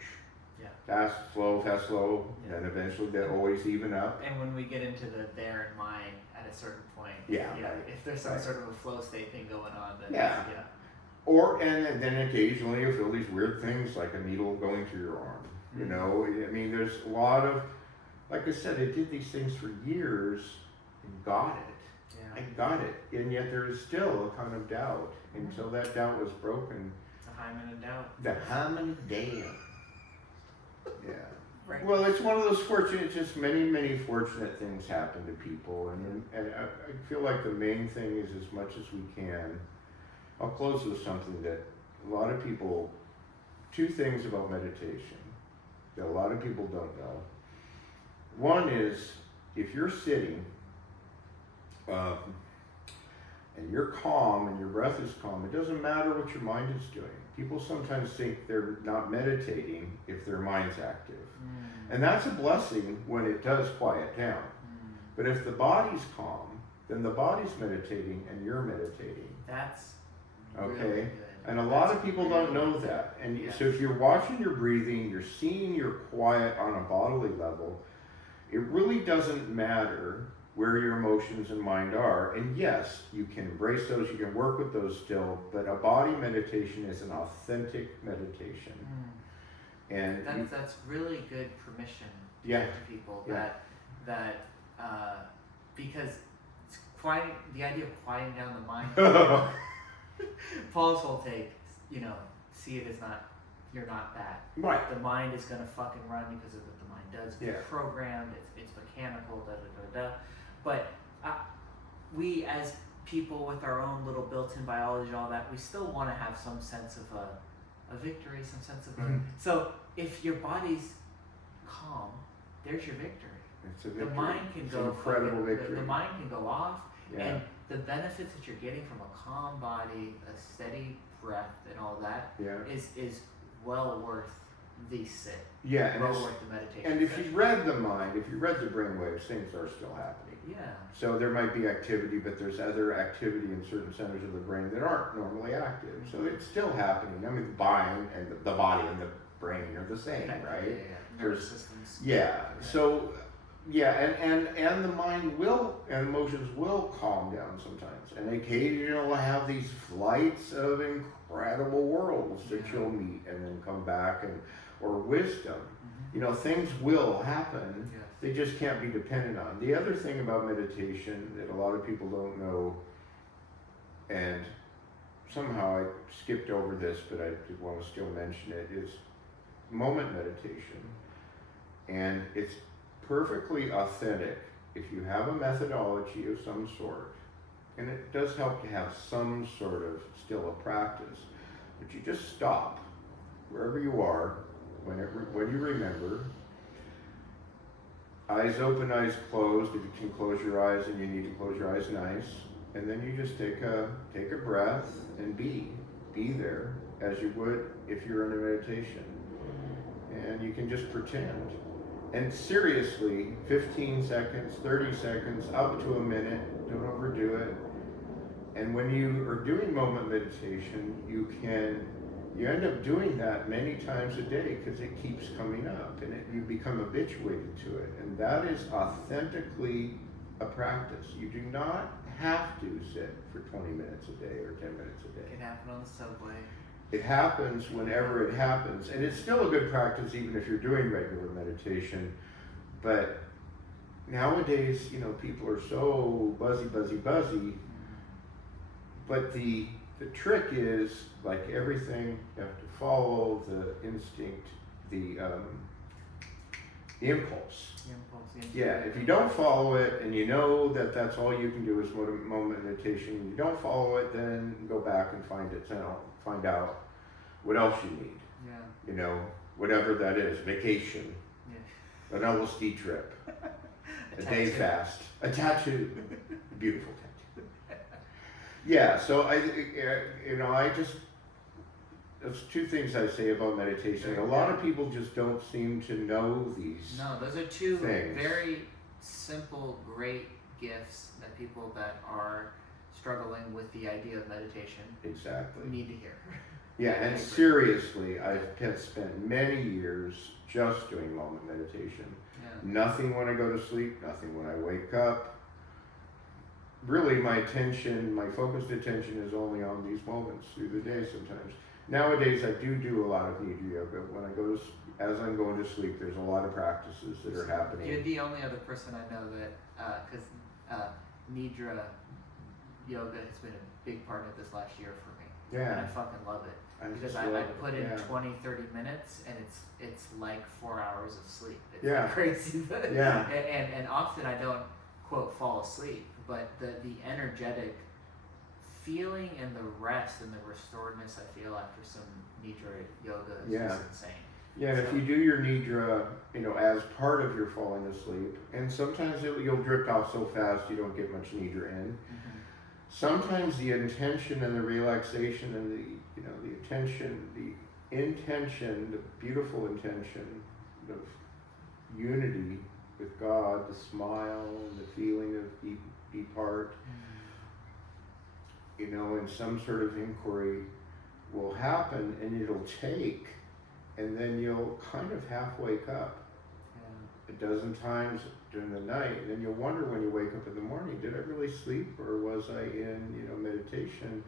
Yeah. Fast, slow, and eventually they always even up. And when we get into the there and mine at a certain point, if there's some sort of a flow state thing going on, then And then occasionally you feel these weird things like a needle going through your arm. You know, I mean, there's a lot of, like I said, I did these things for years and got it. Yeah. I got it, and yet there is still a kind of doubt until that doubt was broken. It's a hymen of doubt. The hymen of doubt. Yeah. Right. Well, it's one of those fortunate, just many fortunate things happen to people, and I feel like the main thing is as much as we can. I'll close with something that a lot of people, two things about meditation that a lot of people don't know. One is, if you're sitting and you're calm and your breath is calm, it doesn't matter what your mind is doing. People sometimes think they're not meditating if their mind's active. And that's a blessing when it does quiet down. But if the body's calm, then the body's meditating and you're meditating. That's okay. Really good. And a lot of people don't know that. And so if you're watching your breathing, you're seeing you're quiet on a bodily level, it really doesn't matter where your emotions and mind are. And yes, you can embrace those, you can work with those still, but a body meditation is an authentic meditation. And that's really good permission Yeah. to people Yeah. that because it's quieting, the idea of quieting down the mind. Paul's whole take, you know, see it as not, you're not that. Right. The mind is gonna fucking run because of what the mind does. It's Yeah. programmed. It's mechanical. Da da da da. But we as people with our own little built-in biology, all that, we still want to have some sense of a victory, some sense of a. So if your body's calm, there's your victory. It's a victory. The mind can It's go an incredible victory. The mind can go off, Yeah. and the benefits that you're getting from a calm body, a steady breath, and all that Yeah. is well worth the sit. Yeah, and, Well worth the meditation. and if you session. read the mind, if you read the brainwaves, things are still happening. Yeah. So there might be activity, but there's other activity in certain centers of the brain that aren't normally active. So it's still happening. I mean, the mind and the body and the brain are the same, right? Yeah. Nervous There's- systems. Yeah. So yeah, and the mind will and emotions will calm down sometimes, and occasionally you'll have these flights of incredible worlds that Yeah. you'll meet and then come back or wisdom. Mhm. You know, things will happen. Yes. They just can't be dependent on. The other thing about meditation that a lot of people don't know, and somehow I skipped over this, but I did want to still mention it, is moment meditation. And it's perfectly authentic if you have a methodology of some sort. And it does help to have some sort of still a practice. But you just stop wherever you are, when you remember. Eyes open, eyes closed. If you can close your eyes and you need to close your eyes, nice. And then you just take a breath and be there as you would if you're in a meditation. And you can just pretend. And seriously, 15 seconds, 30 seconds, up to a minute, don't overdo it. And when you are doing moment meditation, you end up doing that many times a day because it keeps coming up and you become habituated to it. And that is authentically a practice. You do not have to sit for 20 minutes a day or 10 minutes a It day. can happen on the subway. It happens whenever it happens. And it's still a good practice even if you're doing regular meditation. But nowadays, you know, people are so buzzy. But the trick is, like everything, you have to follow the instinct, the impulse. The impulse. Yeah, if you don't follow it and you know that that's all you can do is moment meditation, and you don't follow it, then go back and find out what else you need. Yeah. You know, whatever that is, vacation, Yeah. an LSD trip, a day tattoo. fast, a tattoo, a beautiful tattoo. Yeah, so there's two things I say about meditation. A lot of people just don't seem to know these. No, those are two things. very simple, great gifts that people that are struggling with the idea of meditation Exactly. need to hear. Yeah, and seriously, I've spent many years just doing moment meditation. Yeah. Nothing when I go to sleep, nothing when I wake up. really my focused attention is only on these moments through the day sometimes. Nowadays I do a lot of Nidra yoga. When I go to, as I'm going to sleep, there's a lot of practices that are happening. You're the only other person I know that, because Nidra yoga has been a big part of this last year for me. Yeah. And I fucking love it. Because I put in 20, 30 minutes and it's like 4 hours of sleep. It's like crazy. Yeah. And often I don't, quote, fall asleep, but the energetic feeling and the rest and the restoredness I feel after some Nidra yoga is just insane. Yeah, and if you do your Nidra, as part of your falling asleep, and sometimes you'll drift off so fast you don't get much Nidra in. Mm-hmm. Sometimes the intention and the relaxation and the intention, the beautiful intention of unity with God, the smile, the feeling of be part, and some sort of inquiry will happen, and it'll take, and then you'll kind of half wake up a dozen times during the night, and then you'll wonder when you wake up in the morning, did I really sleep, or was I in meditation?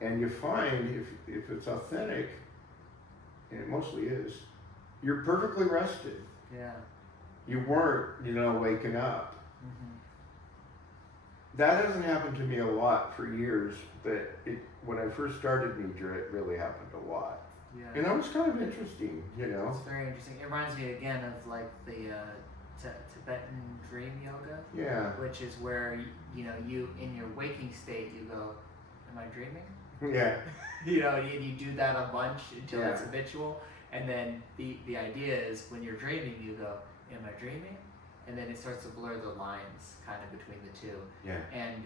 And you find if it's authentic, and it mostly is, you're perfectly rested. Yeah. You weren't, waking up. Mm-hmm. That hasn't happened to me a lot for years, but when I first started Nidra, it really happened a lot. Yeah. And that was kind of interesting, It's very interesting. It reminds me again of like the Tibetan dream yoga. Yeah. Which is where, you in your waking state, you go, am I dreaming? Yeah. You do that a bunch until it's habitual. And then the idea is when you're dreaming, you go, am I dreaming? And then it starts to blur the lines kind of between the two. Yeah. And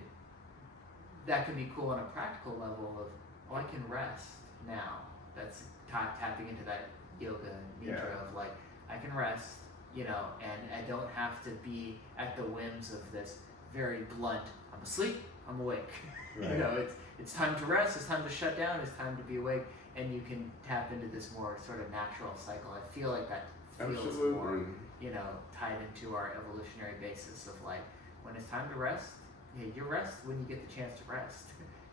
that can be cool on a practical level of, I can rest now. That's tapping into that yoga nidra of like, I can rest, and I don't have to be at the whims of this very blunt, I'm asleep, I'm awake. Right. It's time to rest, it's time to shut down, it's time to be awake, and you can tap into this more sort of natural cycle. I feel like that feels more, tied into our evolutionary basis of like, when it's time to rest, you rest when you get the chance to rest.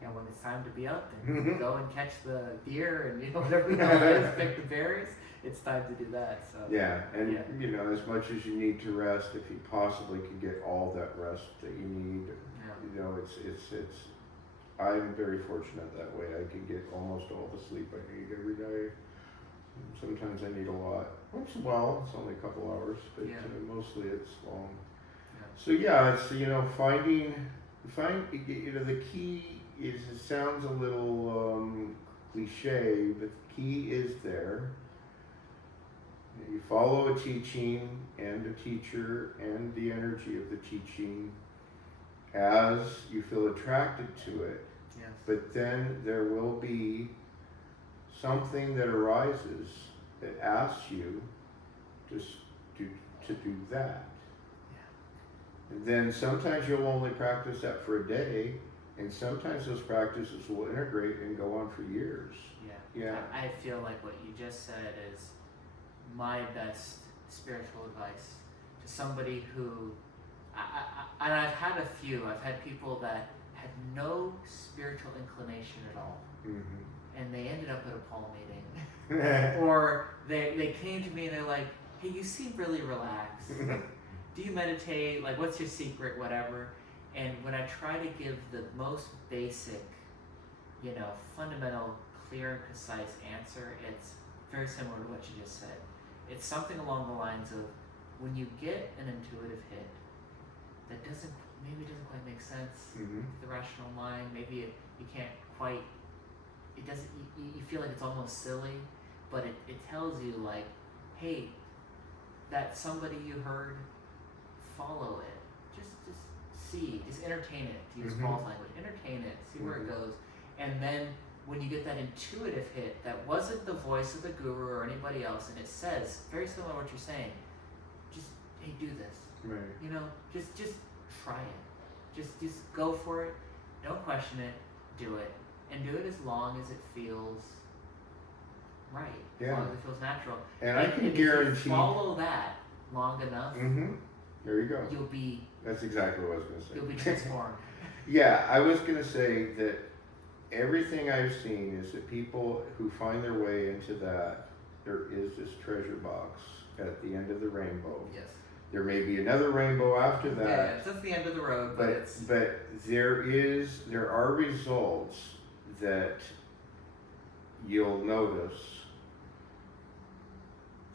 And when it's time to be up and go and catch the deer and whatever it is, pick the berries, it's time to do that. So as much as you need to rest, if you possibly can get all that rest that you need, it's I'm very fortunate that way. I can get almost all the sleep I need every day. Sometimes I need a lot. Once in a while, it's only a couple hours, but mostly it's long. Yeah. So it's the key is, it sounds a little cliche, but the key is there. You follow a teaching and a teacher and the energy of the teaching as you feel attracted to it. Yes. But then there will be something that arises that asks you to do that. Yeah. And then sometimes you'll only practice that for a day, and sometimes those practices will integrate and go on for years. Yeah. I feel like what you just said is my best spiritual advice to somebody who, and I've had a few. I've had people that had no spiritual inclination at all, and they ended up at a Paul meeting, or they came to me and they're like, "Hey, you seem really relaxed. Do you meditate? Like, what's your secret? Whatever." And when I try to give the most basic, fundamental, clear and concise answer, it's very similar to what you just said. It's something along the lines of, when you get an intuitive hit that maybe doesn't quite make sense to the rational mind, maybe you can't quite, it doesn't, you feel like it's almost silly, but it tells you like, hey, that somebody you heard, follow it. Just entertain it, to use Paul's language, entertain it, see where it goes. And then when you get that intuitive hit that wasn't the voice of the guru or anybody else, and it says, very similar to what you're saying, just, hey, do this. Right. Just try it. Just go for it. Don't question it. Do it. And do it as long as it feels right. As long as it feels natural. And I can guarantee, if you follow that long enough, there you go. you'll be, that's exactly what I was going to say. You'll be transformed. Yeah, I was gonna say that everything I've seen is that people who find their way into that, there is this treasure box at the end of the rainbow. Yes. There may be another rainbow after that. Yeah, it's just the end of the road, but it's. But there are results that you'll notice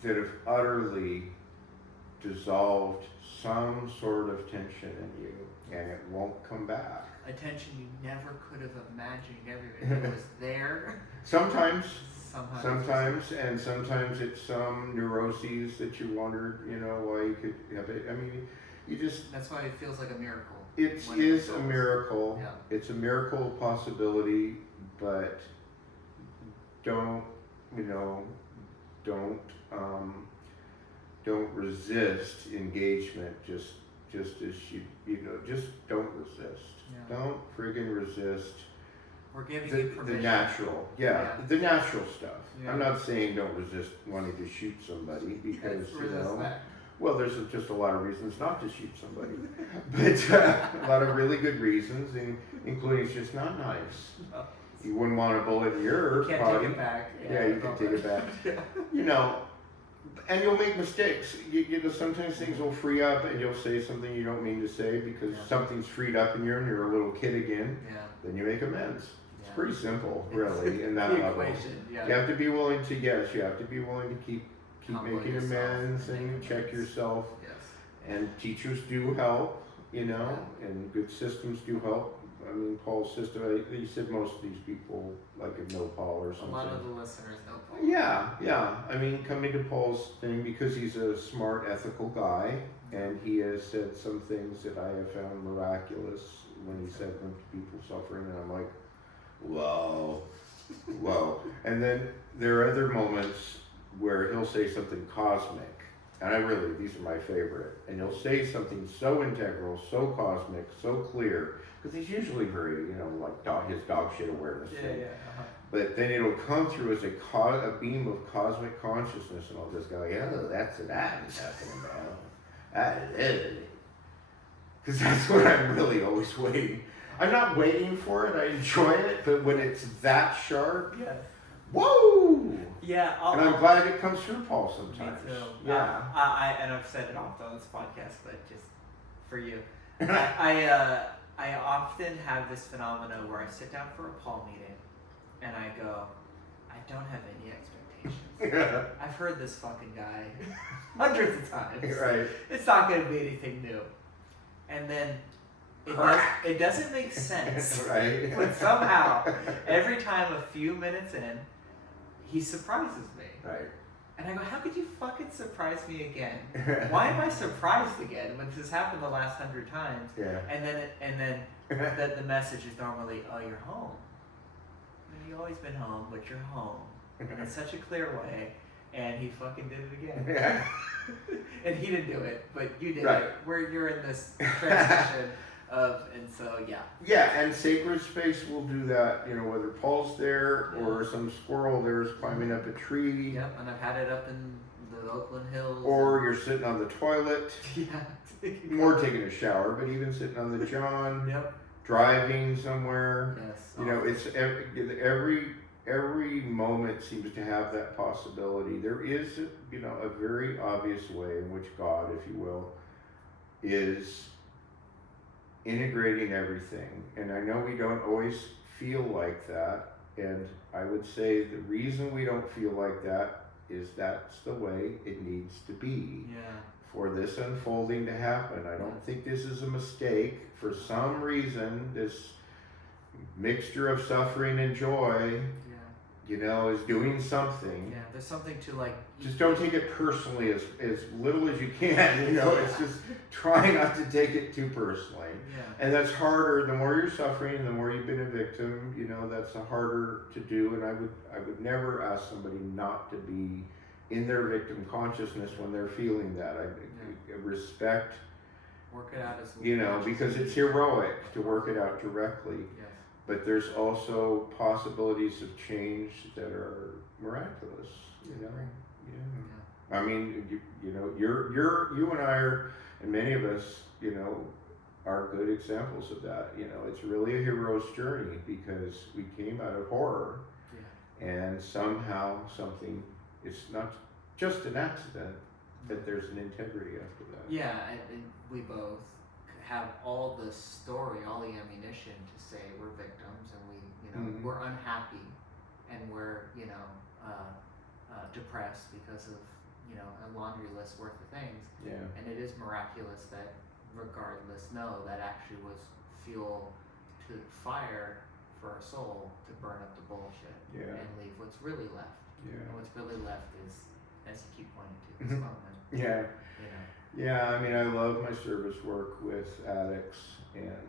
that have utterly dissolved some sort of tension in you, and it won't come back. A tension you never could have imagined. Everything was there. Sometimes, And and sometimes it's some neuroses that you wondered, why you could have it. I mean, you just. That's why it feels like a miracle. It is a miracle. Yeah. It's a miracle of possibility, but don't resist engagement. Just as just don't resist. Yeah. Don't friggin' resist. We're giving you permission. The natural, the natural stuff. Yeah. I'm not saying don't resist wanting to shoot somebody because that. well, there's just a lot of reasons not to shoot somebody, but a lot of really good reasons, including it's just not nice. Oh. You wouldn't want a bullet in your You can't body. take it back. Yeah, you can take it back. Yeah. And you'll make mistakes. Sometimes things will free up, and you'll say something you don't mean to say because something's freed up in you, and you're a little kid again. Yeah. Then you make amends. Yeah. It's pretty simple, really, in that the level. equation, yeah. You have to be willing to keep Humble making yourself amends and and make check amends. yourself. Yes. And teachers do help, and good systems do help. I mean, Paul's system, he said most of these people know Paul or something. A lot of the listeners know Paul. Yeah. I mean, coming to Paul's thing because he's a smart, ethical guy, and he has said some things that I have found miraculous when he said them to people suffering, and I'm like, whoa. And then there are other moments where he'll say something cosmic, and these are my favorite, and he'll say something so integral, so cosmic, so clear, because he's usually very, his dog shit awareness thing. Yeah. But then it'll come through as a beam of cosmic consciousness, and I'll just go, that's what I'm talking about. Because that's what I'm really always waiting. I'm not waiting for it, I enjoy it, but when it's that sharp, Yeah. whoa! Yeah. And I'm glad it comes through Paul sometimes. Me too. Yeah. And I've said it often on this podcast, but just for you, I often have this phenomena where I sit down for a Paul meeting, and I go, I don't have any expectations. I've heard this fucking guy hundreds of times. Right. It's not going to be anything new. And then it doesn't make sense. Right. But somehow, every time a few minutes in, he surprises me. Right. And I go, how could you fucking surprise me again? Why am I surprised again when this has happened the last 100 times? Yeah. And then the message is normally, oh, you're home. You've always been home, but you're home. In such a clear way. And he fucking did it again. Yeah. And he didn't do it, but you did Right. it. You're in this transition and so yeah. Yeah, and sacred space will do that, whether Paul's there or some squirrel there is climbing up a tree. Yep, and I've had it up in the Oakland Hills. Or you're sitting on the toilet. Yeah. More taking a shower, but even sitting on the john. Yep. Driving somewhere. Yes. It's every moment seems to have that possibility. There is, a very obvious way in which God, if you will, is integrating everything. And I know we don't always feel like that. And I would say the reason we don't feel like that is that's the way it needs to be. Yeah. For this unfolding to happen. I don't think this is a mistake. For some reason, this mixture of suffering and joy, is doing something. Yeah, there's something to Just don't take it personally as little as you can. It's just try not to take it too personally. Yeah. And that's harder. The more you're suffering, the more you've been a victim. That's harder to do. And I would never ask somebody not to be in their victim consciousness when they're feeling that. I respect. Work it out as because it's heroic to work it out directly. Yes. But there's also possibilities of change that are miraculous. Yeah. I mean, you and I are, and many of us, are good examples of that. You know, it's really a hero's journey because we came out of horror, and somehow something, it's not just an accident, that there's an integrity after that. Yeah, I think we both have all the story, all the ammunition to say we're victims and we, you know, Mhm. we're unhappy and we're, you know, depressed because of, you know, a laundry list worth of things. Yeah. And it is miraculous that regardless, that actually was fuel to fire for our soul to burn up the bullshit Yeah. and leave what's really left. Yeah. And what's really left is, as you keep pointing to, this Mhm. moment. Yeah. You know. Yeah, I mean, I love my service work with addicts, and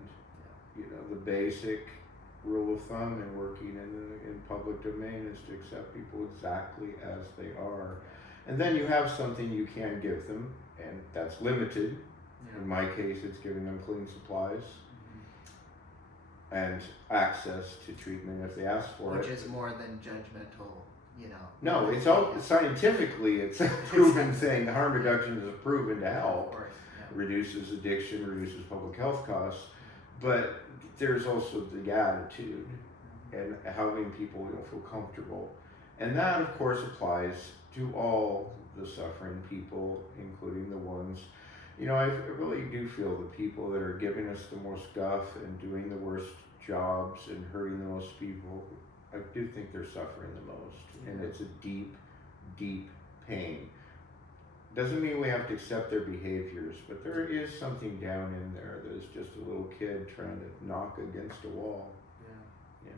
you know, the basic rule of thumb in working in public domain is to accept people exactly as they are, and then you have something you can give them, and that's limited. Yeah. In my case, it's giving them clean supplies Mm-hmm. and access to treatment if they ask for Which it. is more than judgmental, you know. No, it's all scientifically, it's a proven thing. Harm reduction is proven to Of help. course, yeah. Reduces addiction, reduces public health costs, but there's also the attitude and having people, you know, feel comfortable, and that of course applies to all the suffering people, including the ones, you know, I really do feel the people that are giving us the most guff and doing the worst jobs and hurting the most people, I do think they're suffering the most, and it's a deep, deep pain. Doesn't mean we have to accept their behaviors, but there is something down in there that is just a little kid trying to knock against a wall. Yeah.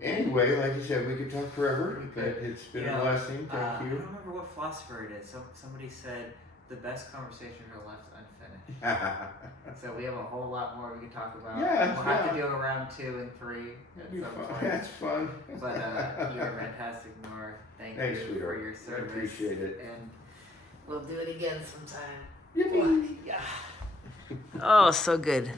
Anyway, like you said, we could talk forever, We but could. it's been You a know, blessing. Thank I you. don't remember what philosopher it is. Somebody said the best conversations are left unfinished. So we have a whole lot more we can talk about. Yeah, we'll have yeah. to do a round 2 and 3 That'd at be some fun. point. That's fun. But you're fantastic, Nor. Thank Thanks, you sweetheart. for your service. I appreciate it. And we'll do it again sometime. Yippee. Yeah. Oh, so good.